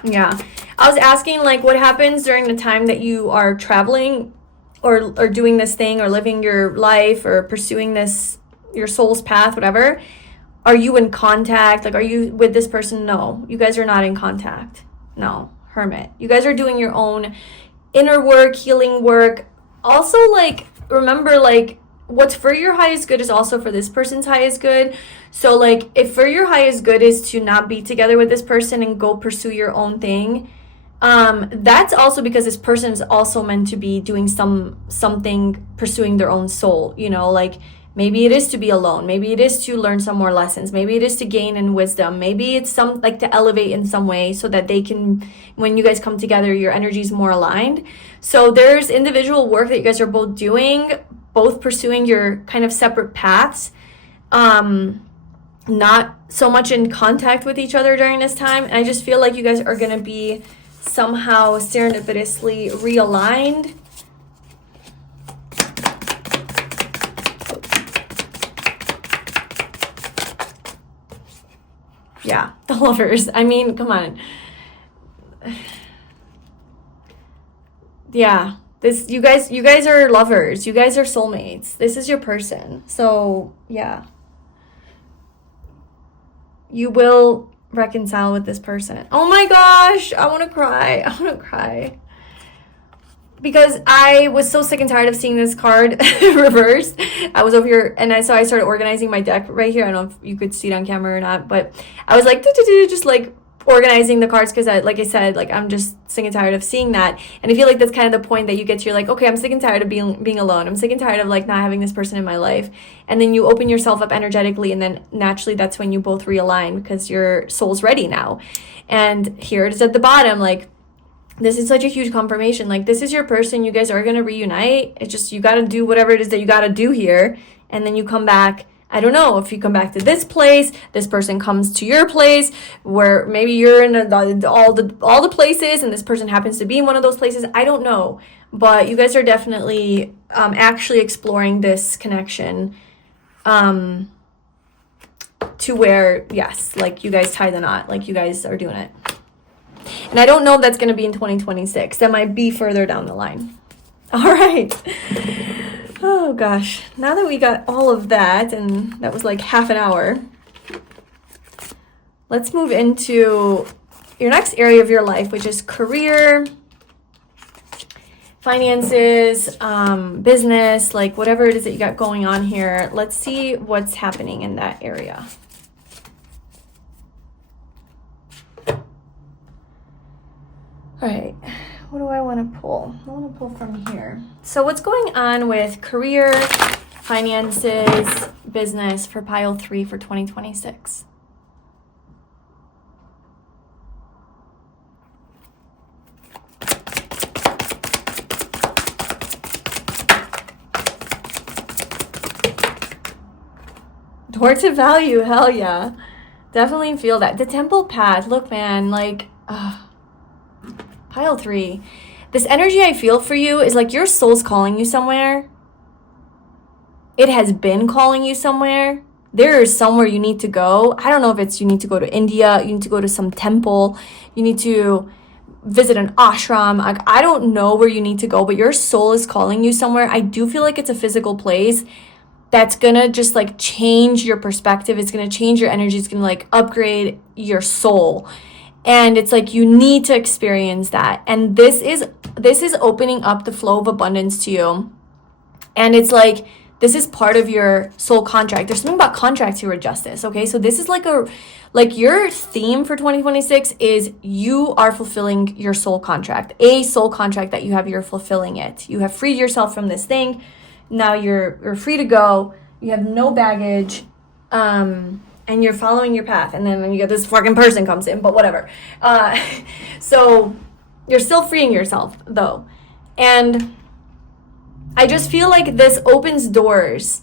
Yeah. I was asking, like, what happens during the time that you are traveling or doing this thing or living your life or pursuing this, your soul's path, whatever. Are you in contact? Like, are you with this person? No. You guys are not in contact. No. Hermit. You guys are doing your own inner work, healing work. Also, like, remember, like, what's for your highest good is also for this person's highest good. So, like, if for your highest good is to not be together with this person and go pursue your own thing, that's also because this person is also meant to be doing something, pursuing their own soul, you know, like maybe it is to be alone, maybe it is to learn some more lessons, maybe it is to gain in wisdom, maybe it's some like to elevate in some way so that they can, when you guys come together, your energy is more aligned. So there's individual work that you guys are both doing, both pursuing your kind of separate paths. not so much in contact with each other during this time. And I just feel like you guys are going to be somehow serendipitously realigned. Yeah, the Lovers. I mean, come on. Yeah, you guys are lovers. You guys are soulmates. This is your person. So, yeah. You will reconcile with this person. Oh my gosh, I want to cry. I want to cry. Because I was so sick and tired of seeing this card reversed. I was over here, and I started organizing my deck right here. I don't know if you could see it on camera or not, but I was like, just like organizing the cards because, like I said, like I'm just sick and tired of seeing that. And I feel like that's kind of the point that you get to. You're like, okay, I'm sick and tired of being alone. I'm sick and tired of like not having this person in my life. And then you open yourself up energetically, and then naturally that's when you both realign because your soul's ready now. And here it is at the bottom, like, this is such a huge confirmation. Like, this is your person. You guys are going to reunite. It's just, you got to do whatever it is that you got to do here. And then you come back. I don't know if you come back to this place, this person comes to your place, where maybe you're in all the places and this person happens to be in one of those places. I don't know. But you guys are definitely actually exploring this connection to where, yes, like you guys tie the knot. Like you guys are doing it. And I don't know if that's going to be in 2026. That might be further down the line. All right. Oh, gosh. Now that we got all of that, and that was like half an hour, let's move into your next area of your life, which is career, finances, business, like whatever it is that you got going on here. Let's see what's happening in that area. All right, what do I want to pull? I want to pull from here. So what's going on with career, finances, business for pile 3 for 2026? Towards a value, hell yeah. Definitely feel that. The temple path, look man, like, pile 3. This energy I feel for you is like your soul's calling you somewhere. It has been calling you somewhere. There is somewhere you need to go. I don't know if it's you need to go to India, you need to go to some temple, you need to visit an ashram. Like, I don't know where you need to go, but your soul is calling you somewhere. I do feel like it's a physical place that's gonna just like change your perspective. It's gonna change your energy. It's gonna like upgrade your soul. And it's like you need to experience that. And this is opening up the flow of abundance to you. And it's like this is part of your soul contract. There's something about contracts here with justice, okay? So this is like your theme for 2026 is you are fulfilling your soul contract. A soul contract that you have, you're fulfilling it. You have freed yourself from this thing. Now you're free to go. You have no baggage. And you're following your path, and then you get this fucking person comes in, but whatever. So you're still freeing yourself, though. And I just feel like this opens doors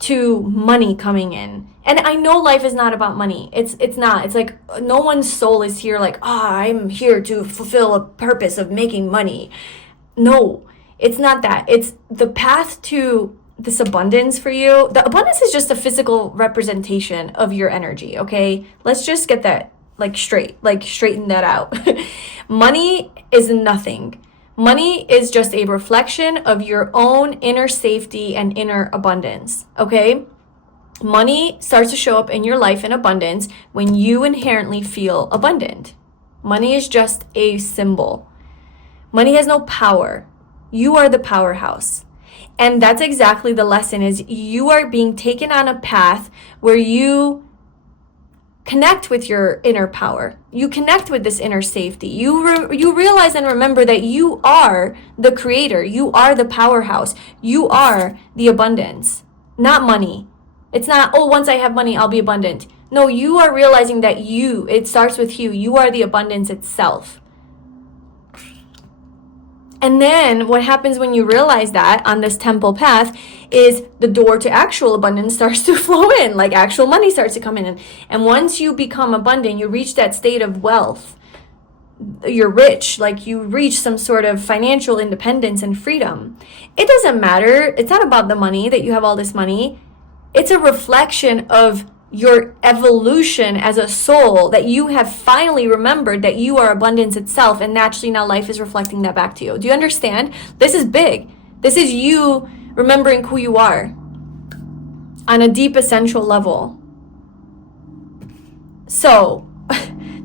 to money coming in. And I know life is not about money. It's not. It's like no one's soul is here like, I'm here to fulfill a purpose of making money. No, it's not that. It's the path to this abundance for you. The abundance is just a physical representation of your energy, okay? Let's just get that straighten that out. Money is nothing. Money is just a reflection of your own inner safety and inner abundance, okay? Money starts to show up in your life in abundance when you inherently feel abundant. Money is just a symbol. Money has no power. You are the powerhouse. And that's exactly the lesson is you are being taken on a path where you connect with your inner power. You connect with this inner safety. You realize and remember that you are the creator. You are the powerhouse. You are the abundance, not money. It's not, once I have money, I'll be abundant. No, you are realizing that it starts with you. You are the abundance itself. And then what happens when you realize that on this temple path is the door to actual abundance starts to flow in, like actual money starts to come in. And once you become abundant, you reach that state of wealth, you're rich, like you reach some sort of financial independence and freedom. It doesn't matter. It's not about the money that you have all this money. It's a reflection of your evolution as a soul, that you have finally remembered that you are abundance itself, and naturally now life is reflecting that back to you. Do you understand? This is big. This is you remembering who you are on a deep essential level. So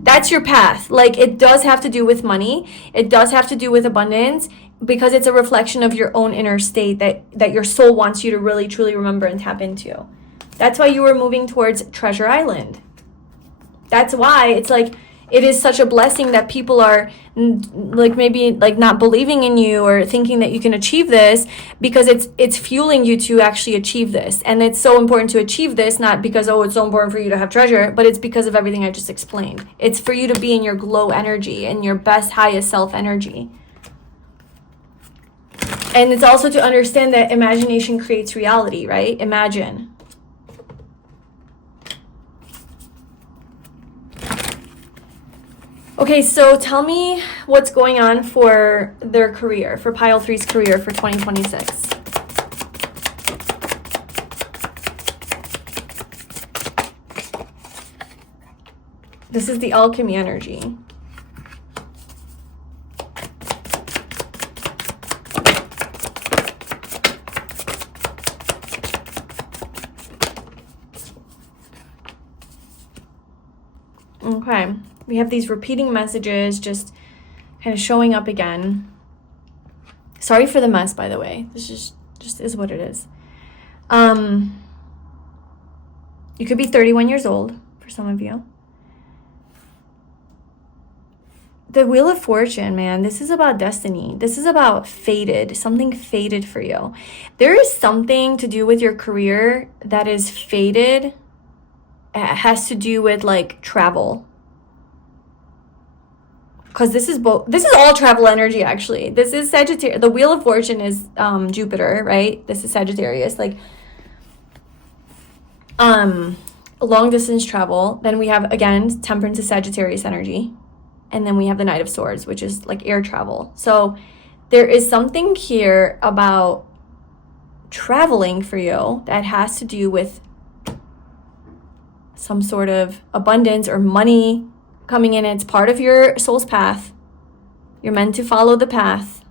that's your path. Like, it does have to do with money. It does have to do with abundance, because it's a reflection of your own inner state that your soul wants you to really truly remember and tap into. That's why you were moving towards Treasure Island. That's why it's like, it is such a blessing that people are like maybe like not believing in you or thinking that you can achieve this, because it's fueling you to actually achieve this. And it's so important to achieve this, not because, oh, it's so important for you to have treasure, but it's because of everything I just explained. It's for you to be in your glow energy and your best, highest self energy. And it's also to understand that imagination creates reality, right? Imagine. Okay, so tell me what's going on for their career, for Pile 3's career for 2026. This is the alchemy energy. Okay. We have these repeating messages just kind of showing up again. Sorry for the mess, by the way. This just is what it is. You could be 31 years old for some of you. The Wheel of Fortune, man, this is about destiny. This is about fated, something fated for you. There is something to do with your career that is fated. It has to do with like travel. Because this is all travel energy, actually. This is Sagittarius. The Wheel of Fortune is Jupiter, right? This is Sagittarius, like long distance travel. Then we have, again, Temperance is Sagittarius energy. And then we have the Knight of Swords, which is like air travel. So there is something here about traveling for you that has to do with some sort of abundance or money coming in. It's part of your soul's path. You're meant to follow the path.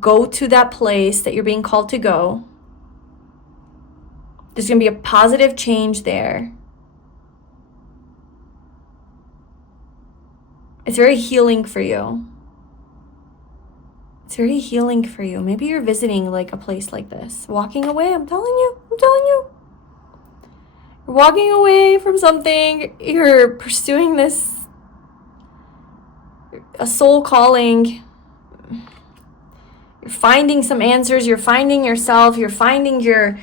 Go to that place that you're being called to go. There's going to be a positive change there. It's very healing for you. It's very healing for you. Maybe you're visiting like a place like this. Walking away, I'm telling you. You're walking away from something. You're pursuing this, a soul calling. You're finding some answers. You're finding yourself. You're finding your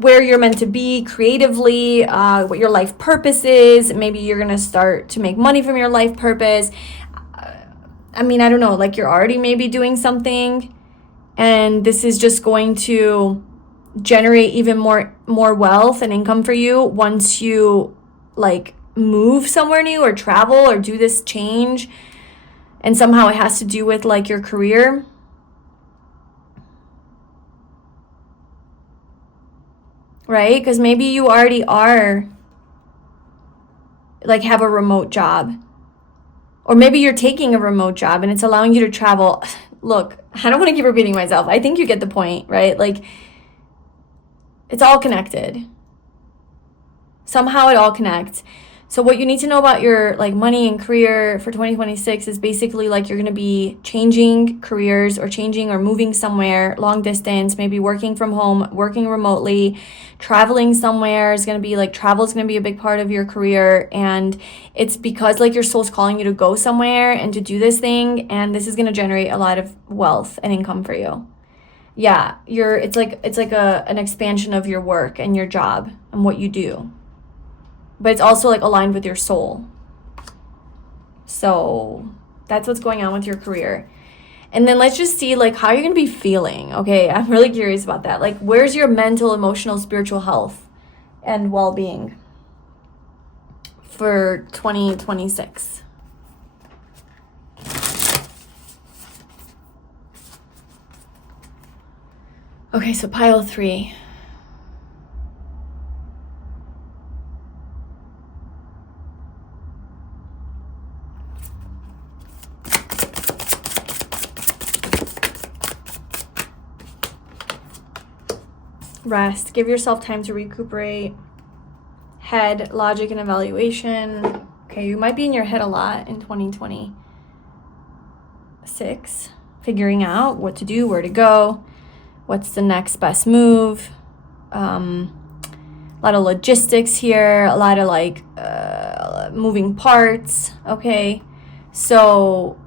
where you're meant to be creatively, what your life purpose is. Maybe you're going to start to make money from your life purpose. I don't know, like you're already maybe doing something, and this is just going to generate even more wealth and income for you once you like move somewhere new or travel or do this change. And somehow it has to do with like your career. Right? Because maybe you already are like have a remote job. Or maybe you're taking a remote job and it's allowing you to travel. Look, I don't want to keep repeating myself. I think you get the point, right? Like, it's all connected. Somehow it all connects. So what you need to know about your like money and career for 2026 is basically like you're going to be changing careers or changing or moving somewhere long distance, maybe working from home, working remotely, traveling somewhere is going to be like travel is going to be a big part of your career. And it's because like your soul's calling you to go somewhere and to do this thing. And this is going to generate a lot of wealth and income for you. Yeah, it's like an expansion of your work and your job and what you do. But it's also like aligned with your soul. So that's what's going on with your career. And then let's just see like how you're going to be feeling. Okay, I'm really curious about that. Like, where's your mental, emotional, spiritual health and well-being for 2026? Okay, so pile 3. Rest. Give yourself time to recuperate. Head, logic and evaluation. Okay, you might be in your head a lot in 2026. Figuring out what to do, where to go, what's the next best move. A lot of logistics here, a lot of like moving parts. Okay, so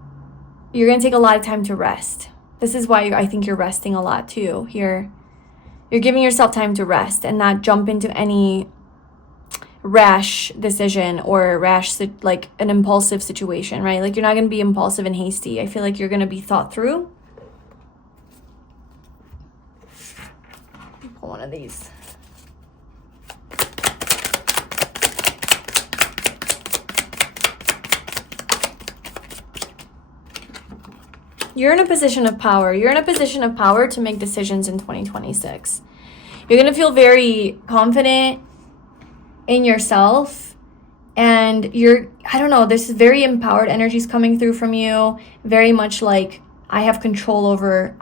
you're gonna take a lot of time to rest. This is why I think you're resting a lot too here. You're giving yourself time to rest and not jump into any rash decision or like an impulsive situation, right? Like, you're not going to be impulsive and hasty. I feel like you're going to be thought through. Pull one of these. You're in a position of power. You're in a position of power to make decisions in 2026. You're going to feel very confident in yourself. And I don't know, this is very empowered energies coming through from you. Very much like, I'm taking control over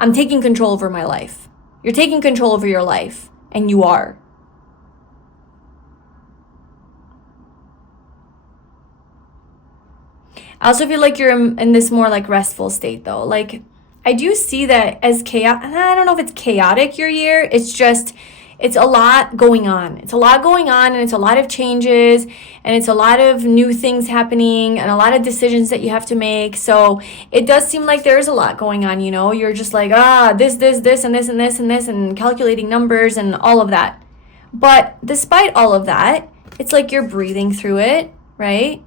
my life. You're taking control over your life. And you are. I also feel like you're in this more like restful state though. Like, I do see that as chaotic. I don't know if it's chaotic your year. It's a lot going on. It's a lot going on, and it's a lot of changes, and it's a lot of new things happening, and a lot of decisions that you have to make. So it does seem like there's a lot going on, you know? You're just like, this, and this, and this, and this, and calculating numbers and all of that. But despite all of that, it's like you're breathing through it, right?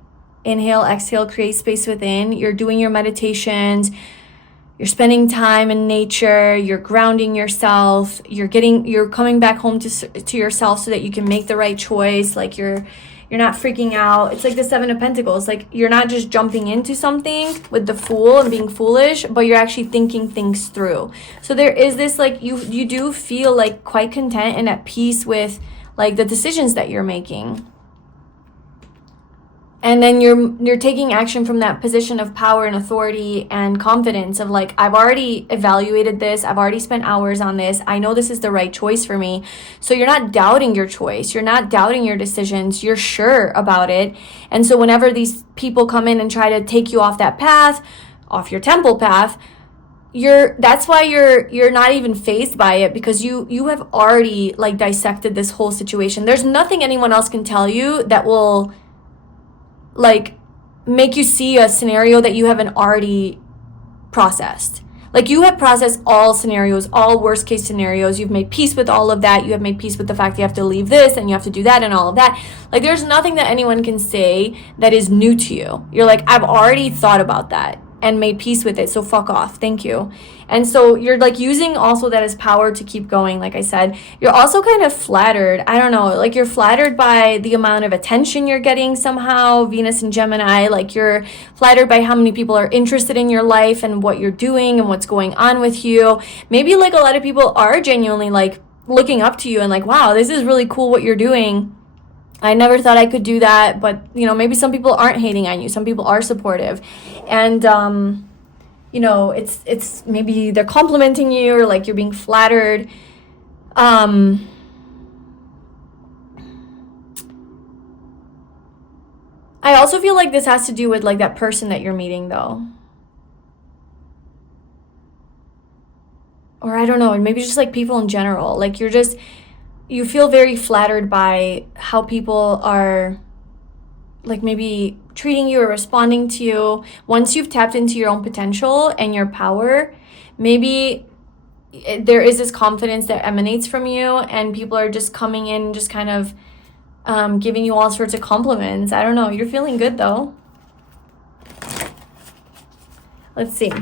Inhale, exhale, create space within. You're doing your meditations. You're spending time in nature. You're grounding yourself. You're coming back home to yourself so that you can make the right choice. Like, you're not freaking out. It's like the 7 of Pentacles. Like, you're not just jumping into something with the Fool and being foolish, but you're actually thinking things through. So there is this, like, you do feel like quite content and at peace with like the decisions that you're making. And then you're taking action from that position of power and authority and confidence of like, I've already evaluated this. I've already spent hours on this. I know this is the right choice for me. So you're not doubting your choice. You're not doubting your decisions. You're sure about it. And so whenever these people come in and try to take you off that path, off your temple path, that's why you're not even fazed by it, because you have already like dissected this whole situation. There's nothing anyone else can tell you that will like make you see a scenario that you haven't already processed. Like, you have processed all scenarios, all worst case scenarios. You've made peace with all of that. You have made peace with the fact that you have to leave this and you have to do that and all of that. Like, there's nothing that anyone can say that is new to you. You're like, I've already thought about that and made peace with it, so fuck off, thank you. And so you're like using also that as power to keep going. Like I said, you're also kind of flattered. I don't know, like, you're flattered by the amount of attention you're getting somehow. Venus and Gemini, like, you're flattered by how many people are interested in your life and what you're doing and what's going on with you. Maybe like a lot of people are genuinely like looking up to you and like, wow, this is really cool what you're doing. I never thought I could do that. But, you know, maybe some people aren't hating on you. Some people are supportive. And, you know, it's maybe they're complimenting you or like you're being flattered. I also feel like this has to do with like that person that you're meeting though. Or I don't know, maybe just like people in general. Like, you feel very flattered by how people are like maybe treating you or responding to you. Once you've tapped into your own potential and your power, maybe there is this confidence that emanates from you and people are just coming in, just kind of giving you all sorts of compliments. I don't know. You're feeling good though. Let's see.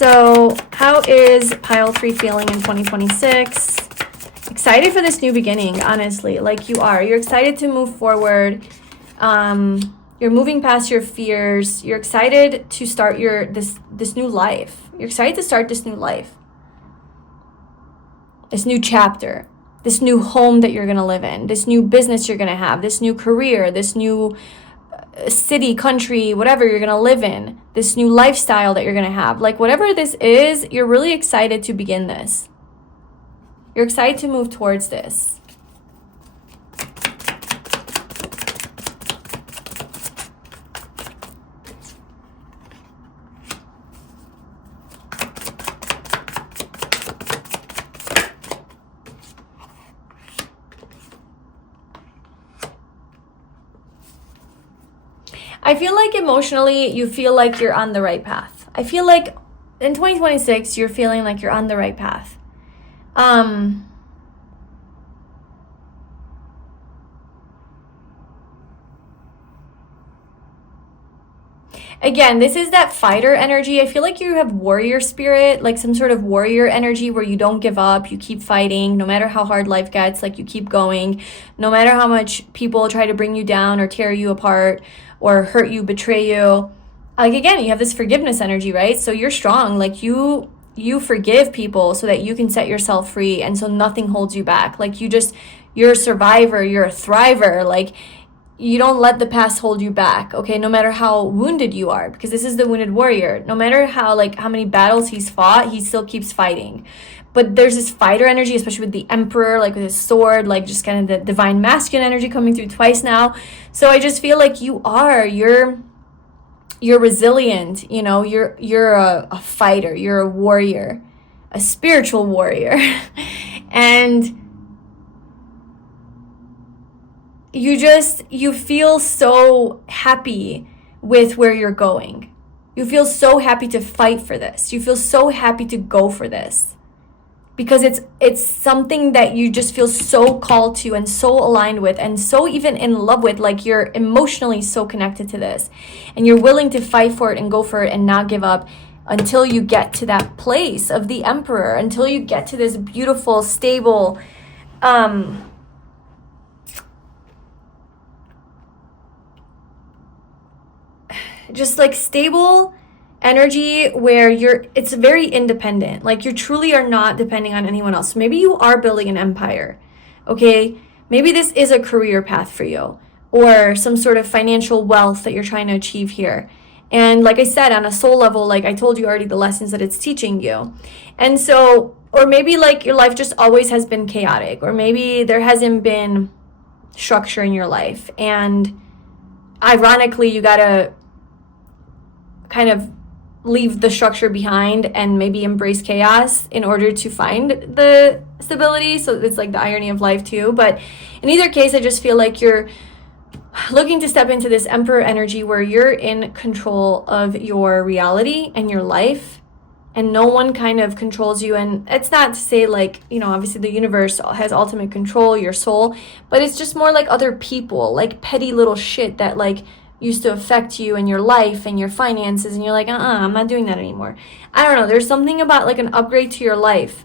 So how is pile 3 feeling in 2026? Excited for this new beginning, honestly, like you are. You're excited to move forward. You're moving past your fears. You're excited to start this new life. You're excited to start this new life. This new chapter. This new home that you're going to live in. This new business you're going to have. This new career. This new city, country, whatever you're going to live in. This new lifestyle that you're going to have. Like whatever this is, you're really excited to begin this. You're excited to move towards this. I feel like emotionally, you feel like you're on the right path. I feel like in 2026, you're feeling like you're on the right path. Again, this is that fighter energy. I feel like you have warrior spirit, like some sort of warrior energy where you don't give up, you keep fighting, no matter how hard life gets, like you keep going, no matter how much people try to bring you down or tear you apart or hurt you, betray you. Like again, you have this forgiveness energy, right? So you're strong, like you forgive people so that you can set yourself free and so nothing holds you back. Like you're a survivor, you're a thriver, like you don't let the past hold you back, okay? No matter how wounded you are, because this is the wounded warrior. No matter how many battles he's fought, he still keeps fighting. But there's this fighter energy, especially with the emperor, like with his sword, like just kind of the divine masculine energy coming through twice now. So I just feel like you're resilient, you know, you're a fighter, you're a warrior, a spiritual warrior. And you feel so happy with where you're going. You feel so happy to fight for this. You feel so happy to go for this. Because it's something that you just feel so called to and so aligned with and so even in love with, like you're emotionally so connected to this. And you're willing to fight for it and go for it and not give up until you get to that place of the emperor, until you get to this beautiful, stable, just like stable energy where it's very independent. Like you truly are not depending on anyone else. Maybe you are building an empire, okay? Maybe this is a career path for you or some sort of financial wealth that you're trying to achieve here. And like I said, on a soul level, like I told you already, the lessons that it's teaching you. And so, or maybe like your life just always has been chaotic, or maybe there hasn't been structure in your life. And ironically, you gotta kind of leave the structure behind and maybe embrace chaos in order to find the stability. So it's like the irony of life too. But in either case, I just feel like you're looking to step into this emperor energy where you're in control of your reality and your life, and no one kind of controls you. And it's not to say like, you know, obviously the universe has ultimate control, your soul, but it's just more like other people, like petty little shit that like used to affect you and your life and your finances, and you're like, I'm not doing that anymore. I don't know, there's something about like an upgrade to your life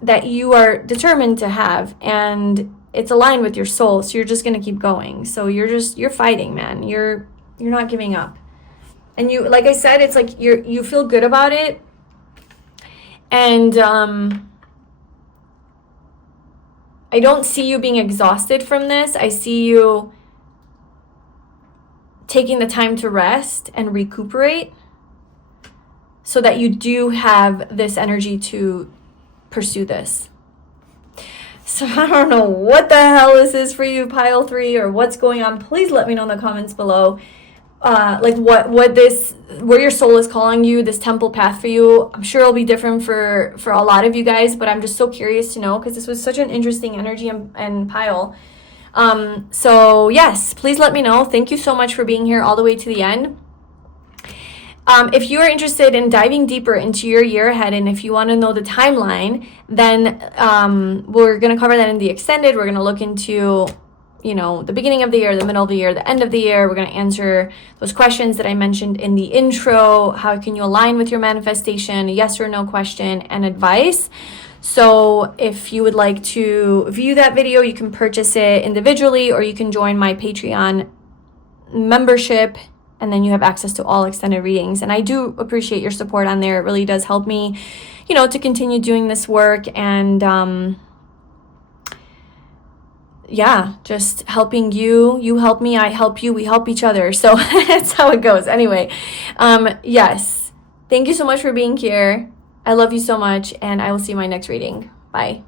that you are determined to have, and it's aligned with your soul, so you're just gonna keep going. So you're fighting, man. You're not giving up. And you, like I said, it's like you feel good about it. And I don't see you being exhausted from this. I see you taking the time to rest and recuperate so that you do have this energy to pursue this. So I don't know what the hell this is for you, pile 3, or what's going on. Please let me know in the comments below. Like where your soul is calling you, this temple path for you. I'm sure it'll be different for a lot of you guys, but I'm just so curious to know because this was such an interesting energy and pile. So yes, please let me know. Thank you so much for being here all the way to the end. If you are interested in diving deeper into your year ahead, and if you want to know the timeline, then we're going to cover that in the extended. We're going to look into you know, the beginning of the year, the middle of the year, the end of the year. We're going to answer those questions that I mentioned in the intro. How can you align with your manifestation? A yes or no question and advice. So if you would like to view that video, you can purchase it individually, or you can join my Patreon membership, and then you have access to all extended readings. And I do appreciate your support on there. It really does help me, you know, to continue doing this work, and yeah, just helping you. You help me, I help you, we help each other. So that's how it goes. Anyway, yes, thank you so much for being here. I love you so much, and I will see you in my next reading. Bye.